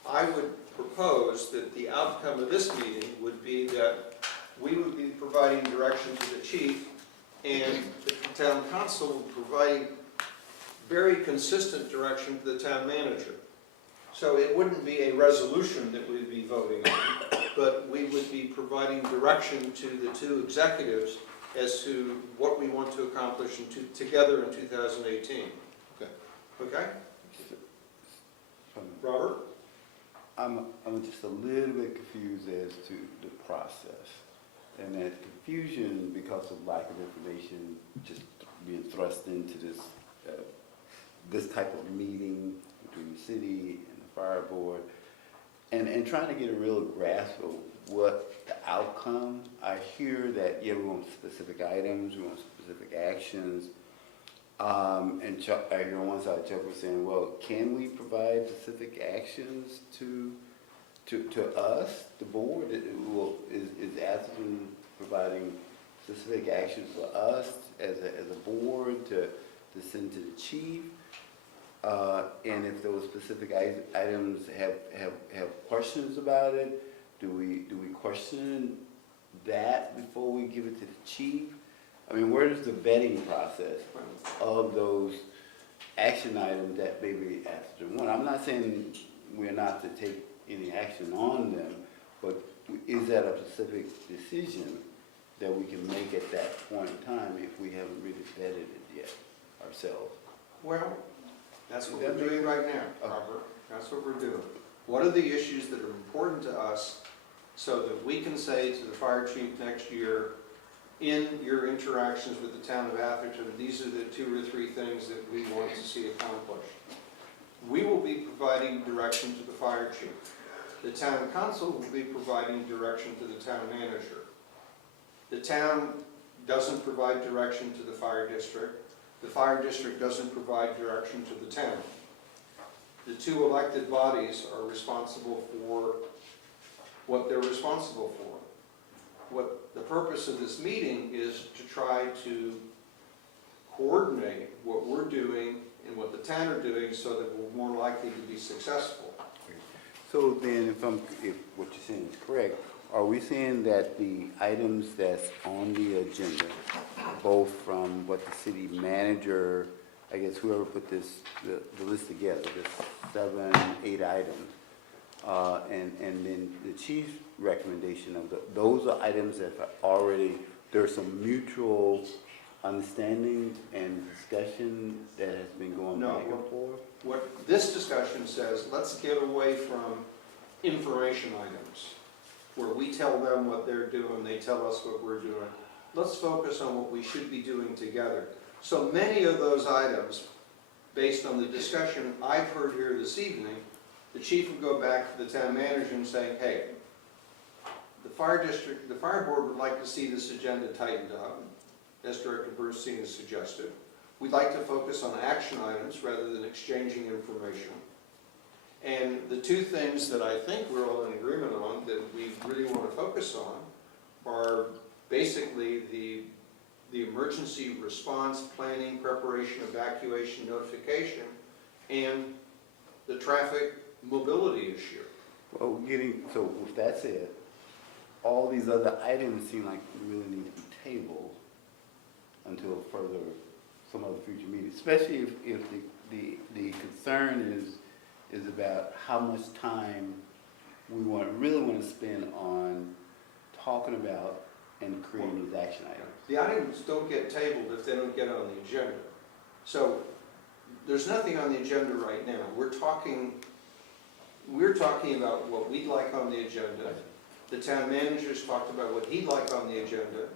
I would propose that the outcome of this meeting would be that we would be providing direction to the chief, and the town council would provide very consistent direction to the town manager. So it wouldn't be a resolution that we'd be voting on, but we would be providing direction to the two executives as to what we want to accomplish together in 2018. Okay. Okay? Robert? I'm just a little bit confused as to the process. And that confusion, because of lack of information, just being thrust into this type of meeting between the city and the fire board, and trying to get a real grasp of what the outcome. I hear that, yeah, we want specific items, we want specific actions. And Chuck, I hear on one side Chuck was saying, well, can we provide specific actions to us, the board? Is Atherton providing specific actions for us as a board to send to the chief? And if those specific items have questions about it, do we question that before we give it to the chief? I mean, where is the vetting process of those action items that maybe Atherton want? I'm not saying we're not to take any action on them, but is that a specific decision that we can make at that point in time if we haven't really vetted it yet ourselves? Well, that's what we're doing right now, Robert. That's what we're doing. What are the issues that are important to us so that we can say to the fire chief next year, in your interactions with the town of Atherton, these are the 2 or 3 things that we want to see accomplished. We will be providing direction to the fire chief. The town council will be providing direction to the town manager. The town doesn't provide direction to the fire district. The fire district doesn't provide direction to the town. The 2 elected bodies are responsible for what they're responsible for. What the purpose of this meeting is to try to coordinate what we're doing and what the town are doing so that we're more likely to be successful. So then, if what you're saying is correct, are we saying that the items that's on the agenda, both from what the city manager, I guess whoever put the list together, this 7, 8 items, and then the chief's recommendation of those are items that are already, there's some mutual understanding and discussion that has been going back and forth? What this discussion says, let's get away from information items, where we tell them what they're doing, they tell us what we're doing. Let's focus on what we should be doing together. So many of those items, based on the discussion I've heard here this evening, the chief would go back to the town manager and say, hey, the fire board would like to see this agenda tightened up, as Director Bernstein has suggested. We'd like to focus on action items rather than exchanging information. And the 2 things that I think we're all in agreement on that we really want to focus on are basically the emergency response planning, preparation, evacuation, notification, and the traffic mobility issue. Well, so with that said, all these other items seem like they really need to be tabled until some other future meeting, especially if the concern is about how much time we really want to spend on talking about and creating these action items. The items don't get tabled if they don't get on the agenda. So there's nothing on the agenda right now. We're talking about what we'd like on the agenda. The town manager's talked about what he'd like on the agenda.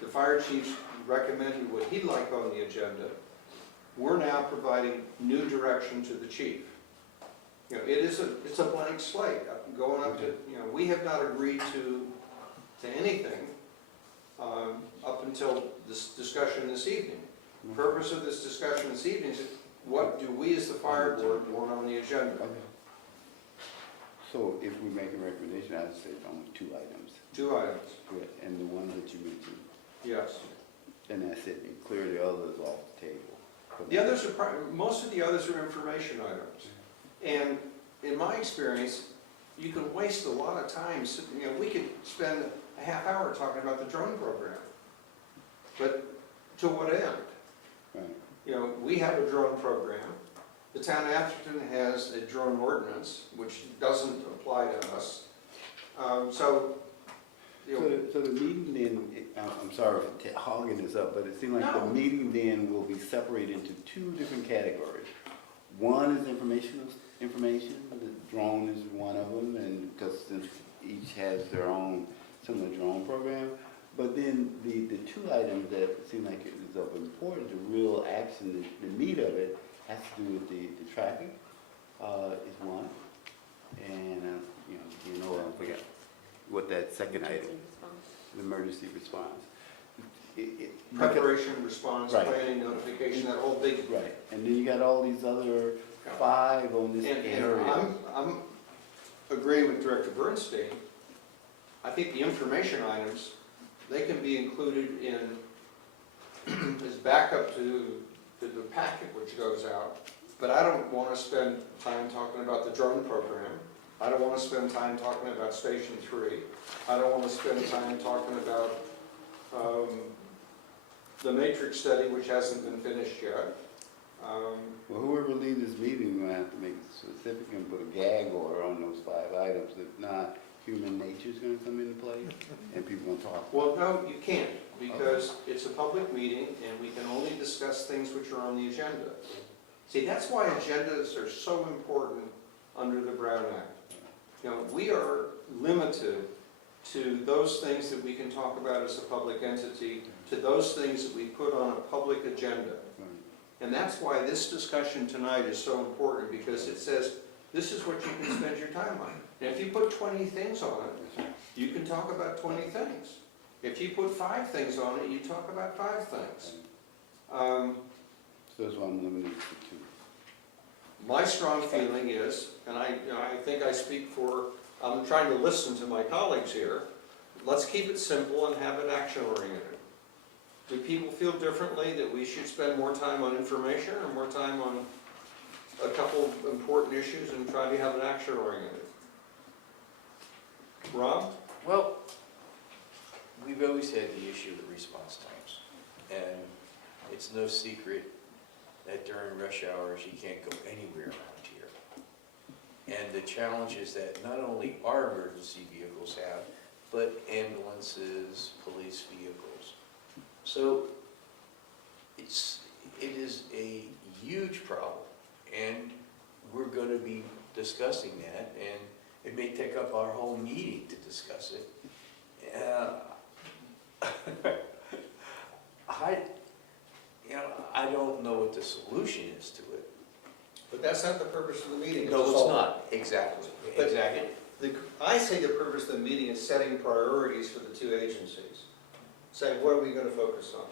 The fire chief's recommended what he'd like on the agenda. We're now providing new direction to the chief. You know, it's a blank slate, going up to, you know, we have not agreed to anything up until this discussion this evening. The purpose of this discussion this evening is, what do we as the fire board want on the agenda? Okay. So if we make a recommendation, I'd say only 2 items. 2 items, Good. And the one that you mentioned, yes. and that's it, and clear the others off the table. The others are, most of the others are information items. And in my experience, you can waste a lot of time, you know, we could spend a half hour talking about the drone program. But to what end? Right. You know, we have a drone program. The town of Atherton has a drone ordinance, which doesn't apply to us. So, you know, So the meeting then, I'm sorry for hogging this up, but it seems like the No. meeting then will be separated into 2 different categories. One is information, the drone is one of them, and because since each has their own similar drone program. But then the 2 items that seem like it is of importance, the real action, the meat of it, has to do with the traffic, is one. And, you know, I forgot what that second item, the emergency response. preparation, response, Right. planning, notification, that whole big. Right, and then you got all these other 5 on this And area. I'm agreeing with Director Bernstein. I think the information items, they can be included in, as backup to the packet which goes out. But I don't want to spend time talking about the drone program. I don't want to spend time talking about Station 3. I don't want to spend time talking about the matrix study, which hasn't been finished yet. Well, whoever leads this meeting, we're gonna have to make it specific and put a gag order on those 5 items. If not, human nature's gonna come into play, and people gonna talk. Well, no, you can't, because it's a public meeting, and we can only discuss things which are on the agenda. See, that's why agendas are so important under the Brown Act. You know, we are limited to those things that we can talk about as a public entity, to those things that we put on a public agenda. And that's why this discussion tonight is so important, because it says, this is what you can spend your time on. And if you put 20 things on it, you can talk about 20 things. If you put 5 things on it, you talk about 5 things. So that's why I'm limited to 2. My strong feeling is, and I think I speak for, I'm trying to listen to my colleagues here, let's keep it simple and have it action-oriented. Do people feel differently, that we should spend more time on information or more time on a couple of important issues and try to have it action-oriented? Rob? Well, we've always had the issue of the response times, and it's no secret that during rush hours, you can't go anywhere around here. And the challenges that not only our emergency vehicles have, but ambulances, police vehicles. So it is a huge problem, and we're going to be discussing that, and it may take up our whole meeting to discuss it. I don't know what the solution is to it. But that's not the purpose of the meeting. is No, to it's solve it. not, exactly, But- exactly. I say the purpose of the meeting is setting priorities for the 2 agencies. Saying, what are we going to focus on?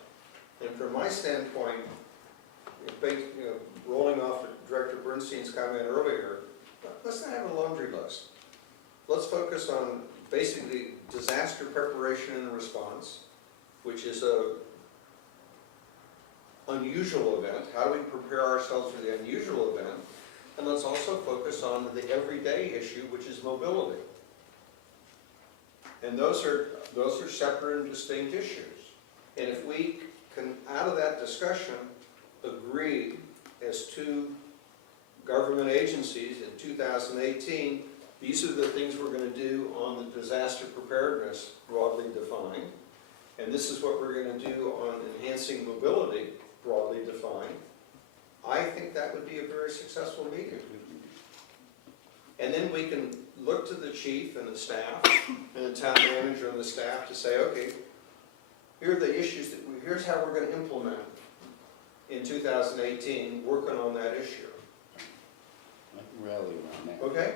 And from my standpoint, rolling off Director Bernstein's comment earlier, let's not have a laundry list. Let's focus on basically disaster preparation and response, which is a unusual event. How do we prepare ourselves for the unusual event? And let's also focus on the everyday issue, which is mobility. And those are separate and distinct issues. And if we can, out of that discussion, agree as two government agencies in 2018, these are the things we're going to do on the disaster preparedness broadly defined. And this is what we're going to do on enhancing mobility broadly defined. I think that would be a very successful meeting. And then we can look to the chief and the staff and the town manager and the staff to say, okay, here are the issues here's how we're going to implement in 2018, working on that issue. I can rally around that. Okay?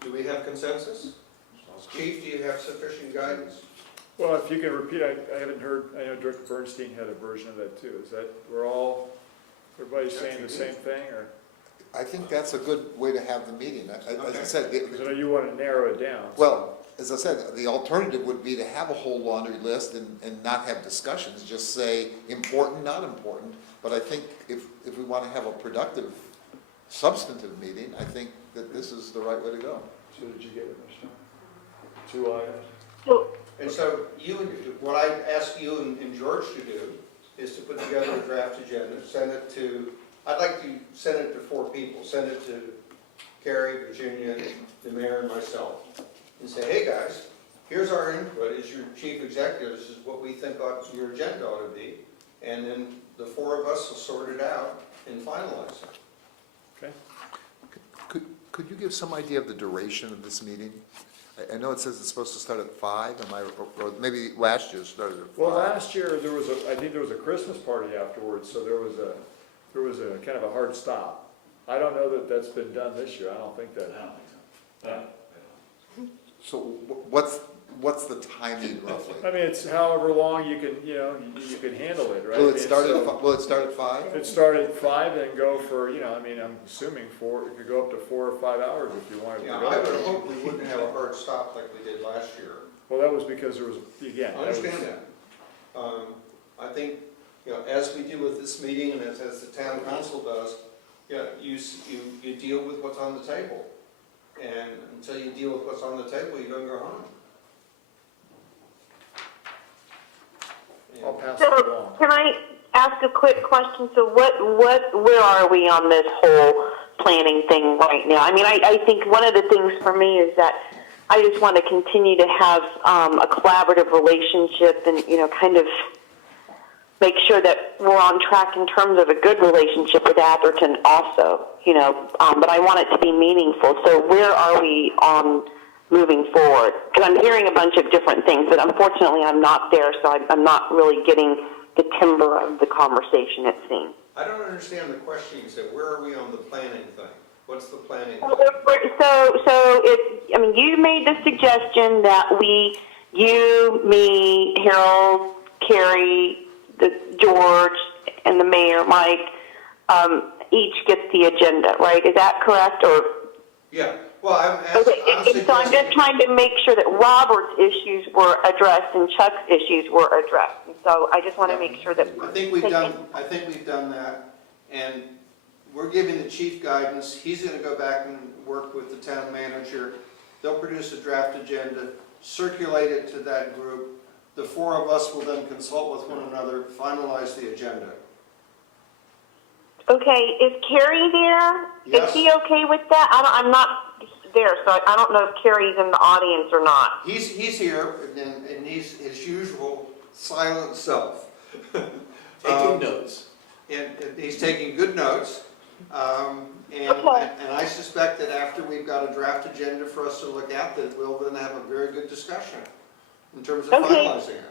Do we have consensus? Chief, do you have sufficient guidance? Well, if you can repeat, I haven't heard, I know Director Bernstein had a version of that too. Is that, everybody's saying the same thing, or? I think that's a good way to have the meeting. As I said, Because I know you want to narrow it down. well, as I said, the alternative would be to have a whole laundry list and not have discussions, just say important, not important. But I think if we want to have a productive, substantive meeting, I think that this is the right way to go. So did you get it, Mr. 2 items? So, And so what I ask you and George to do is to put together a draft agenda, send it to, I'd like to send it to 4 people. Send it to Carrie, Virginia, the mayor, and myself. And say, hey guys, here's our input as your chief executive. This is what we think your agenda ought to be. And then the 4 of us will sort it out and finalize it. Okay. Could you give some idea of the duration of this meeting? I know it says it's supposed to start at 5, or maybe last year started at 5. Well, last year, I think there was a Christmas party afterwards, so there was a kind of a hard stop. I don't know that that's been done this year. I don't think that. I don't think so. Yeah. So what's the timing roughly? I mean, it's however long you can handle it, right? Will I it mean, start so- at, will it start at 5? It started at 5 and go for, I mean, I'm assuming it could go up to 4 or 5 hours if you wanted to Yeah, go. I would hope we wouldn't have a hard stop like we did last year. Well, that was because there was, again. I understand that. I think, as we do with this meeting and as the town council does, you deal with what's on the table. And until you deal with what's on the table, you don't go home. I'll pass it so along. can I ask a quick question? So where are we on this whole planning thing right now? I mean, I think one of the things for me is that I just want to continue to have a collaborative relationship and, kind of make sure that we're on track in terms of a good relationship with Atherton also, but I want it to be meaningful. So where are we on moving forward? Because I'm hearing a bunch of different things, but unfortunately I'm not there, so I'm not really getting the timber of the conversation, it seems. I don't understand the question you said. Where are we on the planning thing? What's the planning thing? So you made the suggestion that you, me, Harold, Carrie, George, and the mayor, Mike, each gets the agenda, right? Is that correct? Or Yeah. Well, I'm okay, so I'm just trying to make sure that Robert's issues were addressed and Chuck's issues were addressed. And so I just want to make sure that I think we've done that, and we're giving the chief guidance. He's going to go back and work with the town manager. They'll produce a draft agenda, circulate it to that group. The 4 of us will then consult with one another, finalize the agenda. Okay, is Carrie there? Yes. Is he okay with that? I'm not there, so I don't know if Carrie's in the audience or not. He's here, and he's his usual silent self. Taking notes. And he's taking good notes. And I suspect that after we've got a draft agenda for us to look at, that we'll then have a very good discussion in terms of Okay. finalizing it.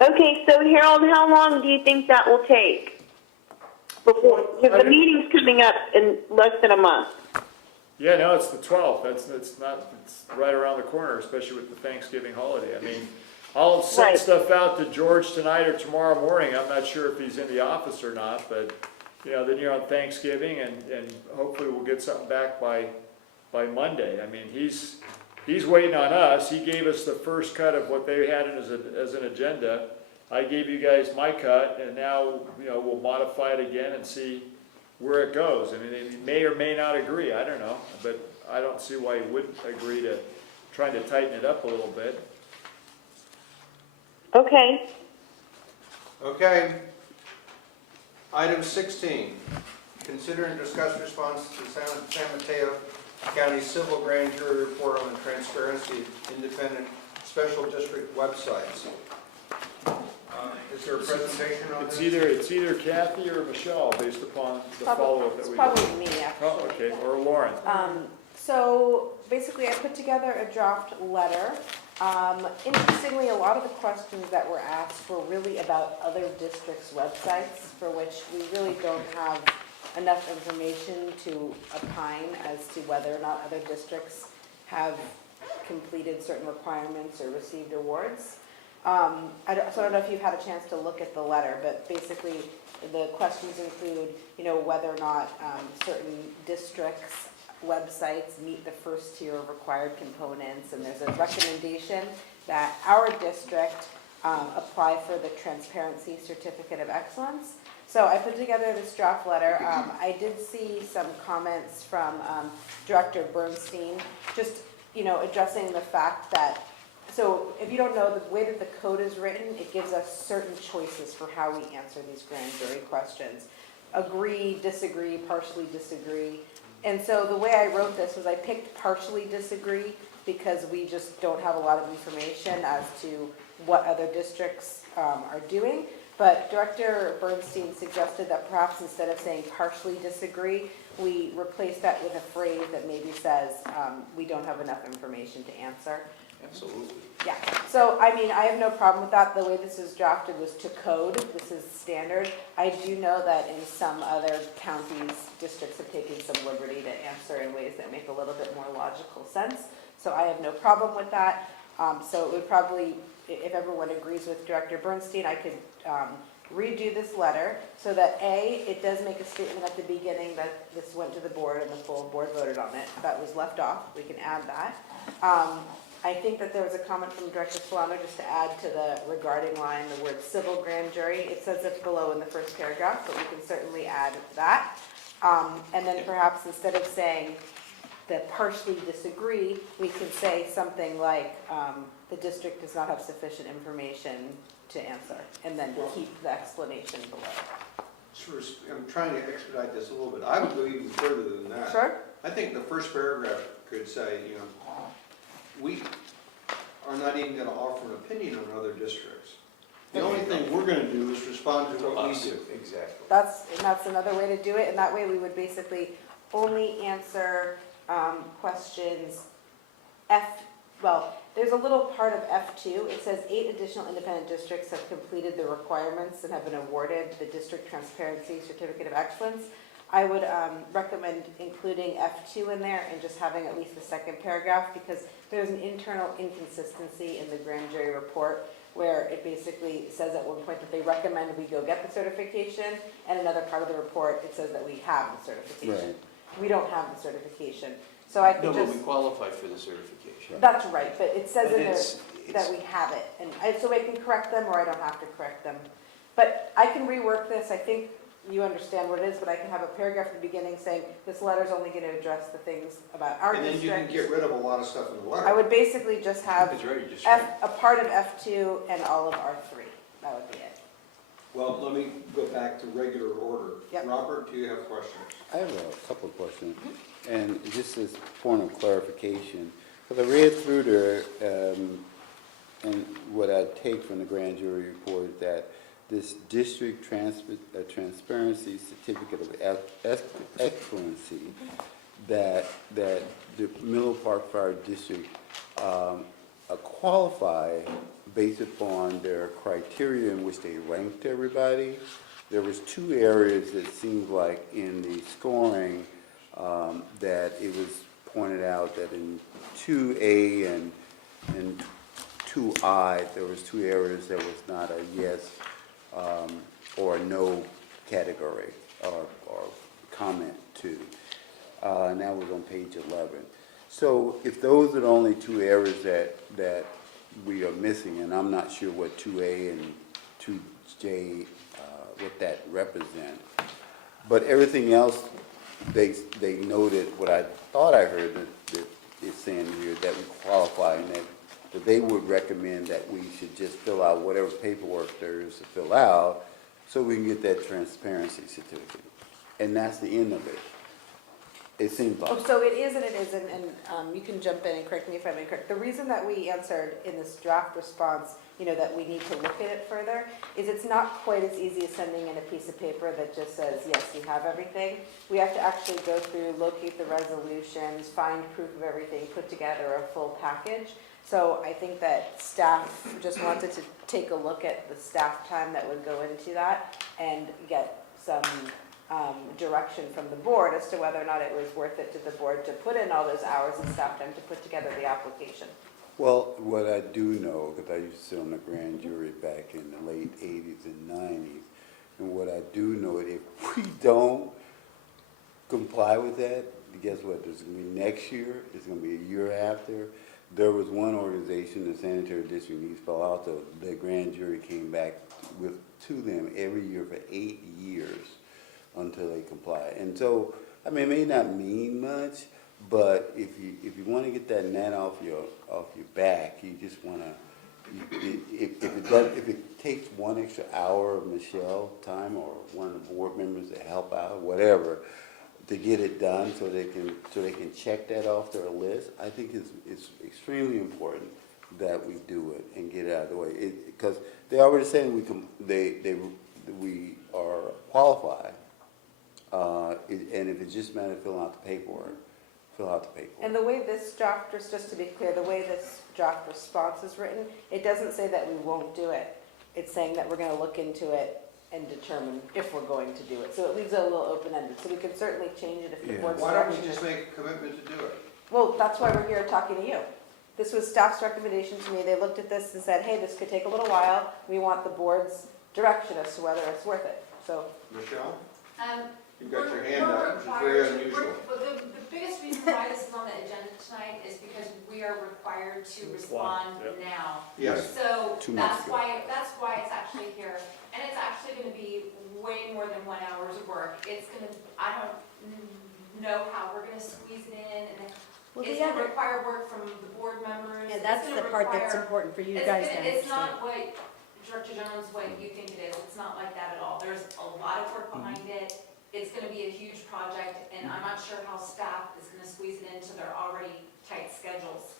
Okay, so Harold, how long do you think that will take? Because the meeting's coming up in less than a month. Yeah, no, it's the 12th. It's right around the corner, especially with the Thanksgiving holiday. I mean, I'll send Right. stuff out to George tonight or tomorrow morning. I'm not sure if he's in the office or not, but, then you're on Thanksgiving and hopefully we'll get something back by Monday. I mean, he's waiting on us. He gave us the first cut of what they had as an agenda. I gave you guys my cut, and now, we'll modify it again and see where it goes. I mean, they may or may not agree, I don't know, but I don't see why he wouldn't agree to trying to tighten it up a little bit. Okay. Okay. Item 16, consider and discuss response to San Mateo County Civil Grand Jury Report on the transparency of independent special district websites. Is there a presentation on this? It's either Kathy or Michelle, based upon the follow-up that It's we probably got. me, Oh, actually. okay, or Lauren. So basically, I put together a draft letter. Interestingly, a lot of the questions that were asked were really about other districts' websites, for which we really don't have enough information to opine as to whether or not other districts have completed certain requirements or received awards. So I don't know if you've had a chance to look at the letter, but basically, the questions include, whether or not certain districts' websites meet the first tier of required components, and there's a recommendation that our district apply for the Transparency Certificate of Excellence. So I put together this draft letter. I did see some comments from Director Bernstein, just, addressing the fact that, so if you don't know, the way that the code is written, it gives us certain choices for how we answer these grand jury questions. Agree, disagree, partially disagree. And so the way I wrote this was I picked partially disagree because we just don't have a lot of information as to what other districts are doing. But Director Bernstein suggested that perhaps instead of saying partially disagree, we replace that with a phrase that maybe says, we don't have enough information to answer. Absolutely. Yeah, so I mean, I have no problem with that. The way this is drafted was to code. This is standard. I do know that in some other counties, districts have taken some liberty to answer in ways that make a little bit more logical sense. So I have no problem with that. So it would probably, if everyone agrees with Director Bernstein, I could redo this letter so that A, it does make a statement at the beginning that this went to the board and the full board voted on it. That was left off. We can add that. I think that there was a comment from Director Solano just to add to the regarding line, the word civil grand jury. It says it below in the first paragraph, but we can certainly add that. And then perhaps instead of saying that partially disagree, we can say something like, the district does not have sufficient information to answer, and then keep the explanation below. Sure, I'm trying to expedite this a little bit. I would go even further than that. Sure? I think the first paragraph could say, we are not even going to offer an opinion on other districts. The only thing we're going to do is respond to what we do. Exactly. That's another way to do it, and that way we would basically only answer questions there's a little part of F2. It says 8 additional independent districts have completed the requirements and have been awarded the District Transparency Certificate of Excellence. I would recommend including F2 in there and just having at least the second paragraph, because there's an internal inconsistency in the grand jury report where it basically says at one point that they recommend we go get the certification, and another part of the report, it says that we have the certification. Right. We don't have the certification. So I could No, but just, we qualify for the certification. that's right, but it says And in there it's- that we have it. And so I can correct them, or I don't have to correct them. But I can rework this. I think you understand what it is, but I can have a paragraph at the beginning saying, this letter's only going to address the things about our And then you can district. get rid of a lot of stuff in the letter. I would basically just have It's already just. a part of F2 and all of R3. That would be it. Well, let me go back to regular order. Yep. Robert, do you have questions? I have a couple of questions, and just as point of clarification, because I read through there, and what I take from the grand jury report is that this district transparency certificate of excellency that the Menlo Park Fire District qualify based upon their criteria in which they ranked everybody. There was 2 areas that seemed like in the scoring that it was pointed out that in 2A and 2I, there was 2 areas that was not a yes or a no category or comment to. And that was on page 11. So if those are the only 2 areas that we are missing, and I'm not sure what 2A and 2J, what that represent, but everything else, they noted what I thought I heard that it's saying here, that we qualify, and that they would recommend that we should just fill out whatever paperwork there is to fill out, so we can get that transparency certificate. And that's the end of it. It seems Oh, like. so it is and it isn't, and you can jump in and correct me if I'm incorrect. The reason that we answered in this draft response, that we need to look at it further, is it's not quite as easy as sending in a piece of paper that just says, yes, we have everything. We have to actually go through, locate the resolutions, find proof of everything, put together a full package. So I think that staff just wanted to take a look at the staff time that would go into that and get some direction from the board as to whether or not it was worth it to the board to put in all those hours and staff time to put together the application. Well, what I do know, because I used to sit on the grand jury back in the late 80s and 90s, and what I do know is if we don't comply with that, guess what? There's going to be next year, it's going to be a year after. There was one organization, the Sanitary District in East Palo Alto, the grand jury came back to them every year for 8 years until they comply. And so, I mean, it may not mean much, but if you want to get that gnat off your back, you just want to. If it takes one extra hour of Michelle time or one of the board members to help out, whatever, to get it done so they can check that off their list, I think it's extremely important that we do it and get it out of the way. Because they already saying we are qualified. And if it's just a matter of filling out the paperwork, fill out the paperwork. And the way this draft, just to be clear, the way this draft response is written, it doesn't say that we won't do it. It's saying that we're going to look into it and determine if we're going to do it. So it leaves it a little open-ended. So we can certainly change it if the Yeah. board's Why don't we direction just is- make a commitment to do it? Well, that's why we're here talking to you. This was staff's recommendation to me. They looked at this and said, hey, this could take a little while. We want the board's direction as to whether it's worth it. So Michelle? Um, You've got your we're- hand we're up, which is required very to- unusual. But the biggest reason why this is on the agenda tonight is because we are required to respond Yep. now. Yes. So 2 months that's ago. why it's actually here. And it's actually gonna be way more than 1 hour's of work. I don't know how we're gonna squeeze it in, and Well, it's the gonna other, require work from the board members. yeah, It's that's gonna the part that's require- important for you It's guys to gonna- It's understand. not what, Director Jones, what you think it is. It's not like that at all. There's a lot of work behind it. It's gonna be a huge project, and I'm not sure how staff is gonna squeeze it into their already tight schedules.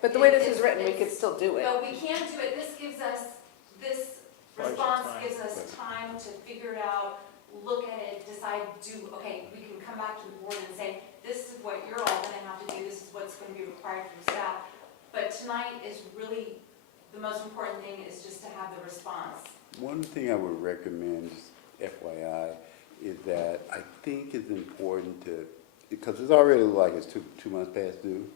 But the way this it's- is written, we it's- could still do it. No, we can't do it. This gives us, this Buys us response time. gives us time to figure it out, look at it, decide, okay, we can come back to the board and say, this is what you're all gonna have to do, this is what's gonna be required from staff. But tonight is really, the most important thing is just to have the response. One thing I would recommend, just FYI, is that I think it's important to, because it's already like it's two months past due.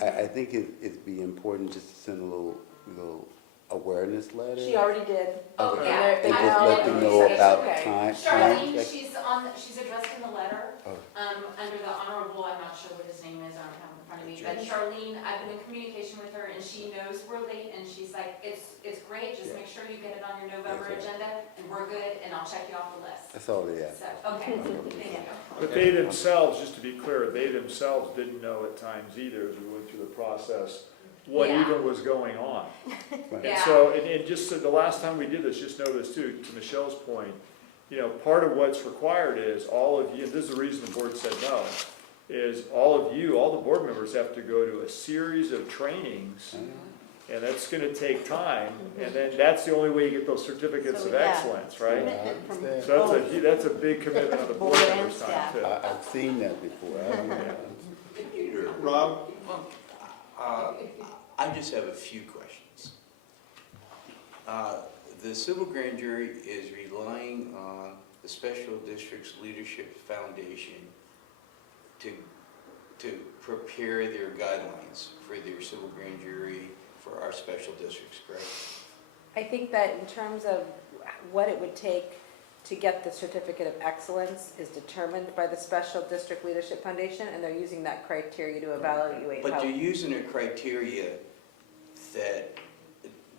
I think it'd be important just to send a little awareness letter. She already did. Oh, Okay. yeah. And I just will let them do know that. about Okay. time. Charlene, like- she's addressed in the letter, Oh. under the honorable, I'm not sure what his name is, I don't have it in front of me, but Charlene, I've been in communication with her, and she knows we're late, and she's like, it's great, just Yeah. make sure you get it on your November That's right. agenda, and we're good, and I'll check you off the list. That's all they ask. So, okay, thank you. But they themselves, just to be clear, they themselves didn't know at times either as we went through the process what Yeah. even was going on. Right. Yeah. So, and just so the last time we did this, just know this too, to Michelle's point, part of what's required is all of you, and this is the reason the board said no, is all of you, all the board members have to go to a series of trainings, and that's gonna take time, and then that's the only way you get those certificates So, of yeah. excellence, right? Commitment from understand. So both. that's a big commitment on the board Board and members' time staff. too. I've seen that before. I don't know. Peter, Rob? I just have a few questions. The Civil Grand Jury is relying on the Special Districts Leadership Foundation to prepare their guidelines for their Civil Grand Jury for our special districts, correct? I think that in terms of what it would take to get the certificate of excellence is determined by the Special District Leadership Foundation, and they're using that criteria to evaluate But how. you're using a criteria that,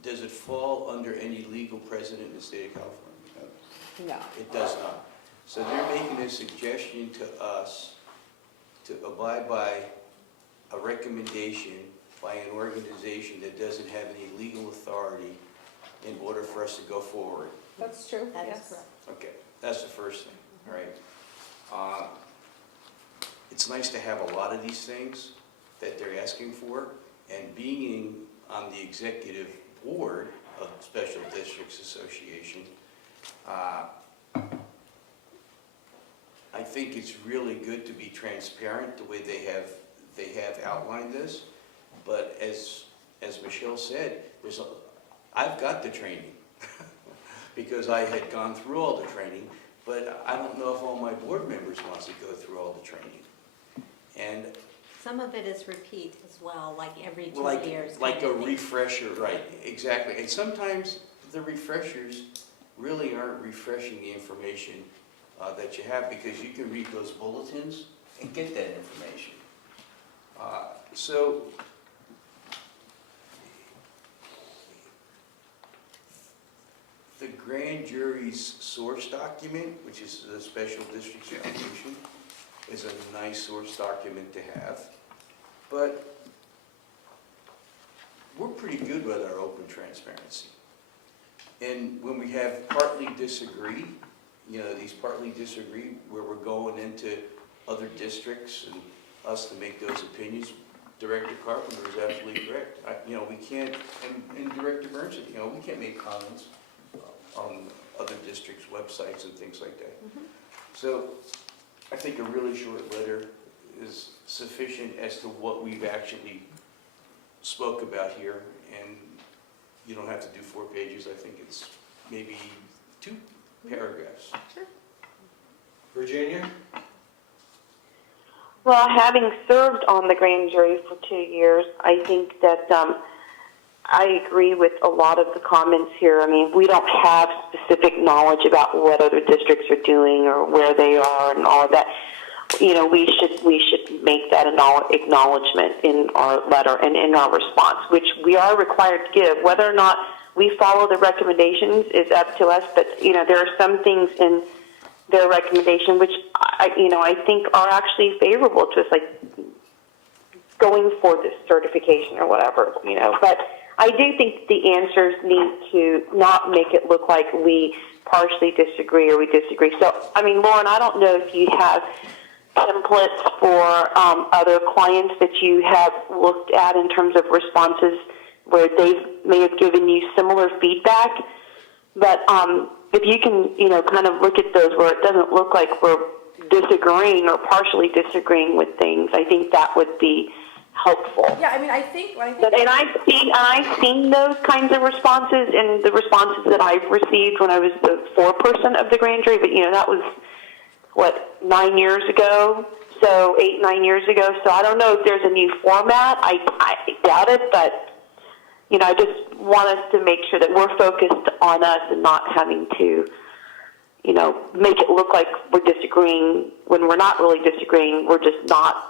does it fall under any legal precedent in the state of California? No. It does not. So they're making a suggestion to us to abide by a recommendation by an organization that doesn't have any legal authority in order for us to go forward. That's true, That is yes. correct. Okay, that's the first thing, all right? It's nice to have a lot of these things that they're asking for, and being on the executive board of Special Districts Association, I think it's really good to be transparent the way they have outlined this, but as Michelle said, I've got the training, because I had gone through all the training, but I don't know if all my board members wants to go through all the training. And Some of it is repeat as well, like every 2 like, years. like kind a of thing. refresher, right, exactly. And sometimes the refreshers really aren't refreshing the information that you have, because you can read those bulletins and get that information. So the grand jury's source document, which is the Special Districts Resolution, is a nice source document to have. But we're pretty good with our open transparency. And when we have partly disagree, these partly disagree where we're going into other districts and us to make those opinions, Director Carpenter is absolutely correct. We can't, and Director Burnson, we can't make comments on other districts' websites and things like that. So I think a really short letter is sufficient as to what we've actually spoke about here, and you don't have to do 4 pages. I think it's maybe 2 paragraphs. Virginia? Well, having served on the grand jury for 2 years, I think that I agree with a lot of the comments here. I mean, we don't have specific knowledge about what other districts are doing or where they are and all of that. We should make that acknowledgement in our letter and in our response, which we are required to give. Whether or not we follow the recommendations is up to us, but there are some things in their recommendation which I think are actually favorable to us, like going for this certification or whatever, But I do think the answers need to not make it look like we partially disagree or we disagree. So, Lauren, I don't know if you have templates for other clients that you have looked at in terms of responses where they may have given you similar feedback, but if you can, kind of look at those where it doesn't look like we're disagreeing or partially disagreeing with things, I think that would be helpful. Yeah, I think And I've seen those kinds of responses in the responses that I've received when I was the foreperson of the grand jury, but that was 9 years ago, so 8, 9 years ago. So I don't know if there's a new format. I doubt it, but I just want us to make sure that we're focused on us and not having to, make it look like we're disagreeing when we're not really disagreeing. We're just not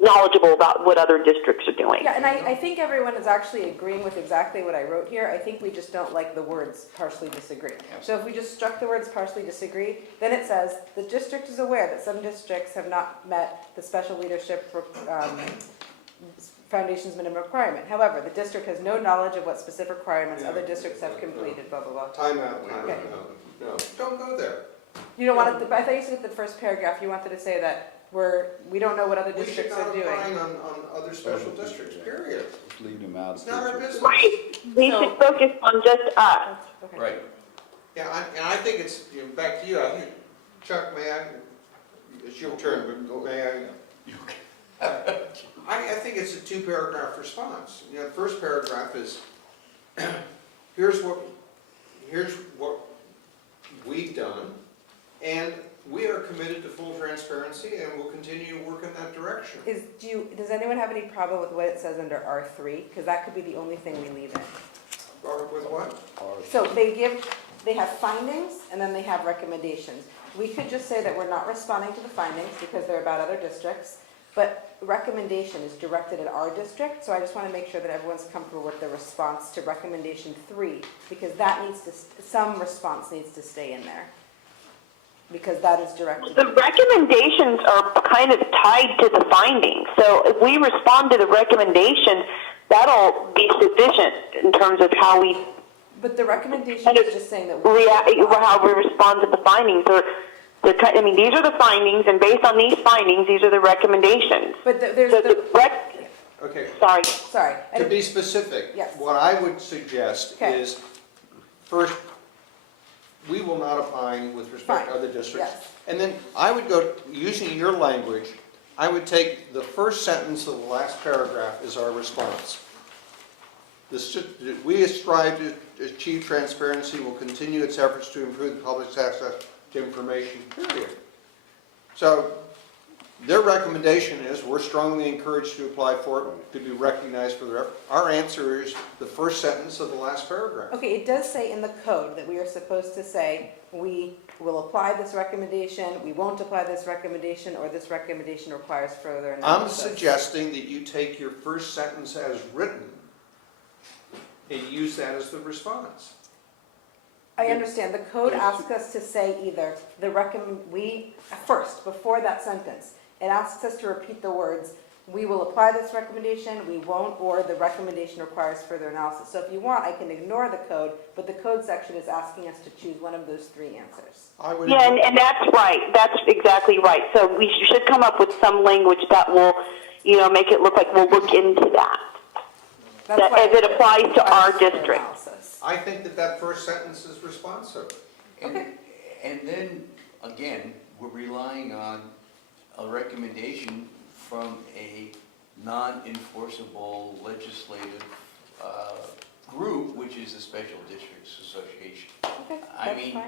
knowledgeable about what other districts are doing. Yeah, and I think everyone is actually agreeing with exactly what I wrote here. I think we just don't like the words partially disagree. So if we just struck the words partially disagree, then it says, the district is aware that some districts have not met the special leadership foundation's minimum requirement. However, the district has no knowledge of what specific requirements other districts have completed, blah, blah, blah. Time out. Okay. No, don't go there. You don't want it, I thought you said the first paragraph, you wanted to say that we don't know what other We should districts not are doing. opine on other special districts, period. Just leave them out. It's not our business. Right. We So- should focus on just us. Okay. Right. Yeah, and I think it's, back to you, I think, Chuck, may I, it's your turn, but may I? I think it's a 2-paragraph response. The first paragraph is, here's what we've done, and we are committed to full transparency, and we'll continue to work in that direction. Does anyone have any problem with what it says under R3? Because that could be the only thing we leave in. Or with what? So they have findings and then they have recommendations. We could just say that we're not responding to the findings because they're about other districts, but recommendation is directed at our district. So I just want to make sure that everyone's comfortable with the response to recommendation 3, because some response needs to stay in there. Because that is directed. The recommendations are kind of tied to the findings. So if we respond to the recommendation, that'll be sufficient in terms of how we But the recommendation is just saying that we. How we respond to the findings, or I mean, these are the findings, and based on these findings, these are the recommendations. But there's So the, Okay, sorry. to be specific, Yes. what I would suggest Okay. is, first, we will not opine with respect to Fine. other districts. Yes. And then I would go, using your language, I would take the first sentence of the last paragraph as our response. We strive to achieve transparency, will continue its efforts to improve the public's access to information, period. So their recommendation is, we're strongly encouraged to apply for it, to be recognized for their effort. Our answer is the first sentence of the last paragraph. Okay, it does say in the code that we are supposed to say, we will apply this recommendation, we won't apply this recommendation, or this recommendation requires further I'm analysis. suggesting that you take your first sentence as written and use that as the response. I understand, the code asks us to say either first, before that sentence, it asks us to repeat the words, we will apply this recommendation, we won't, or the recommendation requires further analysis. So if you want, I can ignore the code, but the code section is asking us to choose one of those three answers. Yeah, and that's right. That's exactly right. So we should come up with some language that will, make it look like we'll look into that. That's That, why as it applies to our further district. analysis. I think that first sentence is responsive. Okay. And then, again, we're relying on a recommendation from a non-enforceable legislative group, which is the Special Districts Association. Okay, I that's mean, fine.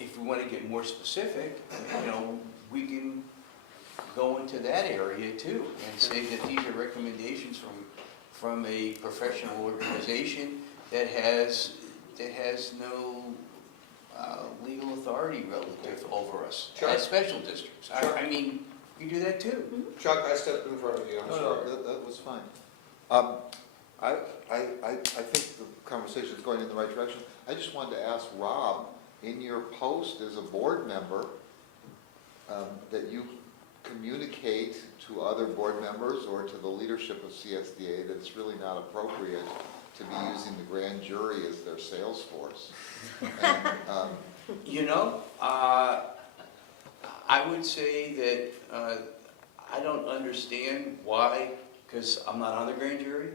if we want to get more specific, we can go into that area too and say that these are recommendations from a professional organization that has no legal authority relative over us Sure. as special districts. Sure. I mean, you do that too. Chuck, I stepped in front of you, I'm sorry. That was fine. I think the conversation is going in the right direction. I just wanted to ask Rob, in your post as a board member, that you communicate to other board members or to the leadership of CSDA that it's really not appropriate to be using the grand jury as their sales force. And, I would say that I don't understand why, because I'm not on the grand jury.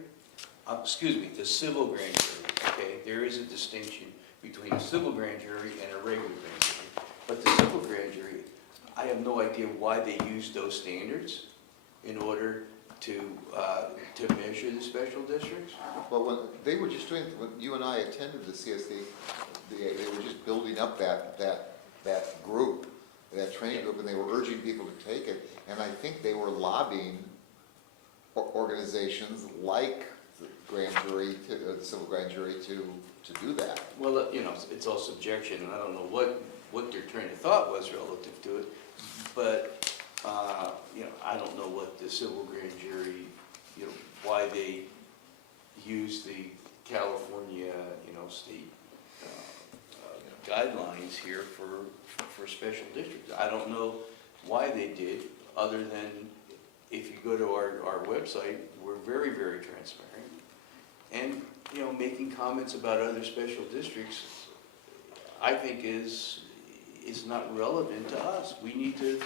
Excuse me, the civil grand jury, okay? There is a distinction between a civil grand jury and a regular grand jury. But the civil grand jury, I have no idea why they use those standards in order to measure the special districts. Well, when they were just doing, when you and I attended the CSD, they were just building up that group, that training group, and they were urging people to take it. And I think they were lobbying organizations like the grand jury, the civil grand jury, to do that. Well, it's all subjection, and I don't know what their train of thought was relative to it, but, I don't know what the civil grand jury, why they use the California, state guidelines here for special districts. I don't know why they did, other than if you go to our website, we're very, very transparent. And, making comments about other special districts, I think is not relevant to us. We need to,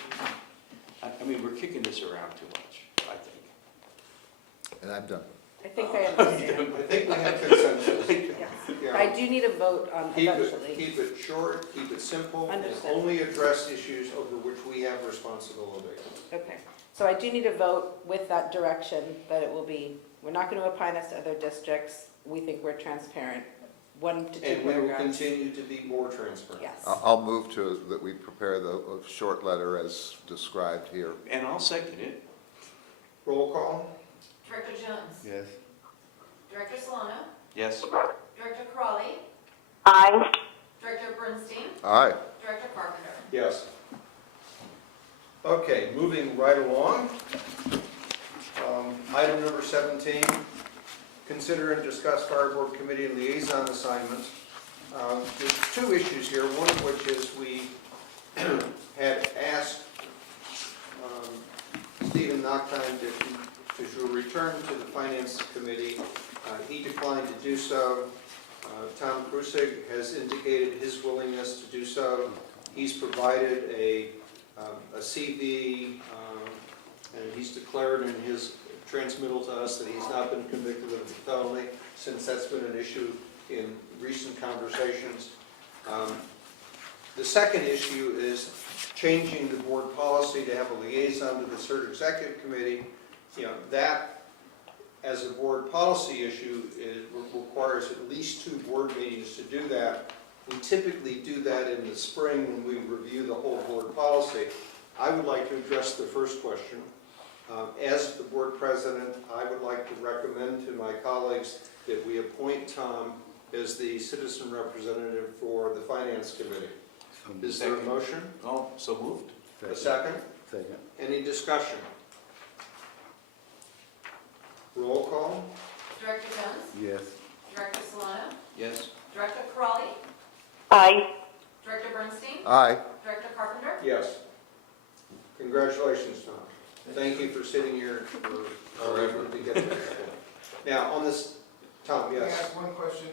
we're kicking this around too much, I think. And I'm done. I think I understand. I think we have consensus. Yes. Yeah. I do need a vote on eventually. Keep it short, keep it simple, and Understood. only address issues over which we have responsibility. Okay, so I do need a vote with that direction, that it will be, we're not going to opine as to other districts. We think we're transparent, 1 to 2 And we will paragraphs. continue to be more transparent. Yes. I'll move that we prepare the short letter as described here. And I'll second it. Roll call? Director Jones? Yes. Director Solano? Yes. Director Crawley? Aye. Director Bernstein? Aye. Director Carpenter? Yes. Okay, moving right along. Item number 17, consider and discuss fire board committee liaison assignments. There's 2 issues here, one of which is we had asked Stephen Nachtheim to return to the finance committee. He declined to do so. Tom Krusig has indicated his willingness to do so. He's provided a CV, and he's declared in his transmittal to us that he's not been convicted of a felony, since that's been an issue in recent conversations. The second issue is changing the board policy to have a liaison to the CERT Executive Committee. That, as a board policy issue, requires at least 2 board meetings to do that. We typically do that in the spring when we review the whole board policy. I would like to address the first question. As the board president, I would like to recommend to my colleagues that we appoint Tom as the citizen representative for the Finance Committee. Is there a motion? Oh, so moved. A second? Second. Any discussion? Roll call? Director Jones? Yes. Director Solano? Yes. Director Corrali? Aye. Director Bernstein? Aye. Director Carpenter? Yes. Congratulations, Tom. Thank you for sitting here for forever to get there. Now, on this, Tom, Can I yes. ask one question?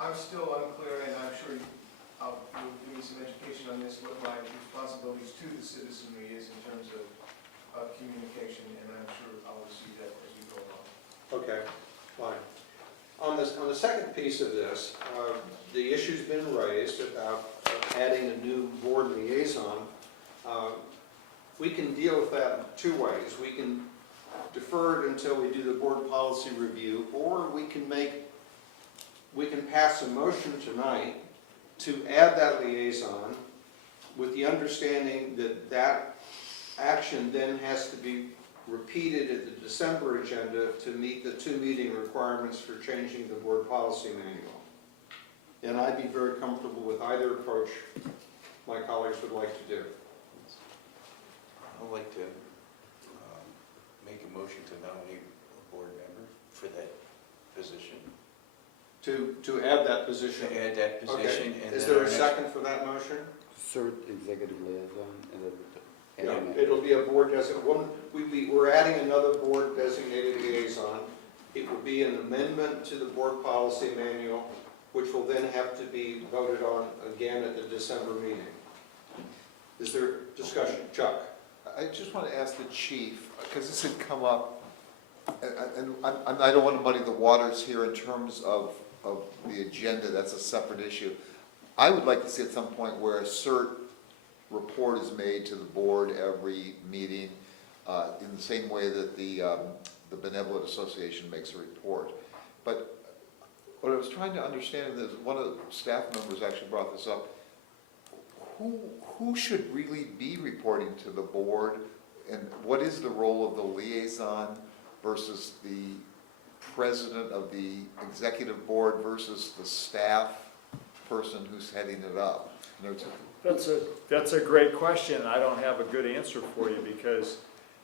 I'm still unclear, and I'm sure you'll give me some education on this, what my responsibilities to the citizenry is in terms of communication, and I'm sure I'll receive that as we go along. Okay, fine. On the second piece of this, the issue's been raised about adding a new board liaison. We can deal with that in 2 ways. We can defer it until we do the board policy review, or we can pass a motion tonight to add that liaison with the understanding that that action then has to be repeated at the December agenda to meet the 2 meeting requirements for changing the board policy manual. And I'd be very comfortable with either approach my colleagues would like to do. I'd like to make a motion to nominate a board member for that position. To add that position. To add that position. Okay. And Is then there our a next- second for that motion? CERT executive liaison. Yeah, it'll be a board designated, we're adding another board designated liaison. It will be an amendment to the board policy manual, which will then have to be voted on again at the December meeting. Is there discussion? Chuck? I just want to ask the chief, because this had come up, and I don't want to muddy the waters here in terms of the agenda, that's a separate issue. I would like to see at some point where a CERT report is made to the board every meeting, in the same way that the Benevolent Association makes a report. But what I was trying to understand is, one of the staff members actually brought this up, who should really be reporting to the board, and what is the role of the liaison versus the president of the executive board versus the staff person who's heading it up? That's a great question. I don't have a good answer for you because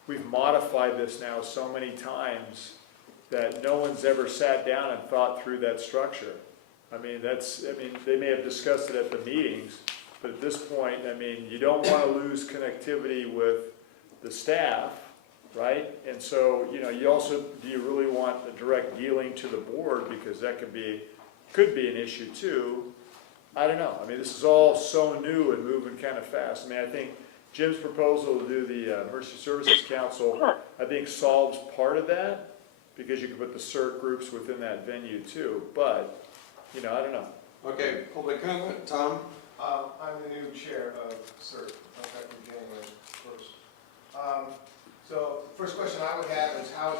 we've modified this now so many times that no one's ever sat down and thought through that structure. They may have discussed it at the meetings, but at this point, you don't want to lose connectivity with the staff, right? And so, you also, do you really want a direct dealing to the board, because that could be an issue too. I don't know. This is all so new and moving kind of fast. I think Jim's proposal to do the Emergency Services Council, I think solves part of that, because you can put the CERT groups within that venue too. But, I don't know. Okay, public comment, Tom? I'm the new chair of CERT, effective January 1st. So the first question I would have is, how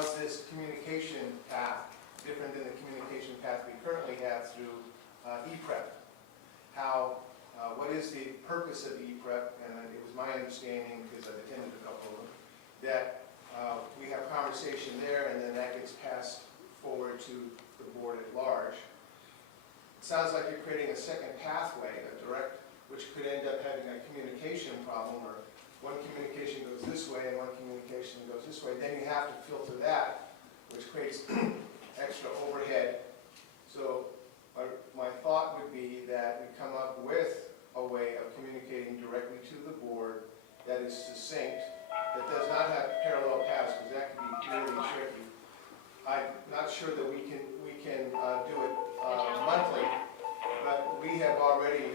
is this communication path different than the communication path we currently have through ePrep? What is the purpose of ePrep? And it was my understanding, because I've attended a couple of them, that we have conversation there, and then that gets passed forward to the board at large. It sounds like you're creating a second pathway, a direct, which could end up having a communication problem, or one communication goes this way and one communication goes this way. Then you have to filter that, which creates extra overhead. So my thought would be that we come up with a way of communicating directly to the board that is succinct, that does not have parallel paths, because that can be really tricky. I'm not sure that we can do it monthly, but we have already,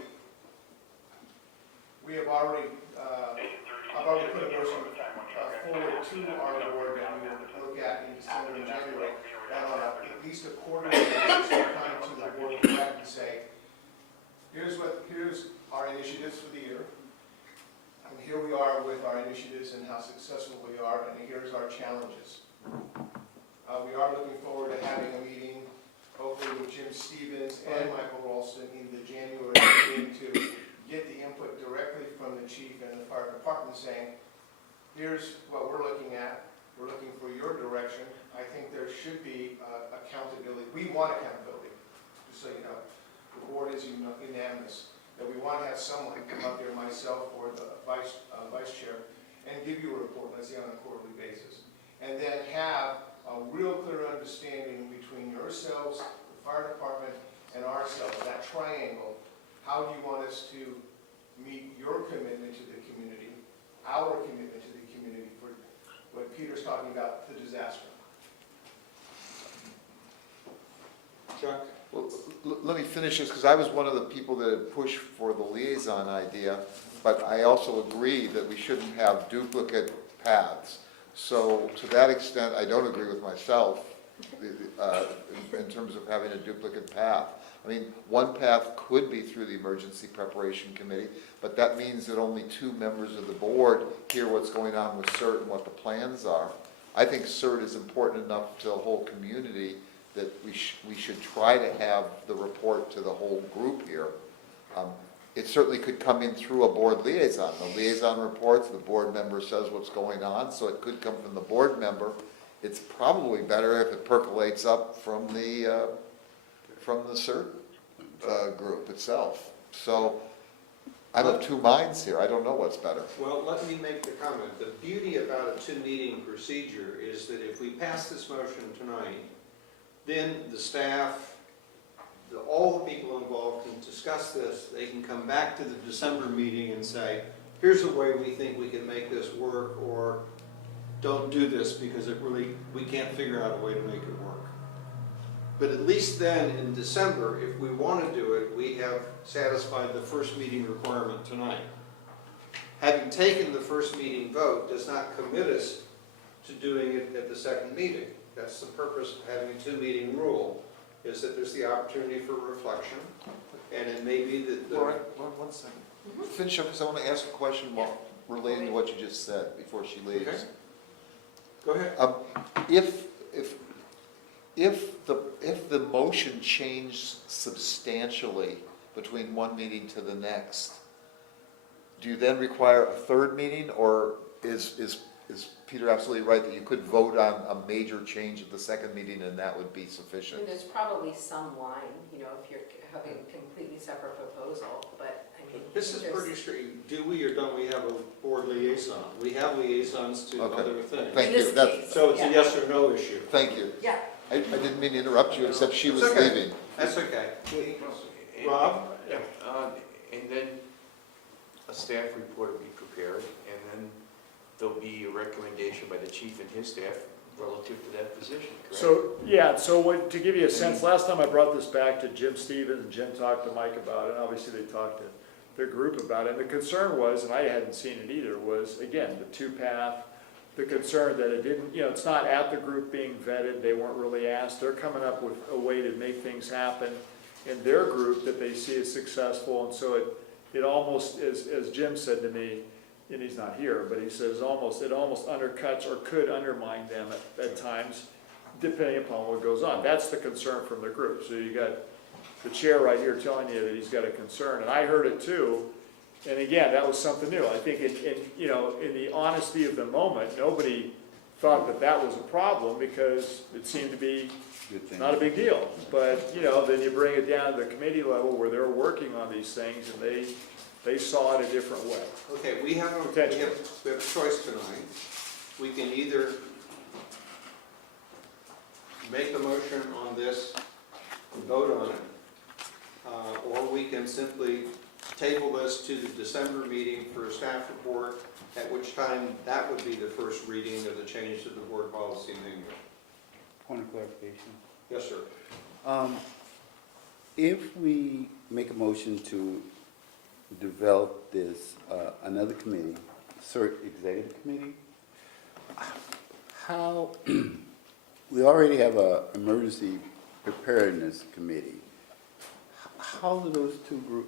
I've already put a motion forward to our board that we will look at in December and January, that on at least a quarterly basis, we're coming to the board back and say, here's our initiatives for the year, and here we are with our initiatives and how successful we are, and here's our challenges. We are looking forward to having a meeting, hopefully with Jim Stevens and Michael Ralston in the January meeting to get the input directly from the chief and the fire department saying, here's what we're looking at, we're looking for your direction. I think there should be accountability. We want accountability, just so you know. The board is unanimous that we want to have someone come up here, myself or the vice chair, and give you a report, let's say on a quarterly basis. And then have a real clear understanding between yourselves, the fire department, and ourselves, that triangle. How do you want us to meet your commitment to the community, our commitment to the community for what Peter's talking about, the disaster? Chuck? Well, let me finish this, because I was one of the people that had pushed for the liaison idea, but I also agree that we shouldn't have duplicate paths. So to that extent, I don't agree with myself in terms of having a duplicate path. I mean, one path could be through the Emergency Preparation Committee, but that means that only 2 members of the board hear what's going on with CERT and what the plans are. I think CERT is important enough to the whole community that we should try to have the report to the whole group here. It certainly could come in through a board liaison. The liaison reports, the board member says what's going on, so it could come from the board member. It's probably better if it percolates up from the CERT group itself. So I'm of 2 minds here. I don't know what's better. Well, let me make the comment. The beauty about a 2-meeting procedure is that if we pass this motion tonight, then the staff, all the people involved can discuss this. They can come back to the December meeting and say, here's a way we think we can make this work, or don't do this because we can't figure out a way to make it work. But at least then in December, if we want to do it, we have satisfied the first meeting requirement tonight. Having taken the first meeting vote does not commit us to doing it at the second meeting. That's the purpose of having a 2-meeting rule, is that there's the opportunity for reflection, and it may be that the... Lauren, one second. Finish up, because I want to ask a question relating to what you just said before she leaves. Okay. Go ahead. If the motion changed substantially between one meeting to the next, do you then require a 3rd meeting, or is Peter absolutely right that you could vote on a major change at the 2nd meeting and that would be sufficient? And there's probably some line, if you're having a completely separate proposal, but I mean. This is pretty straight. Do we or don't we have a board liaison? We have liaisons to Okay. other things. Thank you. So it's a yes or no issue. Thank you. Yeah. I didn't mean to interrupt you, except she was It's okay. leaving. That's okay. And- Rob? And then a staff report will be prepared, and then there'll be a recommendation by the chief and his staff relative to that position, correct? So to give you a sense, last time I brought this back to Jim Stevens, and Jim talked to Mike about it, and obviously they talked to their group about it, and the concern was, and I hadn't seen it either, was, again, the 2-path, the concern that it didn't, it's not at the group being vetted, they weren't really asked, they're coming up with a way to make things happen in their group that they see as successful, and so it almost, as Jim said to me, and he's not here, but he says it almost undercuts or could undermine them at times, depending upon what goes on. That's the concern from the group. So you got the chair right here telling you that he's got a concern, and I heard it too. And again, that was something new. I think in the honesty of the moment, nobody thought that was a problem because it seemed to be not a big deal. But then you bring it down to the committee level where they're working on these things, and they saw it a different way. Okay, we have a choice tonight. We can either make a motion on this and vote on it, or we can simply table this to the December meeting for a staff report, at which time that would be the first reading of the change to the board policy manual. Point of clarification. Yes, sir. If we make a motion to develop this, another committee, CERT Executive Committee, how, we already have a emergency preparedness committee. How are those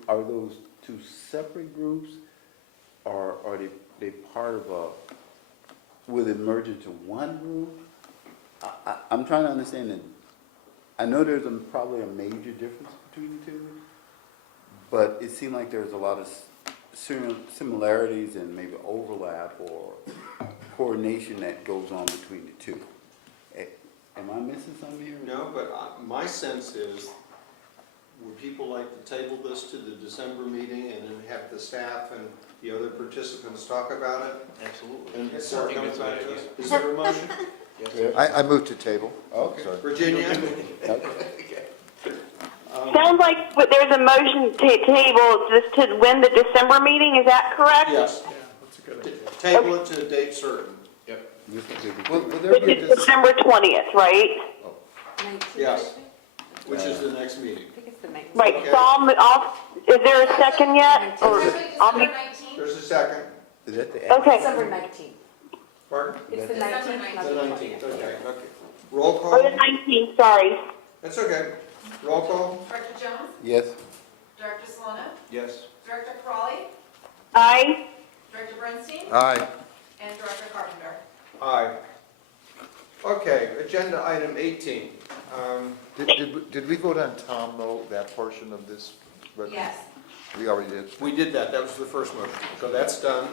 are those two separate groups? Or are they part of will it merge into one group? I'm trying to understand it. I know there's probably a major difference between the two, but it seemed like there's a lot of similarities and maybe overlap or coordination that goes on between the two. Am I missing something here? No, but my sense is, would people like to table this to the December meeting and then have the staff and the other participants talk about it? Absolutely. And I start think coming it's a back good to us? idea. Is there a motion? I move to table. Okay. Sorry. Virginia? Sounds like there's a motion to table just to win the December meeting, is that correct? Yes. That's a good idea. Table it to a date certain. Will there be Which is December 20th, right? Yes. Which is the next meeting. I think it's the 19th. Right, so is there a second yet? Or I'll make, There's a second. Is that the? okay. December 19th. Pardon? It's the December 19th, not The the 19th, 20th. okay. Roll Or the call? 19th, sorry. That's okay. Roll call? Director Jones? Yes. Director Solano? Yes. Director Crawley? Aye. Director Bernstein? Aye. And Director Carpenter? Aye. Okay, agenda item 18. Did we vote on Tom, though, that portion of this? Yes. We already did. We did that, that was the first motion, so that's done.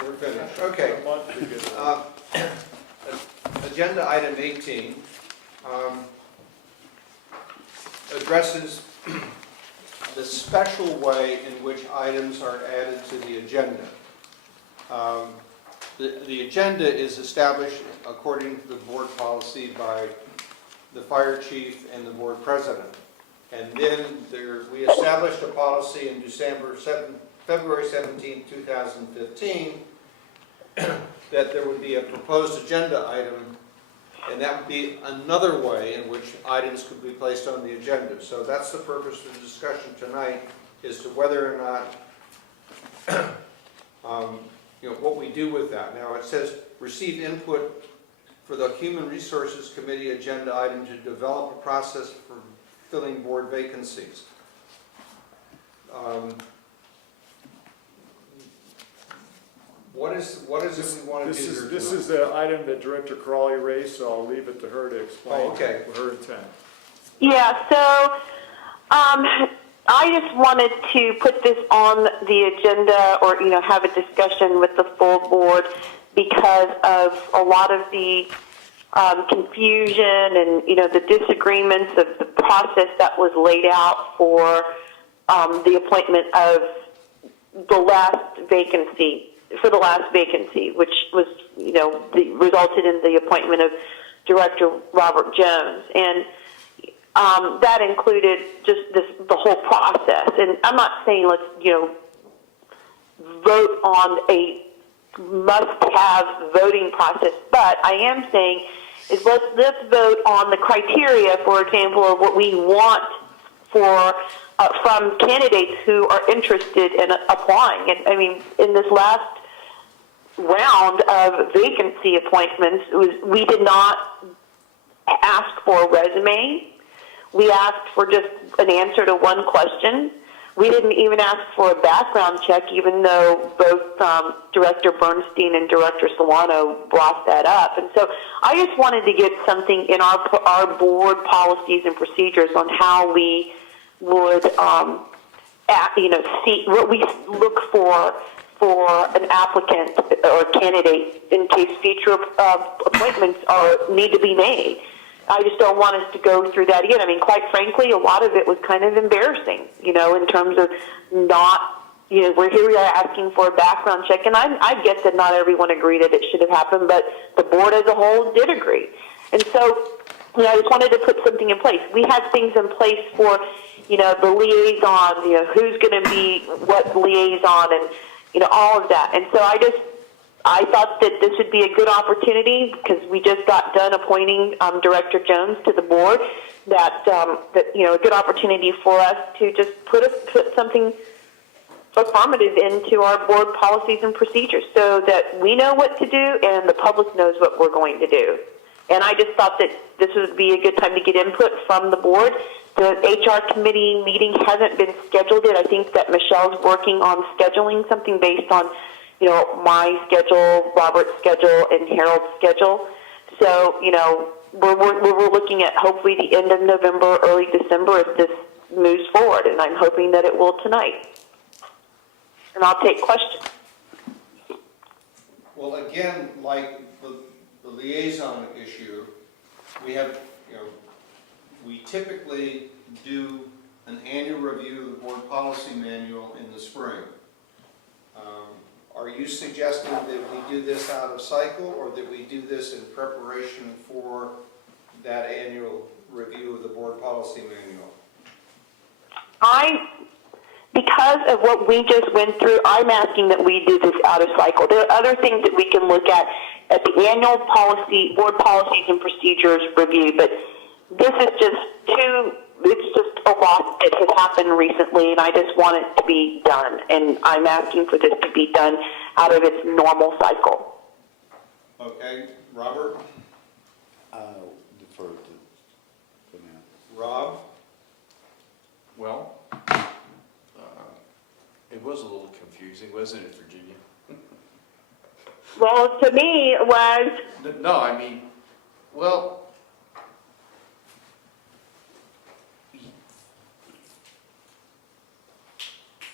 We're finished. Okay. A month to get it. Agenda item 18 addresses the special way in which items are added to the agenda. The agenda is established according to the board policy by the fire chief and the board president. And then we established a policy in February 17, 2015, that there would be a proposed agenda item, and that would be another way in which items could be placed on the agenda. So that's the purpose of the discussion tonight, is to whether or not, what we do with that. Now, it says, receive input for the Human Resources Committee agenda item to develop a process for filling board vacancies. What is it we want to do here tonight? This is the item that Director Crawley raised, so I'll leave it to her to explain Oh, okay. her intent. Yeah, so I just wanted to put this on the agenda or, have a discussion with the full board because of a lot of the confusion and, the disagreements of the process that was laid out for the appointment of the last vacancy, which was, resulted in the appointment of Director Robert Jones. And that included just the whole process. And I'm not saying let's, vote on a must-have voting process, but I am saying is let's vote on the criteria, for example, of what we want for from candidates who are interested in applying. And I mean, in this last round of vacancy appointments, we did not ask for a resume. We asked for just an answer to one question. We didn't even ask for a background check, even though both Director Bernstein and Director Solano brought that up. And so I just wanted to get something in our board policies and procedures on how we would, see what we look for an applicant or candidate in case future appointments need to be made. I just don't want us to go through that again. I mean, quite frankly, a lot of it was kind of embarrassing, in terms of not, we're here, we are asking for a background check. And I get that not everyone agreed that it should have happened, but the board as a whole did agree. And so, I just wanted to put something in place. We had things in place for, the liaison, who's going to be what liaison and, all of that. And so I thought that this would be a good opportunity, because we just got done appointing Director Jones to the board, that a good opportunity for us to just put something affirmative into our board policies and procedures so that we know what to do and the public knows what we're going to do. And I just thought that this would be a good time to get input from the board. The HR committee meeting hasn't been scheduled yet. I think that Michelle's working on scheduling something based on, my schedule, Robert's schedule, and Harold's schedule. So, we're looking at hopefully the end of November, early December if this moves forward, and I'm hoping that it will tonight. And I'll take questions. Well, again, like the liaison issue, we have, we typically do an annual review of the board policy manual in the spring. Are you suggesting that we do this out of cycle, or that we do this in preparation for that annual review of the board policy manual? Because of what we just went through, I'm asking that we do this out of cycle. There are other things that we can look at the annual board policies and procedures review, but this is it's just a lot that has happened recently, and I just want it to be done. And I'm asking for this to be done out of its normal cycle. Okay, Robert? I'll defer to now. Rob? Well, it was a little confusing, wasn't it, Virginia? Well, to me, it was... No, I mean, well,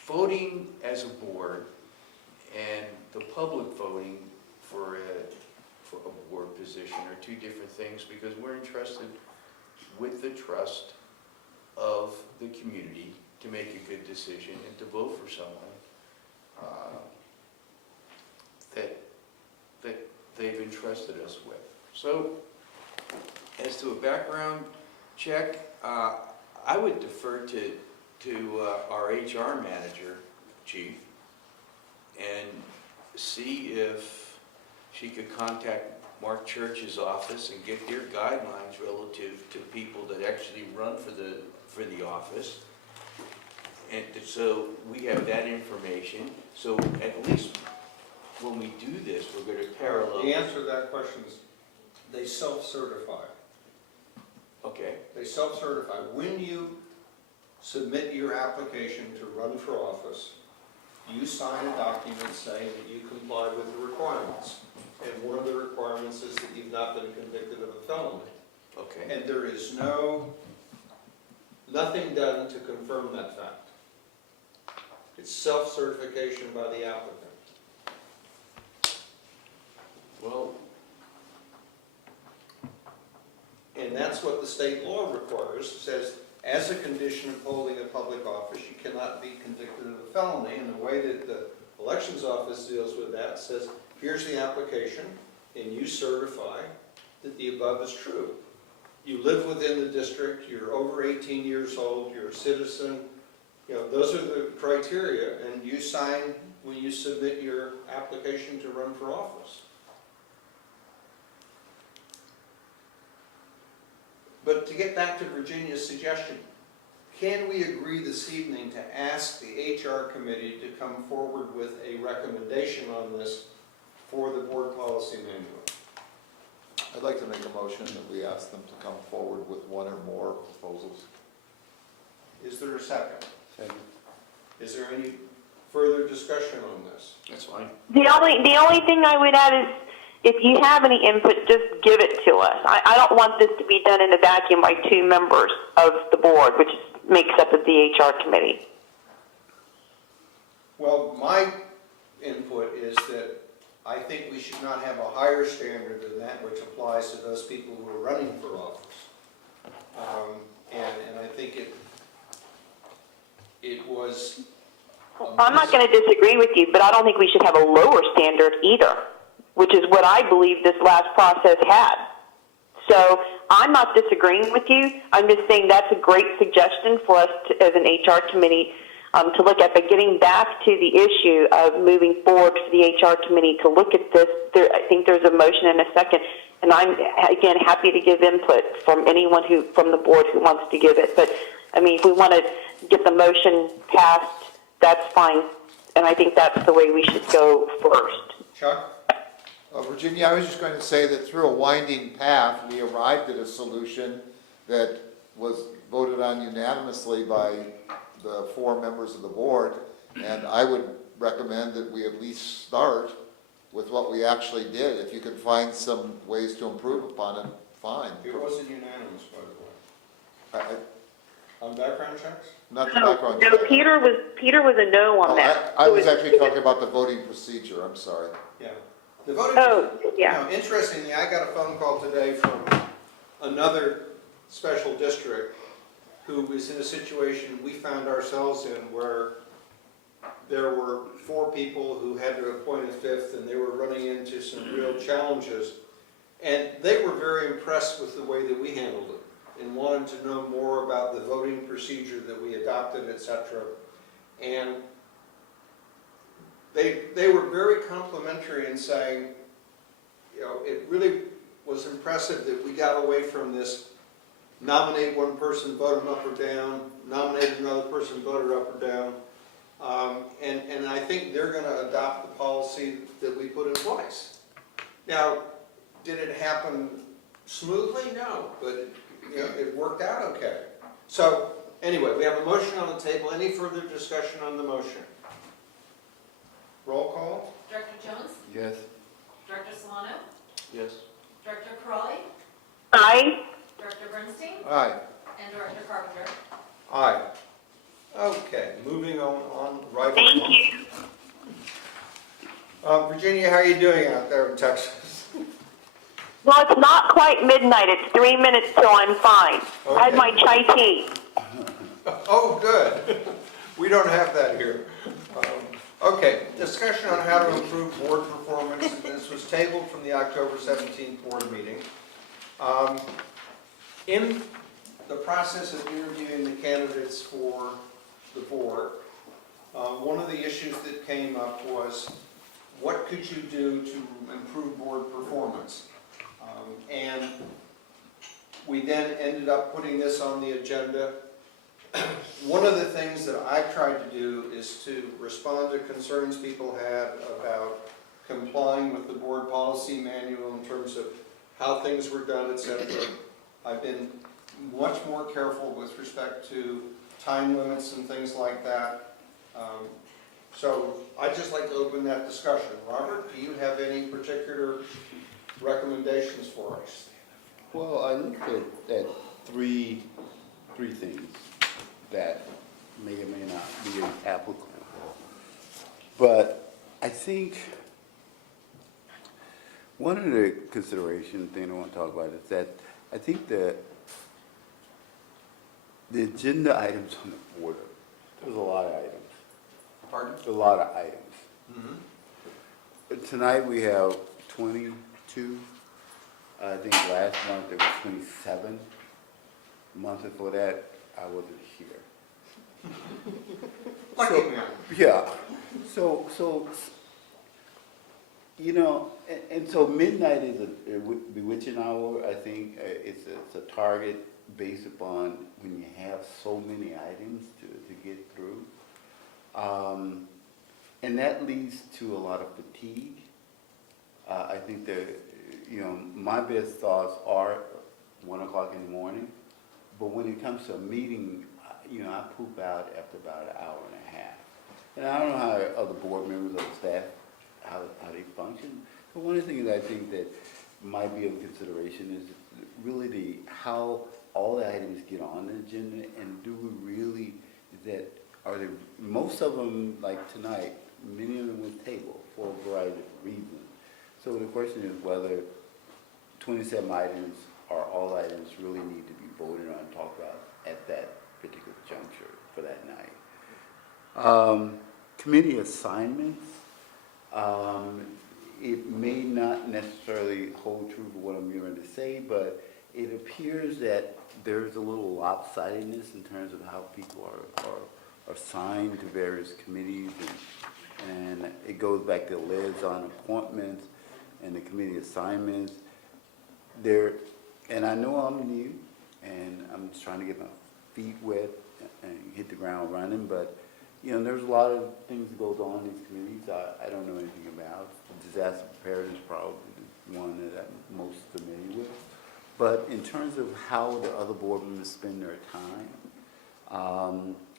voting as a board and the public voting for a board position are two different things, because we're entrusted with the trust of the community to make a good decision and to vote for someone that they've entrusted us with. So, as to a background check, I would defer to our HR manager, Chief, and see if she could contact Mark Church's office and get their guidelines relative to people that actually run for the office. And so we have that information, so at least when we do this, we're going to parallel. The answer to that question is they self-certify. Okay. They self-certify. When you submit your application to run for office, you sign a document saying that you comply with the requirements. And one of the requirements is that you've not been convicted of a felony. Okay. And there is nothing done to confirm that fact. It's self-certification by the applicant. Well, and that's what the state law requires. It says, as a condition of holding a public office, you cannot be convicted of a felony. And the way that the elections office deals with that says, here's the application, and you certify that the above is true. You live within the district, you're over 18 years old, you're a citizen, those are the criteria, and you sign when you submit your application to run for office. But to get back to Virginia's suggestion, can we agree this evening to ask the HR committee to come forward with a recommendation on this for the board policy manual? I'd like to make a motion that we ask them to come forward with one or more proposals. Is there a second? Second. Is there any further discussion on this? that's fine. The only thing I would add is, if you have any input, just give it to us. I don't want this to be done in a vacuum by 2 members of the board, which makes up of the HR committee. Well, my input is that I think we should not have a higher standard than that which applies to those people who are running for office. And I think it was... I'm not going to disagree with you, but I don't think we should have a lower standard either, which is what I believe this last process had. So I'm not disagreeing with you. I'm just saying that's a great suggestion for us to, as an HR committee to look at. But getting back to the issue of moving forward for the HR committee to look at this, I think there's a motion in a second, and I'm, again, happy to give input from anyone from the board who wants to give it. But, I mean, if we want to get the motion passed, that's fine, and I think that's the way we should go first. Chuck? Virginia, I was just going to say that through a winding path, we arrived at a solution that was voted on unanimously by the 4 members of the board, and I would recommend that we at least start with what we actually did. If you could find some ways to improve upon it, fine. It wasn't unanimous, by the way. On background checks? Not the background. No, Peter was a no on that. I was actually talking about the voting procedure, I'm sorry. Yeah. The voting, Yeah. Interestingly, I got a phone call today from another special district who was in a situation we found ourselves in where there were 4 people who had to appoint a 5th, and they were running into some real challenges. And they were very impressed with the way that we handled it and wanted to know more about the voting procedure that we adopted, etc. And they were very complimentary in saying, you know, it really was impressive that we got away from this nominate one person, vote them up or down, nominate another person, vote her up or down. And I think they're going to adopt the policy that we put in place. Now, did it happen smoothly? No, but you know, it worked out okay. So anyway, we have a motion on the table. Any further discussion on the motion? Roll call? Director Jones? Yes. Director Solano? Yes. Director Crawley? Aye. Director Bernstein? Aye. And Director Carpenter? Aye. Okay, moving on right Thank along. you. Virginia, how are you doing out there in Texas? Well, it's not quite midnight. It's 3 minutes till I'm fine. I had my chai tea. Oh, good. We don't have that here. Okay, discussion on how to improve board performance. This was tabled from the October 17th board meeting. In the process of interviewing the candidates for the board, one of the issues that came up was, what could you do to improve board performance? And we then ended up putting this on the agenda. One of the things that I've tried to do is to respond to concerns people had about complying with the board policy manual in terms of how things were done, etc. I've been much more careful with respect to time limits and things like that. So I'd just like to open that discussion. Robert, do you have any particular recommendations for us? Well, I looked at three things that may or may not be applicable. But I think one of the consideration thing I want to talk about is that I think the agenda items on the board, there's a lot of items. Pardon? A lot of items. But tonight we have 22. I think last month there was 27. The month before that, I wasn't here. Lucky man. Yeah, so, you know, and so midnight is a bewitching hour. I think it's a target based upon when you have so many items to get through. And that leads to a lot of fatigue. I think that, you know, my best thoughts are 1 o'clock in the morning, but when it comes to a meeting, you know, I poop out after about an hour and a half. And I don't know how other board members or staff, how they function, but one of the things I think that might be of consideration is really how all the items get on the agenda, and do we really, most of them, like tonight, many of them were tabled for a variety of reasons. So the question is whether 27 items or all items really need to be voted on and talked about at that particular juncture for that night. Committee assignments, it may not necessarily hold true for what I'm going to say, but it appears that there's a little lopsidedness in terms of how people are assigned to various committees, and it goes back to liaison appointments and the committee assignments. And I know I'm new, and I'm just trying to get my feet wet and hit the ground running, but, there's a lot of things that goes on in these committees I don't know anything about. Disaster preparedness is probably the one that I'm most familiar with. But in terms of how the other board members spend their time,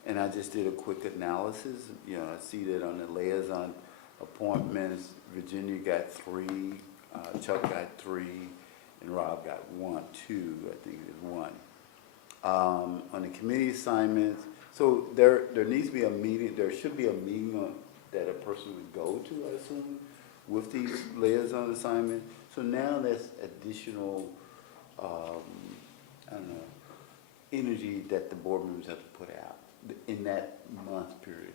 and I just did a quick analysis, I see that on the liaison appointments, Virginia got 3, Chuck got 3, and Rob got 2, I think it is 1. On the committee assignments, so there needs to be a meeting, there should be a meeting that a person would go to, I assume, with these liaison assignments. So now that's additional, energy that the board members have to put out in that month period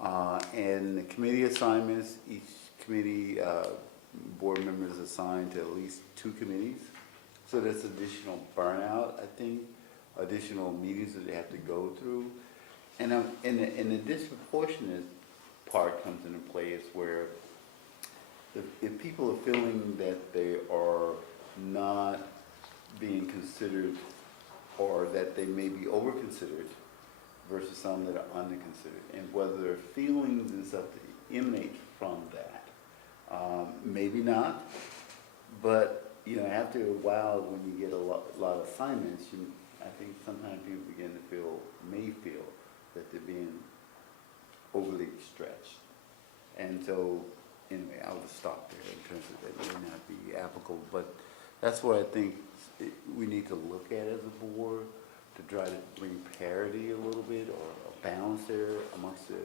of time. And the committee assignments, each committee, board member is assigned to at least 2 committees. So that's additional burnout, I think, additional meetings that they have to go through. And the disproportionate part comes into play is where if people are feeling that they are not being considered, or that they may be over-considered versus some that are under-considered, and whether their feelings and stuff that emanate from that. Maybe not, but after a while, when you get a lot of assignments, I think sometimes people may feel that they're being overly stretched. And so, anyway, I'll just stop there in terms of that may not be applicable, but that's what I think we need to look at as a board, to try to bring parity a little bit, or a balance there amongst the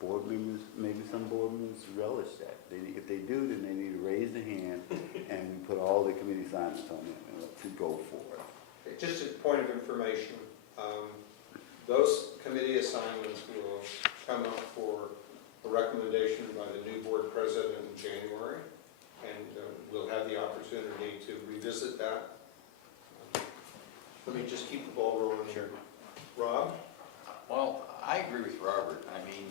board members. Maybe some board members relish that. If they do, then they need to raise their hand and we put all the committee assignments on it and let's go for it. Just a point of information, those committee assignments will come up for a recommendation by the new board president in January, and we'll have the opportunity to revisit that. Let me just keep the ball rolling here. Rob? Well, I agree with Robert. I mean,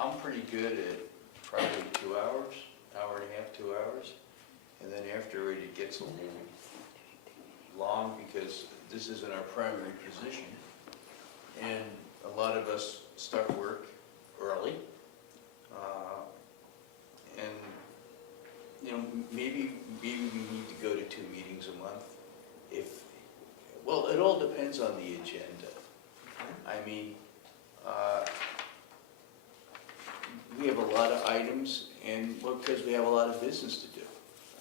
I'm pretty good at probably 2 hours, hour and a half, 2 hours. And then after it gets a little long because this isn't our primary position. And a lot of us start work early. Maybe we need to go to 2 meetings a month. Well, it all depends on the agenda. I mean, we have a lot of items, and because we have a lot of business to do.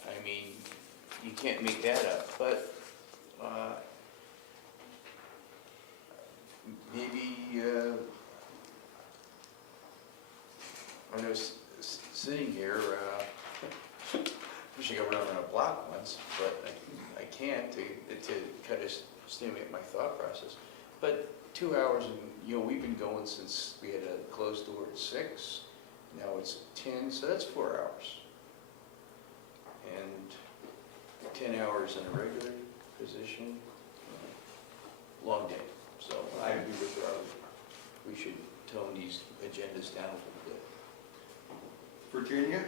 I mean, you can't make that up, but maybe when I was sitting here, wishing I were on a block once, but I can't to kind of stimulate my thought process. But 2 hours, and we've been going since we had a closed door at 6. Now it's 10, so that's 4 hours. And 10 hours in a regular position, long day. So I agree with Robert. We should tone these agendas down a little bit. Virginia?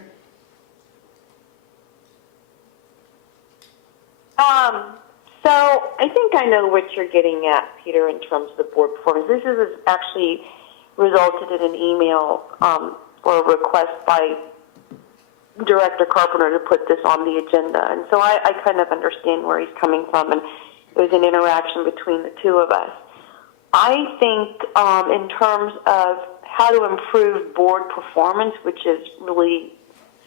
So I think I know what you're getting at, Peter, in terms of the board performance. This has actually resulted in an email or a request by Director Carpenter to put this on the agenda. And so I kind of understand where he's coming from, and it was an interaction between the two of us. I think in terms of how to improve board performance, which is really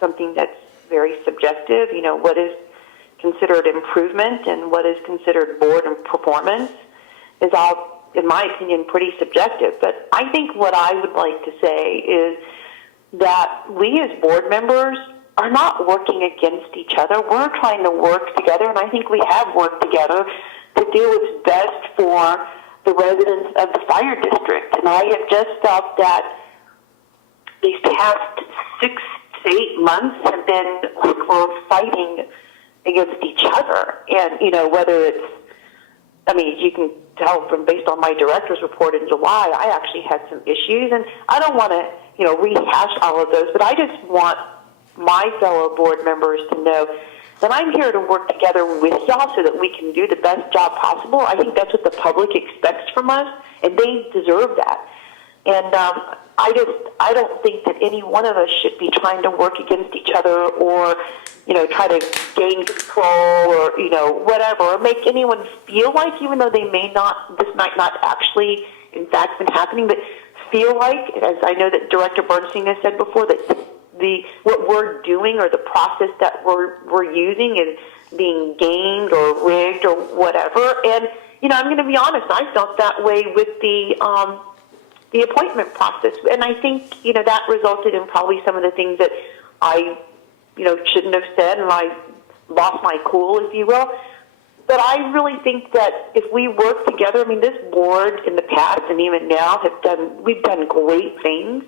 something that's very subjective, what is considered improvement and what is considered board and performance is all, in my opinion, pretty subjective. But I think what I would like to say is that we as board members are not working against each other. We're trying to work together, and I think we have worked together to do what's best for the residents of the fire district. And I have just felt that these past 6 to 8 months have been like we're fighting against each other. And, whether it's I mean, you can tell from based on my director's report in July, I actually had some issues, and I don't want to, rehash all of those, but I just want my fellow board members to know that I'm here to work together with y'all so that we can do the best job possible. I think that's what the public expects from us, and they deserve that. And I don't think that any one of us should be trying to work against each other or, try to gain control or, whatever, or make anyone feel like, even though this might not actually, in fact, been happening, but feel like, as I know that Director Bernstein has said before, that what we're doing or the process that we're using is being gamed or rigged or whatever. And, I'm going to be honest, I felt that way with the appointment process. And I think, that resulted in probably some of the things that I, shouldn't have said, and I lost my cool, if you will. But I really think that if we work together, this board in the past and even now we've done great things.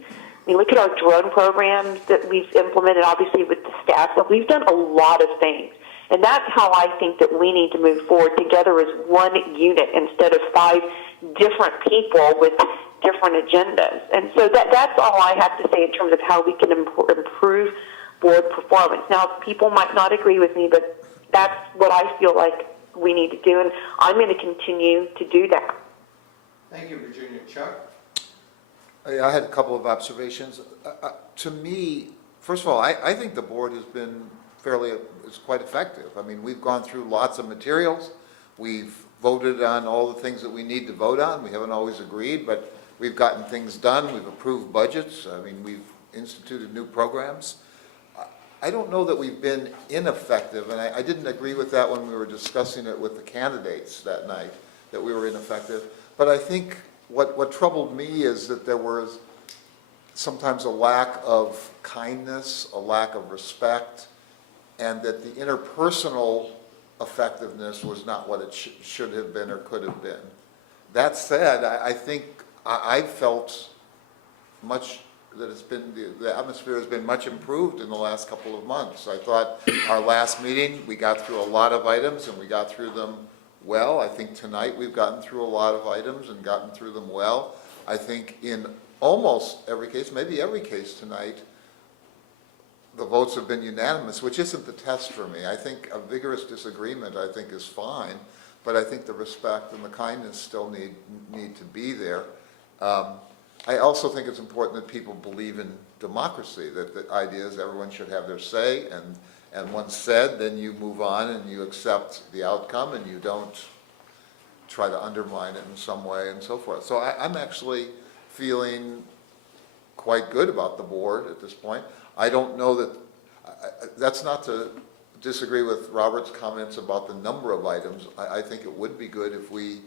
Look at our drone programs that we've implemented, obviously, with the staff. So we've done a lot of things. And that's how I think that we need to move forward together as one unit instead of 5 different people with different agendas. And so that's all I have to say in terms of how we can improve board performance. Now, people might not agree with me, but that's what I feel like we need to do, and I'm going to continue to do that. Thank you, Virginia. Chuck? I had a couple of observations. To me, first of all, I think the board has been is quite effective. We've gone through lots of materials. We've voted on all the things that we need to vote on. We haven't always agreed, but we've gotten things done. We've approved budgets. We've instituted new programs. I don't know that we've been ineffective, and I didn't agree with that when we were discussing it with the candidates that night, that we were ineffective. But I think what troubled me is that there was sometimes a lack of kindness, a lack of respect, and that the interpersonal effectiveness was not what it should have been or could have been. That said, I think I felt that it's been, the atmosphere has been much improved in the last couple of months. I thought our last meeting, we got through a lot of items and we got through them well. I think tonight we've gotten through a lot of items and gotten through them well. I think in almost every case, maybe every case tonight, the votes have been unanimous, which isn't the test for me. I think a vigorous disagreement, I think, is fine, but I think the respect and the kindness still need to be there. I also think it's important that people believe in democracy, that the idea is everyone should have their say, and once said, then you move on and you accept the outcome and you don't try to undermine it in some way and so forth. So I'm actually feeling quite good about the board at this point. I don't know that, that's not to disagree with Robert's comments about the number of items. I think it would be good if we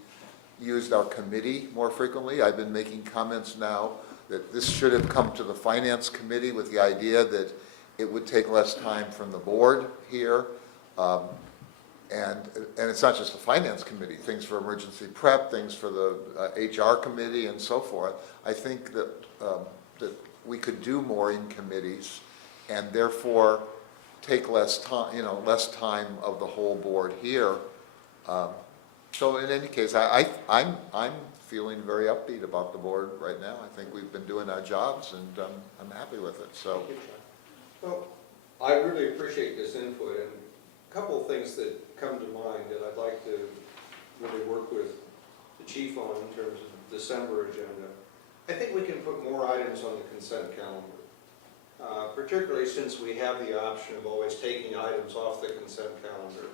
used our committee more frequently. I've been making comments now that this should have come to the Finance Committee with the idea that it would take less time from the board here. And it's not just the Finance Committee, things for emergency prep, things for the HR Committee and so forth. I think that, that we could do more in committees and therefore take less time, less time of the whole board here. So in any case, I'm feeling very upbeat about the board right now. I think we've been doing our jobs and I'm happy with it, so. Well, I really appreciate this input, and a couple of things that come to mind that I'd like to really work with the chief on in terms of the December agenda. I think we can put more items on the consent calendar, particularly since we have the option of always taking items off the consent calendar.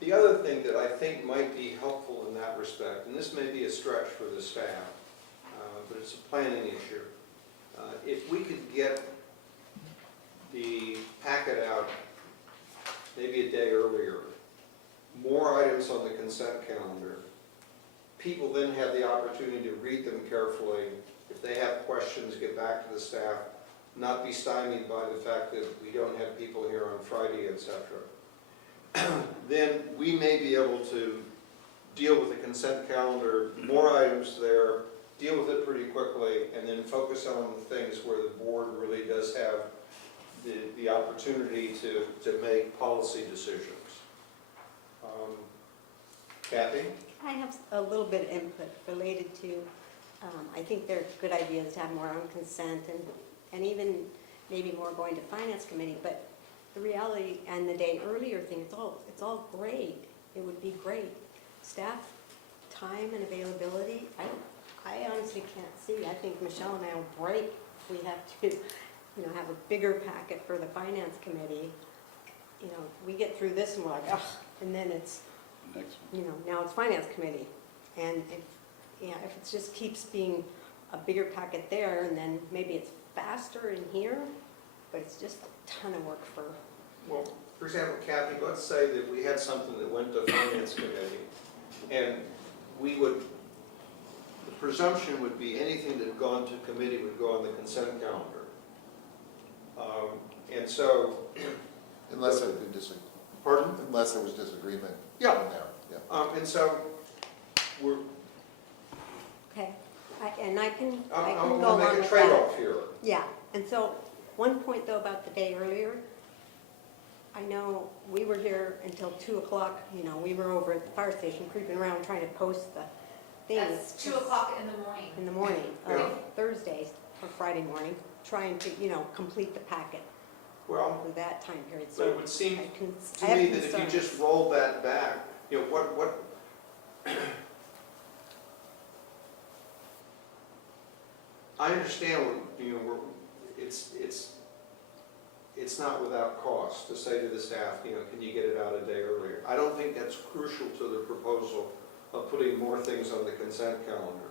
The other thing that I think might be helpful in that respect, and this may be a stretch for the staff, but it's a planning issue. If we could get the packet out maybe a day earlier, more items on the consent calendar, people then have the opportunity to read them carefully. If they have questions, get back to the staff, not be stymied by the fact that we don't have people here on Friday, etc. Then we may be able to deal with the consent calendar, more items there, deal with it pretty quickly, and then focus on the things where the board really does have the opportunity to make policy decisions. Kathy? I have a little bit of input related to, I think they're good ideas to have more on consent and even maybe more going to finance committee, but the reality and the day earlier thing, it's all great. It would be great. Staff time and availability, I honestly can't see. I think Michelle and I will break if we have to, have a bigger packet for the finance committee. We get through this and we're like, ugh, and then it's, Next one. now it's finance committee. And if it just keeps being a bigger packet there, and then maybe it's faster in here, but it's just a ton of work for, Well, for example, Kathy, let's say that we had something that went to Finance Committee, and we would, the presumption would be anything that had gone to committee would go on the consent calendar. And so, Unless there had been pardon? unless there was disagreement Yeah. in there, yeah. And so, we're, okay? And I can I'm go going to along make a with that. trade-off here. Yeah, and so, one point though about the day earlier, I know we were here until 2 o'clock, we were over at the fire station creeping around trying to post the things. That's 2 o'clock in the morning. In the morning Yeah. of Thursday or Friday morning, trying to, complete the packet Well, with that time period. but So it would seem I can, to I have me that if you concerns. just roll that back, what, I understand what, it's not without cost to say to the staff, can you get it out a day earlier? I don't think that's crucial to the proposal of putting more things on the consent calendar.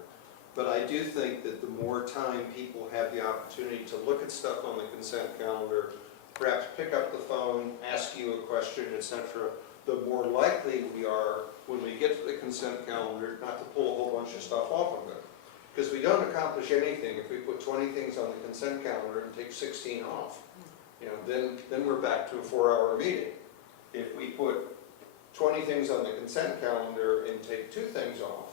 But I do think that the more time people have the opportunity to look at stuff on the consent calendar, perhaps pick up the phone, ask you a question, etc., the more likely we are, when we get to the consent calendar, not to pull a whole bunch of stuff off of it. Because we don't accomplish anything if we put 20 things on the consent calendar and take 16 off. Then we're back to a 4-hour meeting. If we put 20 things on the consent calendar and take 2 things off,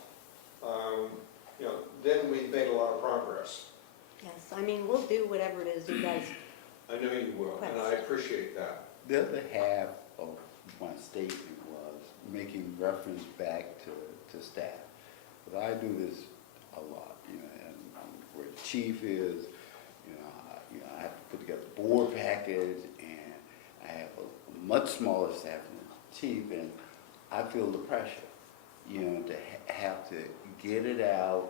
then we've made a lot of progress. Yes, we'll do whatever it is you guys, I know you will, and I appreciate that. The other half of my statement was making reference back to staff. Because I do this a lot, and where the chief is, I have to put together a board package, and I have a much smaller staff than the chief, and I feel the pressure, to have to get it out.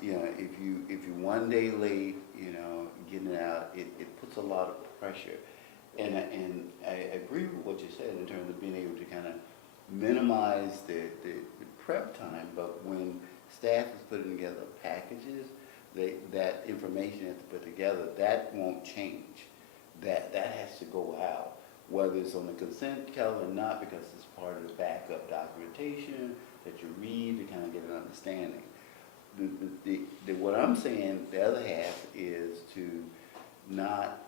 If you're one day late, getting it out, it puts a lot of pressure. And I agree with what you said in terms of being able to kind of minimize the prep time, but when staff is putting together packages, that information has to put together, that won't change. That has to go out, whether it's on the consent calendar or not, because it's part of the backup documentation that you read to kind of get an understanding. What I'm saying, the other half is to not,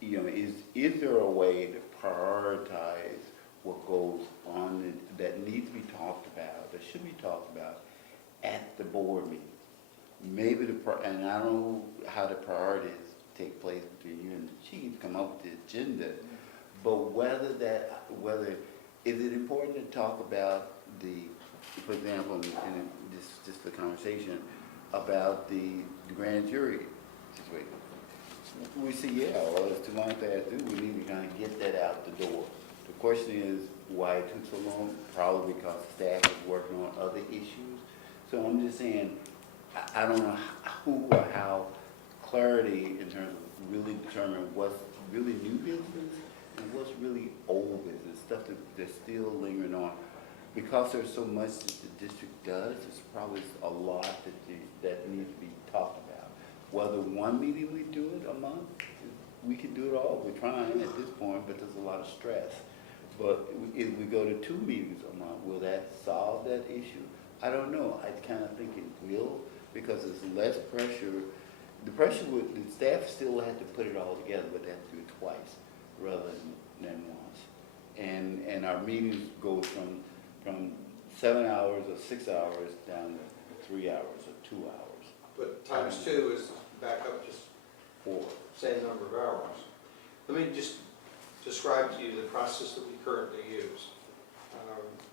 is there a way to prioritize what goes on that needs to be talked about, that should be talked about at the board meeting? Maybe and I don't know how the priorities take place between you and the chief, come up with the agenda, but whether is it important to talk about for example, in just the conversation about the grand jury situation. We say, well, it's too long to do, we need to kind of get that out the door. The question is, why it took so long? Probably because staff is working on other issues. So I'm just saying, I don't know who or how clarity in terms of really determining what's really new business and what's really old business, stuff that's still lingering on. Because there's so much that the district does, there's probably a lot that needs to be talked about. Whether one meeting we do it a month, we can do it all. We're trying at this point, but there's a lot of stress. But if we go to 2 meetings a month, will that solve that issue? I don't know. I kind of think it will, because there's less pressure. The pressure the staff still had to put it all together, but they have to do it twice rather than once. And our meetings go from 7 hours or 6 hours down to 3 hours or 2 hours. But times 2 is back up to 4. same number of hours. Let me just describe to you the process that we currently use.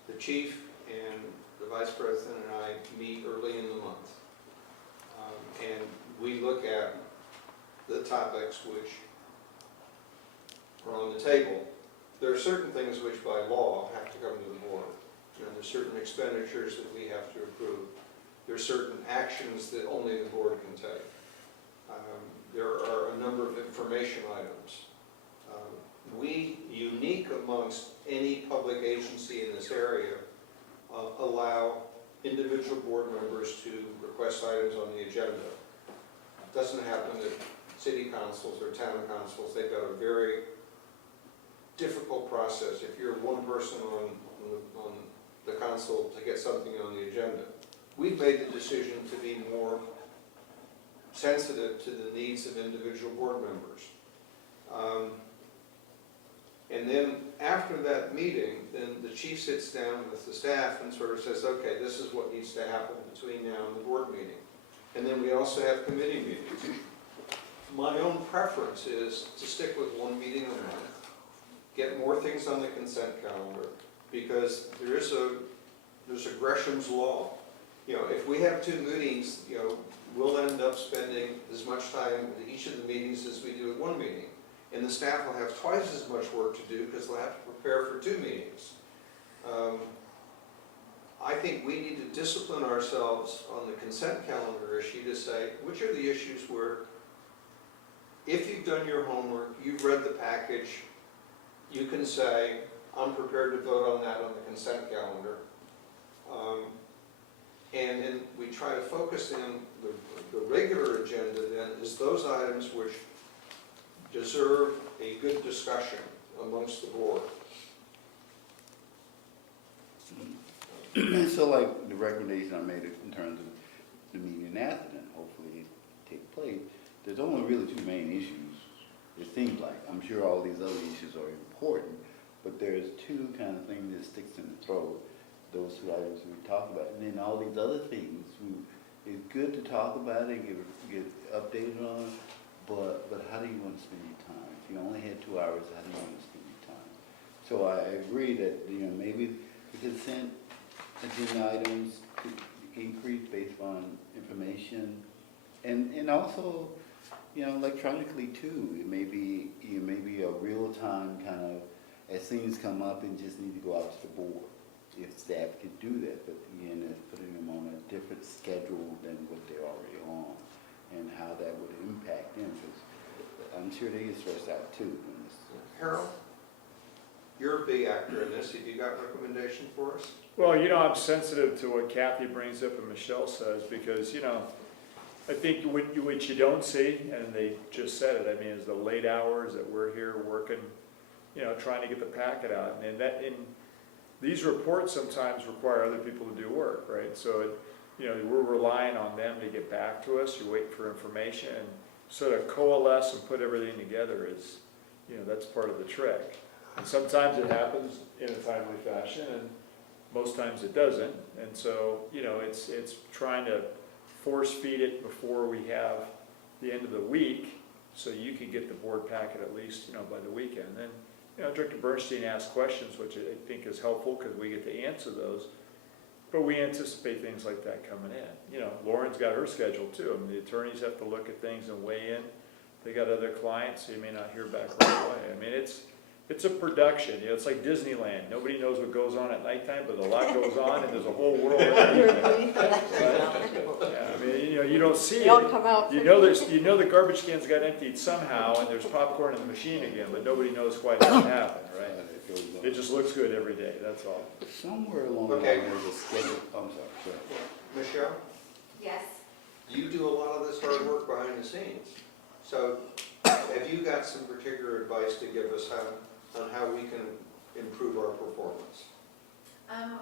The chief and the Vice President and I meet early in the month. And we look at the topics which are on the table. There are certain things which by law have to come to the board. You know, there's certain expenditures that we have to approve. There are certain actions that only the board can take. There are a number of information items. We, unique amongst any public agency in this area, allow individual board members to request items on the agenda. It doesn't happen at city councils or town councils. They've got a very difficult process if you're one person on the council to get something on the agenda. We've made the decision to be more sensitive to the needs of individual board members. And then after that meeting, then the chief sits down with the staff and sort of says, okay, this is what needs to happen between now and the board meeting. And then we also have committee meetings. My own preference is to stick with one meeting a month, get more things on the consent calendar, because there's a Gresham's law. You know, if we have 2 meetings, you know, we'll end up spending as much time at each of the meetings as we do at one meeting. And the staff will have twice as much work to do because they'll have to prepare for 2 meetings. I think we need to discipline ourselves on the consent calendar issue to say, which are the issues where, if you've done your homework, you've read the package, you can say, I'm prepared to vote on that on the consent calendar. And then we try to focus in the regular agenda then is those items which deserve a good discussion amongst the board. So like the recommendation I made in terms of the meeting in Atherton, hopefully take place, there's only really 2 main issues, it seems like. I'm sure all these other issues are important, but there's 2 kind of things that sticks in the throat, those 2 items we talked about. And then all these other things, it's good to talk about it, get updated on it, but how do you want to spend your time? If you only had 2 hours, how do you want to spend your time? So I agree that, you know, maybe the consent agenda items could increase based on information, and also, you know, electronically too. It may be, you know, maybe a real-time kind of, as things come up and just need to go out to the board, if staff could do that. But again, it's putting them on a different schedule than what they're already on, and how that would impact them, because I'm sure they get stressed out too. Harold, you're a big actor in this. Have you got a recommendation for us? Well, you know, I'm sensitive to what Kathy brings up and Michelle says, because, you know, I think what you don't see, and they just said it, I mean, is the late hours that we're here working, you know, trying to get the packet out. And these reports sometimes require other people to do work, right? So, you know, we're relying on them to get back to us. You're waiting for information, and sort of coalesce and put everything together is, you know, that's part of the trick. And sometimes it happens in a timely fashion, and most times it doesn't. And so, you know, it's trying to force feed it before we have the end of the week, so you can get the board packet at least, you know, by the weekend. And, you know, Director Bernstein asked questions, which I think is helpful because we get to answer those. But we anticipate things like that coming in. You know, Lauren's got her schedule too. I mean, the attorneys have to look at things and weigh in. They got other clients, so you may not hear back right away. I mean, it's a production. You know, it's like Disneyland. Nobody knows what goes on at nighttime, but a lot goes on, and there's a whole world. Yeah, I mean, you know, you don't see it. You know the garbage cans got emptied somehow, and there's popcorn in the machine again, but nobody knows quite how it happened, right? It just looks good every day. That's all. Somewhere along the line, there's a schedule. I'm sorry. Go ahead. Michelle, Yes. you do a lot of this hard work behind the scenes. So have you got some particular advice to give us on how we can improve our performance? I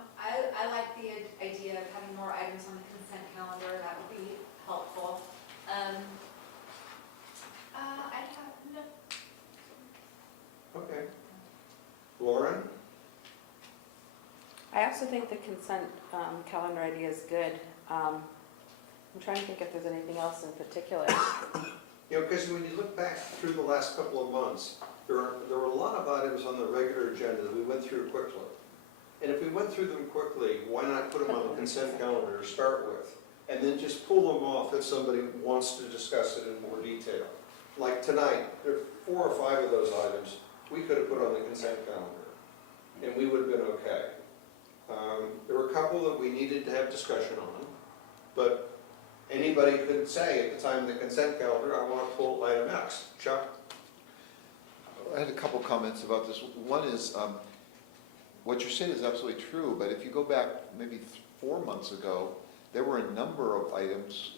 like the idea of having more items on the consent calendar. That would be helpful. I have no. Okay. Lauren? I also think the consent calendar idea is good. I'm trying to think if there's anything else in particular. You know, because when you look back through the last couple of months, there were a lot of items on the regular agenda that we went through quickly. And if we went through them quickly, why not put them on the consent calendar to start with? And then just pull them off if somebody wants to discuss it in more detail. Like tonight, there are 4 or 5 of those items we could have put on the consent calendar, and we would have been okay. There were a couple that we needed to have discussion on, but anybody could say at the time of the consent calendar, I want to pull item X. Chuck? I had a couple comments about this. One is, what you're saying is absolutely true, but if you go back maybe 4 months ago, there were a number of items.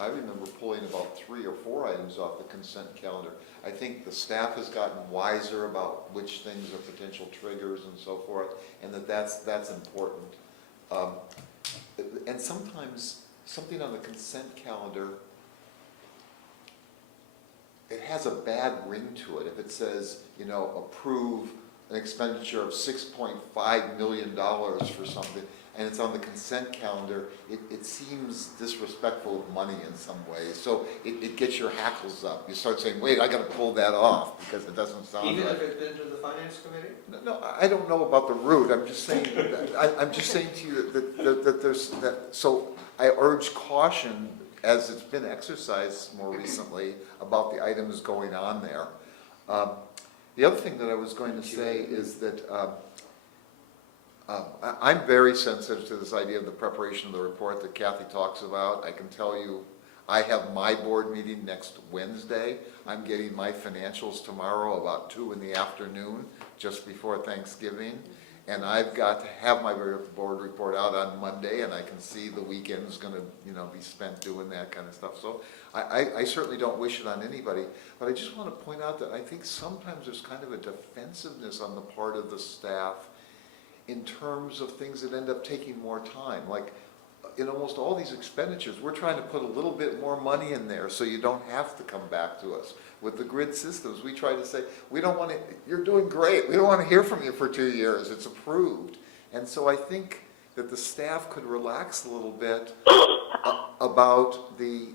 I remember pulling about 3 or 4 items off the consent calendar. I think the staff has gotten wiser about which things are potential triggers and so forth, and that's important. And sometimes something on the consent calendar, it has a bad ring to it. If it says, approve an expenditure of $6.5 million for something, and it's on the consent calendar, it seems disrespectful of money in some way. So it gets your hackles up. You start saying, wait, I got to pull that off because it doesn't sound Even right. if it's been to the finance committee? No, I don't know about the route. I'm just saying, I'm just saying to you that there's that. So I urge caution, as it's been exercised more recently, about the items going on there. The other thing that I was going to say is that I'm very sensitive to this idea of the preparation of the report that Kathy talks about. I can tell you, I have my board meeting next Wednesday. I'm getting my financials tomorrow about 2 in the afternoon, just before Thanksgiving. And I've got to have my board report out on Monday, and I can see the weekend's gonna, be spent doing that kind of stuff. So I certainly don't wish it on anybody, but I just want to point out that I think sometimes there's kind of a defensiveness on the part of the staff in terms of things that end up taking more time. Like, in almost all these expenditures, we're trying to put a little bit more money in there so you don't have to come back to us. With the grid systems, we try to say, we don't want to, you're doing great, we don't want to hear from you for 2 years, it's approved. And so I think that the staff could relax a little bit about the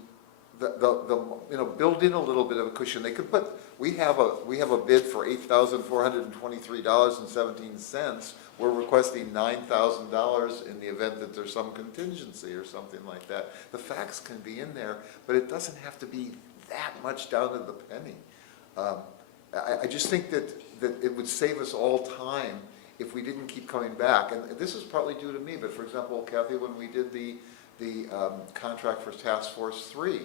build in a little bit of a cushion. They could put, we have a bid for $8,423.17. We're requesting $9,000 in the event that there's some contingency or something like that. The facts can be in there, but it doesn't have to be that much down to the penny. I just think that it would save us all time if we didn't keep coming back. And this is partly due to me, but for example, Kathy, when we did the contract for Task Force 3,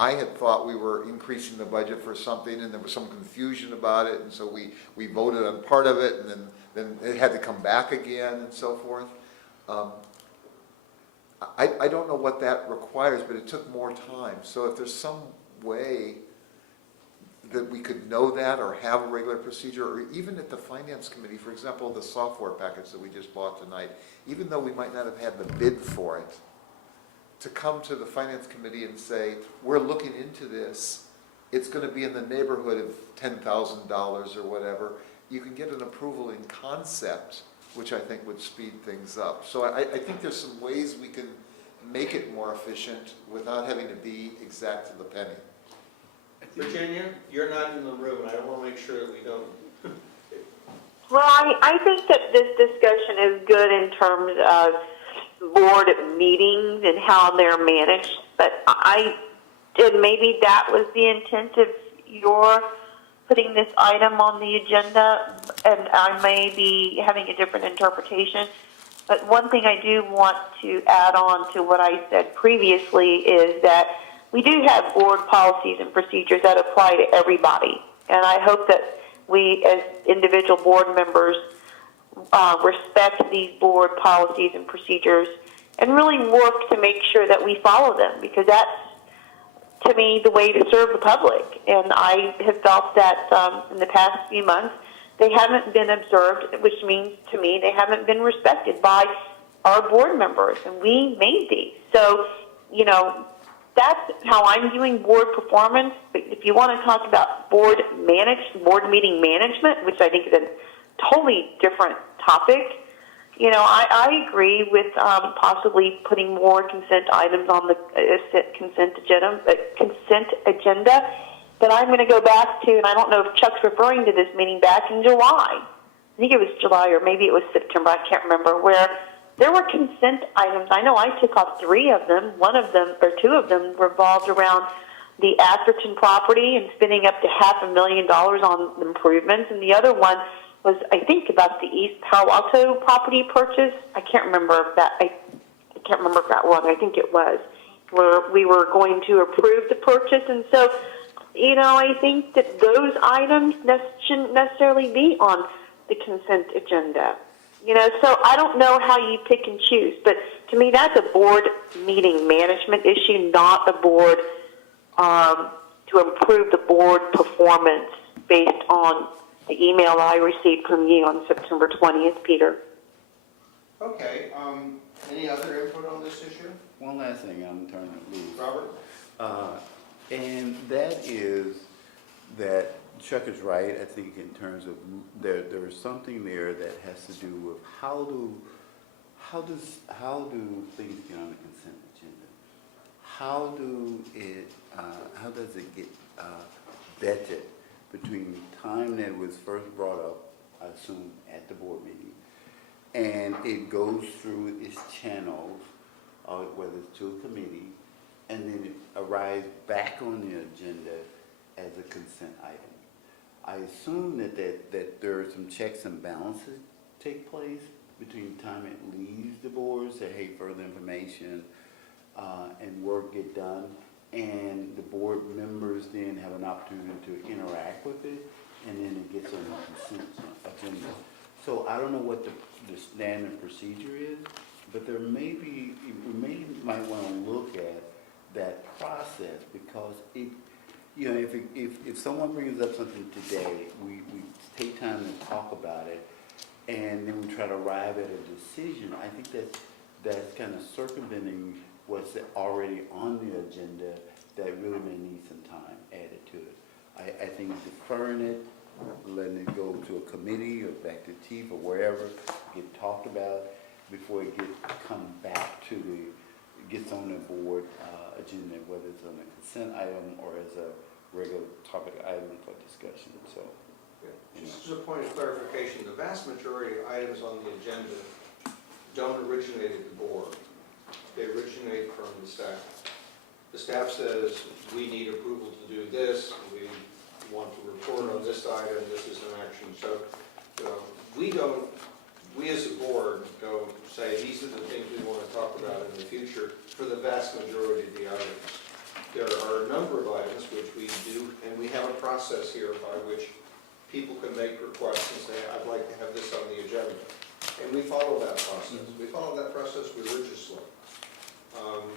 I had thought we were increasing the budget for something, and there was some confusion about it, and so we voted on part of it, and then it had to come back again, and so forth. I don't know what that requires, but it took more time. So if there's some way that we could know that or have a regular procedure, or even at the Finance Committee, for example, the software package that we just bought tonight, even though we might not have had the bid for it, to come to the Finance Committee and say, we're looking into this, it's going to be in the neighborhood of $10,000 or whatever, you can get an approval in concept, which I think would speed things up. So I think there's some ways we can make it more efficient without having to be exact to the penny. Virginia, you're not in the room, and I want to make sure that we don't. Well, I think that this discussion is good in terms of board meetings and how they're managed, but maybe that was the intent of your putting this item on the agenda, and I may be having a different interpretation. But one thing I do want to add on to what I said previously is that we do have board policies and procedures that apply to everybody, and I hope that we as individual board members respect these board policies and procedures and really work to make sure that we follow them, because that's, to me, the way to serve the public. And I have felt that in the past few months, they haven't been observed, which means to me they haven't been respected by our board members, and we made these. So, that's how I'm viewing board performance. But if you want to talk about board meeting management, which I think is a totally different topic, I agree with possibly putting more consent items on the consent agenda. But I'm going to go back to, and I don't know if Chuck's referring to this meeting back in July, think it was July or maybe it was September, I can't remember, where there were consent items. I know I took off 3 of them. One of them, or 2 of them, revolved around the Atherton property and spending up to $500,000 on improvements. And the other one was, I think, about the East Palo Alto property purchase. I can't remember if that, I can't remember if that was, I think it was, where we were going to approve the purchase. And so, you know, I think that those items shouldn't necessarily be on the consent agenda. You know, so I don't know how you pick and choose, but to me that's a board meeting management issue, not a board to improve the board performance based on the email I received from you on September 20th, Peter. Okay, any other input on this issue? One last thing, I'm turning to Lou. Robert? And that is that Chuck is right, I think, in terms of there is something there that has to do with how do things get on the consent agenda? How does it get vetted between the time that it was first brought up, I assume, at the board meeting, and it goes through its channels, whether it's to a committee, and then it arrives back on the agenda as a consent item. I assume that there are some checks and balances take place between the time it leaves the board, say, hey, further information, and work get done, and the board members then have an opportunity to interact with it, and then it gets on the consent agenda. So I don't know what the standard procedure is, but there may be, might want to look at that process, because it, you know, if someone brings up something today, we take time to talk about it, and then we try to arrive at a decision. I think that's kind of circumventing what's already on the agenda that really may need some time added to it. I think deferring it, letting it go to a committee or back to chief or wherever, get talked about before it come back to gets on the board agenda, whether it's on a consent item or as a regular topic item for discussion. So, Just as a point of clarification, the vast majority of items on the agenda don't originate at the board. They originate from the staff. The staff says, we need approval to do this, we want to report on this item, this is an action. So we as a board don't say, these are the things we want to talk about in the future for the vast majority of the items. There are a number of items which we do, and we have a process here by which people can make requests and say, I'd like to have this on the agenda. And we follow that process. We follow that process religiously. Okay.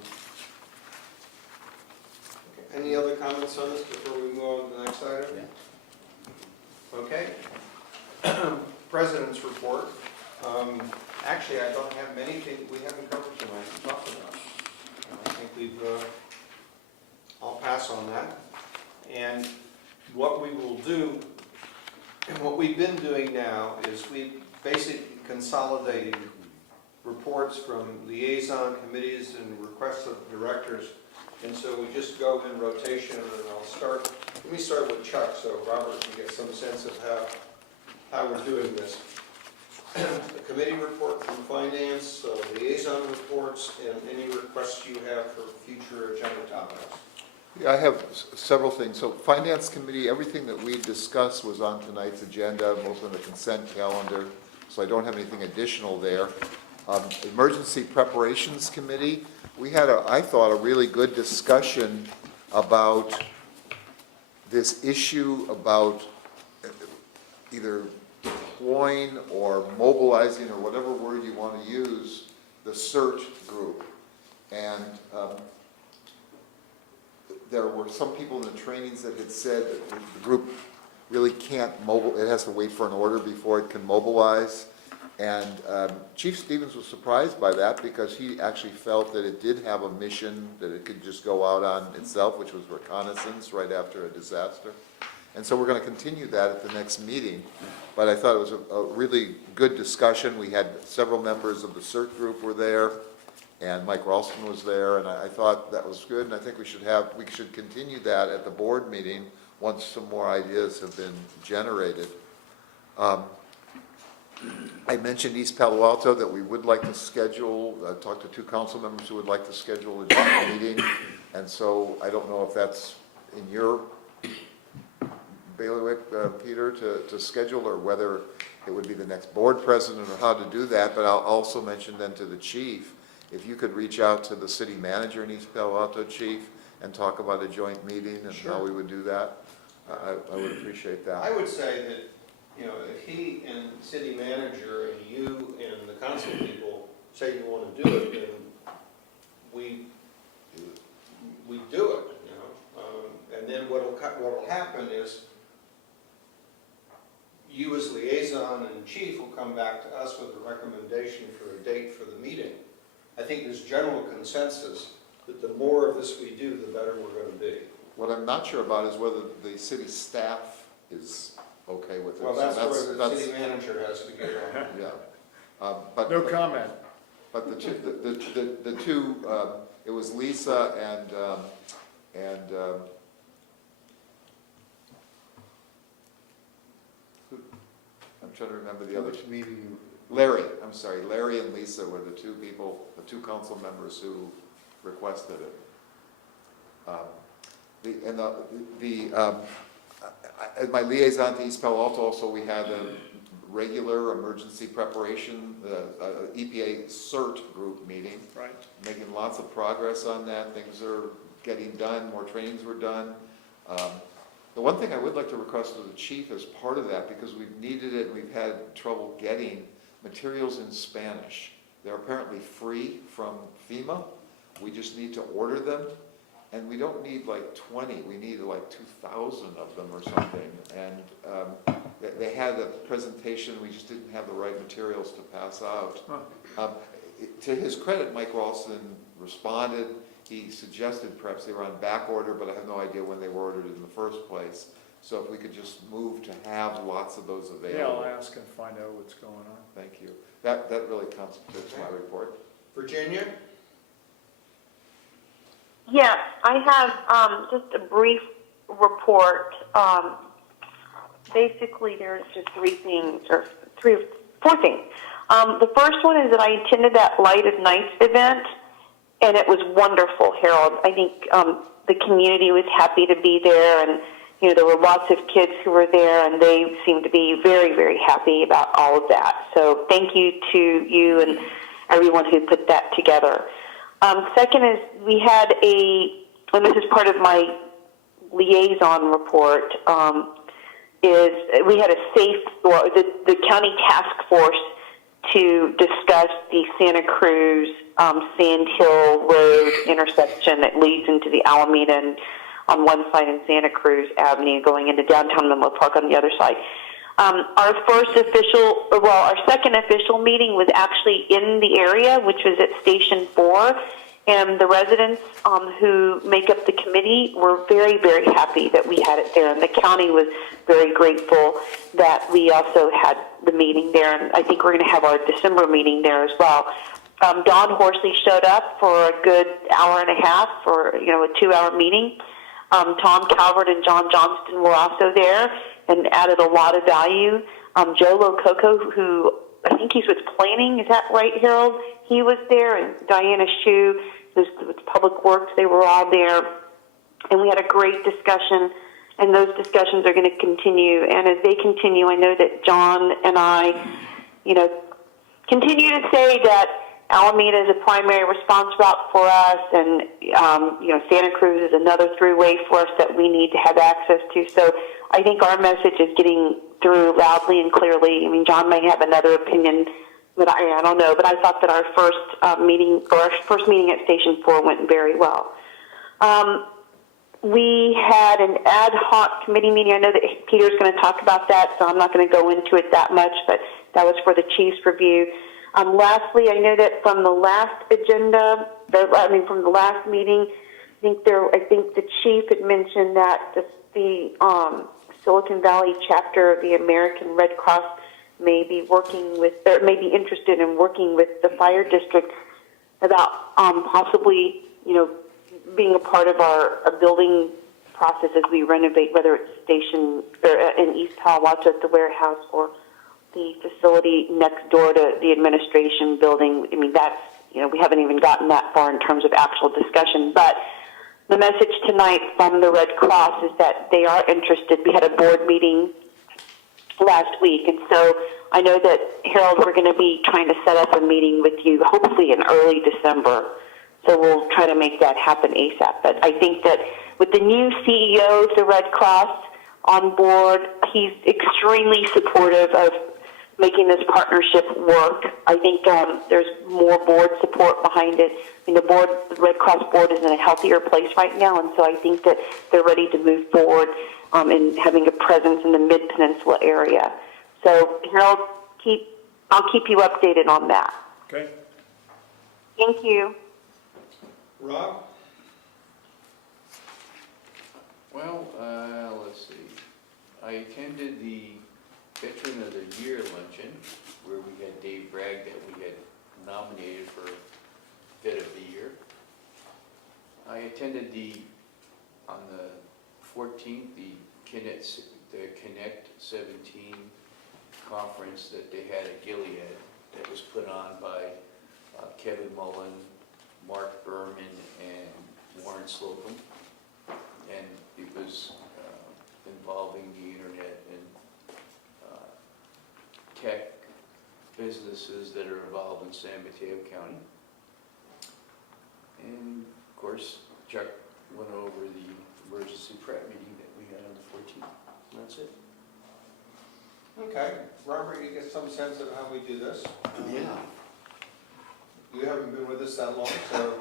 Any other comments on this before we move on to the next item? yeah. Okay. President's report. Actually, I don't have many things we haven't covered tonight to talk about. I think I'll pass on that. And what we will do, and what we've been doing now, is we basically consolidating reports from liaison committees and requests of directors. And so we just go in rotation, and let me start with Chuck, so Robert can get some sense of how we're doing this. The committee report from finance, liaison reports, and any requests you have for future agenda topics. Yeah, I have several things. So Finance Committee, everything that we discussed was on tonight's agenda, most on the consent calendar, so I don't have anything additional there. Emergency Preparations Committee, we had, I thought, a really good discussion about this issue about either deploying or mobilizing, or whatever word you want to use, the CERT group. And there were some people in the trainings that had said that the group really can't it has to wait for an order before it can mobilize. And Chief Stevens was surprised by that, because he actually felt that it did have a mission that it could just go out on itself, which was reconnaissance right after a disaster. And so we're going to continue that at the next meeting. But I thought it was a really good discussion. We had several members of the CERT group were there, and Mike Ralston was there, and I thought that was good. And I think we should continue that at the board meeting once some more ideas have been generated. I mentioned East Palo Alto that we would like to schedule, talk to two council members who would like to schedule a joint meeting. And so I don't know if that's in your bailiwick, Peter, to schedule, or whether it would be the next board president or how to do that. But I'll also mention then to the chief, if you could reach out to the city manager in East Palo Alto, chief, and talk about a joint meeting and how we would do that, I would appreciate that. I would say that, you know, if he and the city manager and you and the council people say you want to do it, then we do it, you know. And then what'll happen is you as liaison and chief will come back to us with a recommendation for a date for the meeting. I think there's general consensus that the more of this we do, the better we're going to be. What I'm not sure about is whether the city staff is okay with it. Well, So that's where the city manager has to get on. Yeah. But No comment. But the two, it was Lisa and I'm trying to remember the other. Which meeting? Larry, I'm sorry, Larry and Lisa were the two people, the two council members who requested it. As my liaison to East Palo Alto, also we had a regular emergency preparation, EPA CERT group meeting. Right. Making lots of progress on that. Things are getting done, more trainings were done. The one thing I would like to request of the chief as part of that, because we've needed it and we've had trouble getting materials in Spanish. They're apparently free from FEMA. We just need to order them. And we don't need like 20, we need like 2,000 of them or something. And they had a presentation, we just didn't have the right materials to pass out. To his credit, Mike Ralston responded. He suggested perhaps they were on back order, but I have no idea when they were ordered in the first place. So if we could just move to have lots of those available. Yeah, I'll ask and find out what's going on. Thank you. That really constitutes my report. Virginia? Yes, I have just a brief report. Basically, there's just four things. The first one is that I attended that Light of Nights event, and it was wonderful, Harold. I think the community was happy to be there, and you know there were lots of kids who were there, and they seemed to be very, very happy about all of that. So thank you to you and everyone who put that together. Second is we had and this is part of my liaison report, is we had the county task force to discuss the Santa Cruz Sand Hill Road intersection that leads into the Alameda and on one side and Santa Cruz Avenue going into downtown Menlo Park on the other side. Our second official meeting was actually in the area, which was at Station 4, and the residents who make up the committee were very, very happy that we had it there, and the county was very grateful that we also had the meeting there, and I think we're going to have our December meeting there as well. Don Horsley showed up for a good hour and a half for a 2-hour meeting. Tom Calvert and John Johnston were also there and added a lot of value. Joe Lococo, who I think he's with planning, is that right, Harold? He was there, and Diana Shue, who's with Public Works, they were all there. And we had a great discussion, and those discussions are going to continue. And as they continue, I know that John and I, continue to say that Alameda is a primary response route for us, and Santa Cruz is another throughway for us that we need to have access to. So I think our message is getting through loudly and clearly. I mean, John may have another opinion, but I don't know. But I thought that our first meeting at Station 4 went very well. We had an ad hoc committee meeting. I know that Peter's going to talk about that, so I'm not going to go into it that much, but that was for the chief's review. Lastly, I know that from the last from the last meeting, I think the chief had mentioned that the Silicon Valley chapter of the American Red Cross may be interested in working with the fire district about possibly, being a part of our building process as we renovate, whether it's station or in East Palo Alto at the warehouse or the facility next door to the administration building. I mean, that's, we haven't even gotten that far in terms of actual discussion, but the message tonight from the Red Cross is that they are interested. We had a board meeting last week, and so I know that, Harold, we're going to be trying to set up a meeting with you hopefully in early December, so we'll try to make that happen ASAP. But I think that with the new CEO of the Red Cross on board, he's extremely supportive of making this partnership work. I think there's more board support behind it. I mean, the Red Cross board is in a healthier place right now, and so I think that they're ready to move forward in having a presence in the Mid-Peninsula area. So, Harold, I'll keep you updated on that. Okay. Thank you. Rob? Well, let's see. I attended the Veteran of the Year luncheon, where we had Dave Bragg that we had nominated for Vet of the Year. I attended on the 14th, the Connect 17 conference that they had at Gilead that was put on by Kevin Mullen, Mark Berman, and Warren Slocum. And it was involving the internet and tech businesses that are involved in San Mateo County. And of course, Chuck went over the emergency prep meeting that we had on the 14th. And that's it. Okay. Robert, you get some sense of how we do this? Yeah. You haven't been with us that long, so.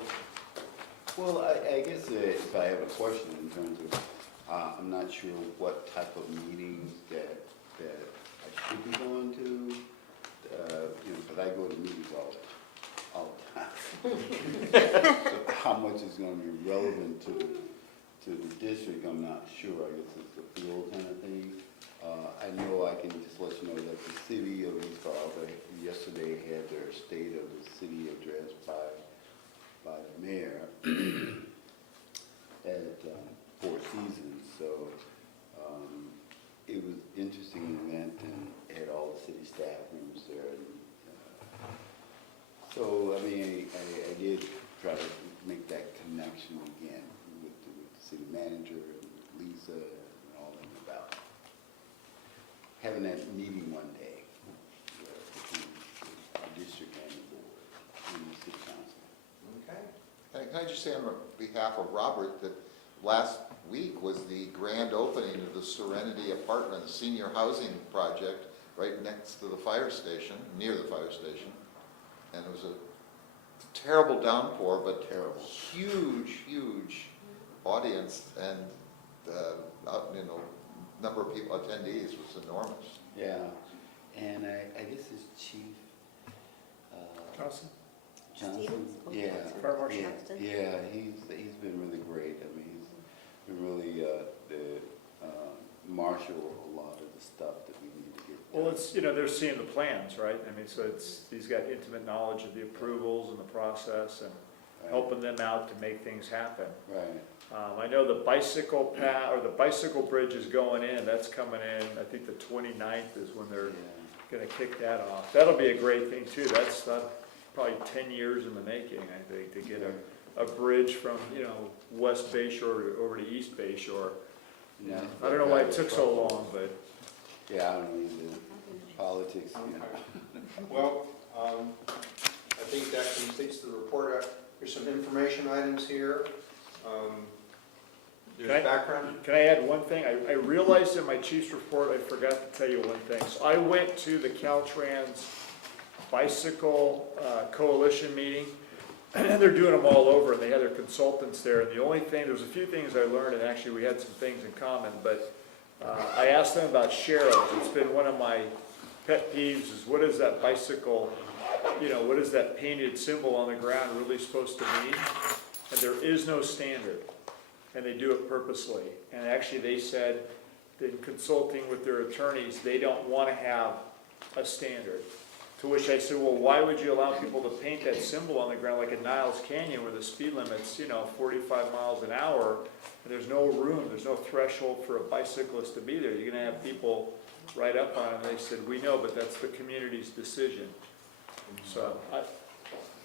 Well, I guess if I have a question in terms of, I'm not sure what type of meetings that I should be going to, because I go to meetings all the time. So how much is going to be relevant to the district, I'm not sure. I guess it's a field kind of thing. I know I can just let you know that the city of East Falls yesterday had their state of the city addressed by the mayor at Four Seasons. So it was an interesting event and had all the city staff members there. And, so I mean, I did try to make that connection again with the city manager and Lisa and all of them about having that meeting one day between our district and the board and the city council. Okay. Can I just say on behalf of Robert that last week was the grand opening of the Serenity Apartments senior housing project right next to the fire station, near the fire station. And it was a terrible downpour, but terrible, huge audience, and number of people, attendees was enormous. Yeah, and I guess it's Chief Johnson? Johnson. Yeah, Fire Marshal. yeah, he's been really great. I mean, he's been really the marshal of a lot of the stuff that we need to get done. Well, it's, they're seeing the plans, right? I mean, so he's got intimate knowledge of the approvals and the process and helping them out to make things happen. Right. I know the bicycle path, or the bicycle bridge is going in, that's coming in, I think the 29th is when they're gonna kick that off. That'll be a great thing too. That's probably 10 years in the making, I think, to get a bridge from, West Bay Shore over to East Bay Shore. Yeah. I don't know why it took so long, but. Yeah, I don't know either. Politics, Well, I think that completes the report. There's some information items here. There's background. Can I add one thing? I realized in my chief's report, I forgot to tell you one thing. So I went to the Caltrans Bicycle Coalition meeting, and they're doing them all over, and they had their consultants there. And the only thing, there was a few things I learned, and actually we had some things in common, but I asked them about Sharrows. It's been one of my pet peeves is what is that bicycle, what is that painted symbol on the ground really supposed to mean? And there is no standard, and they do it purposely. And actually they said, in consulting with their attorneys, they don't want to have a standard. To which I said, well, why would you allow people to paint that symbol on the ground like in Niles Canyon where the speed limit's, 45 miles an hour, and there's no room, there's no threshold for a bicyclist to be there. You're going to have people right up on it, and they said, we know, but that's the community's decision. So,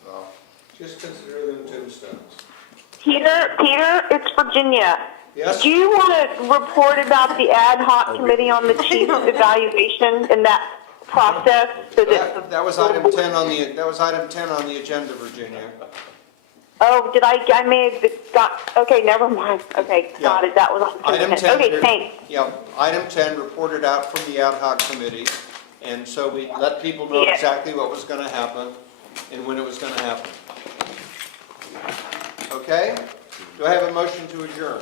Well, just consider them tombstones. Peter, it's Virginia. Yes? Do you want to report about the ad hoc committee on the chief's evaluation and that process? So that That was item 10 on the agenda, Virginia. Oh, I may have got, okay, never mind. Okay, got it, that was on the Item consent. 10. Okay, thanks. Yeah, item 10 reported out from the ad hoc committee, and so we let people know Yeah. exactly what was going to happen and when it was going to happen. Okay? Do I have a motion to adjourn?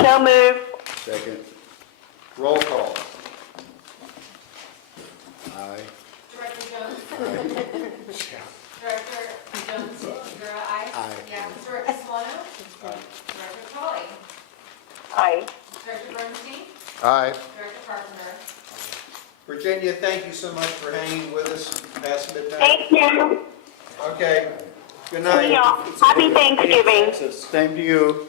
So moved. Second. Roll call. Aye. Director Jones? Director Jones, Rivera, aye? Aye. Yeah, Director Solano? Director Trolley? Aye. Director Bernstein? Aye. Director Carpenter? Virginia, thank you so much for hanging with us past midnight. Thank you. Okay, good See night. y'all. Happy Thanksgiving. Same to you.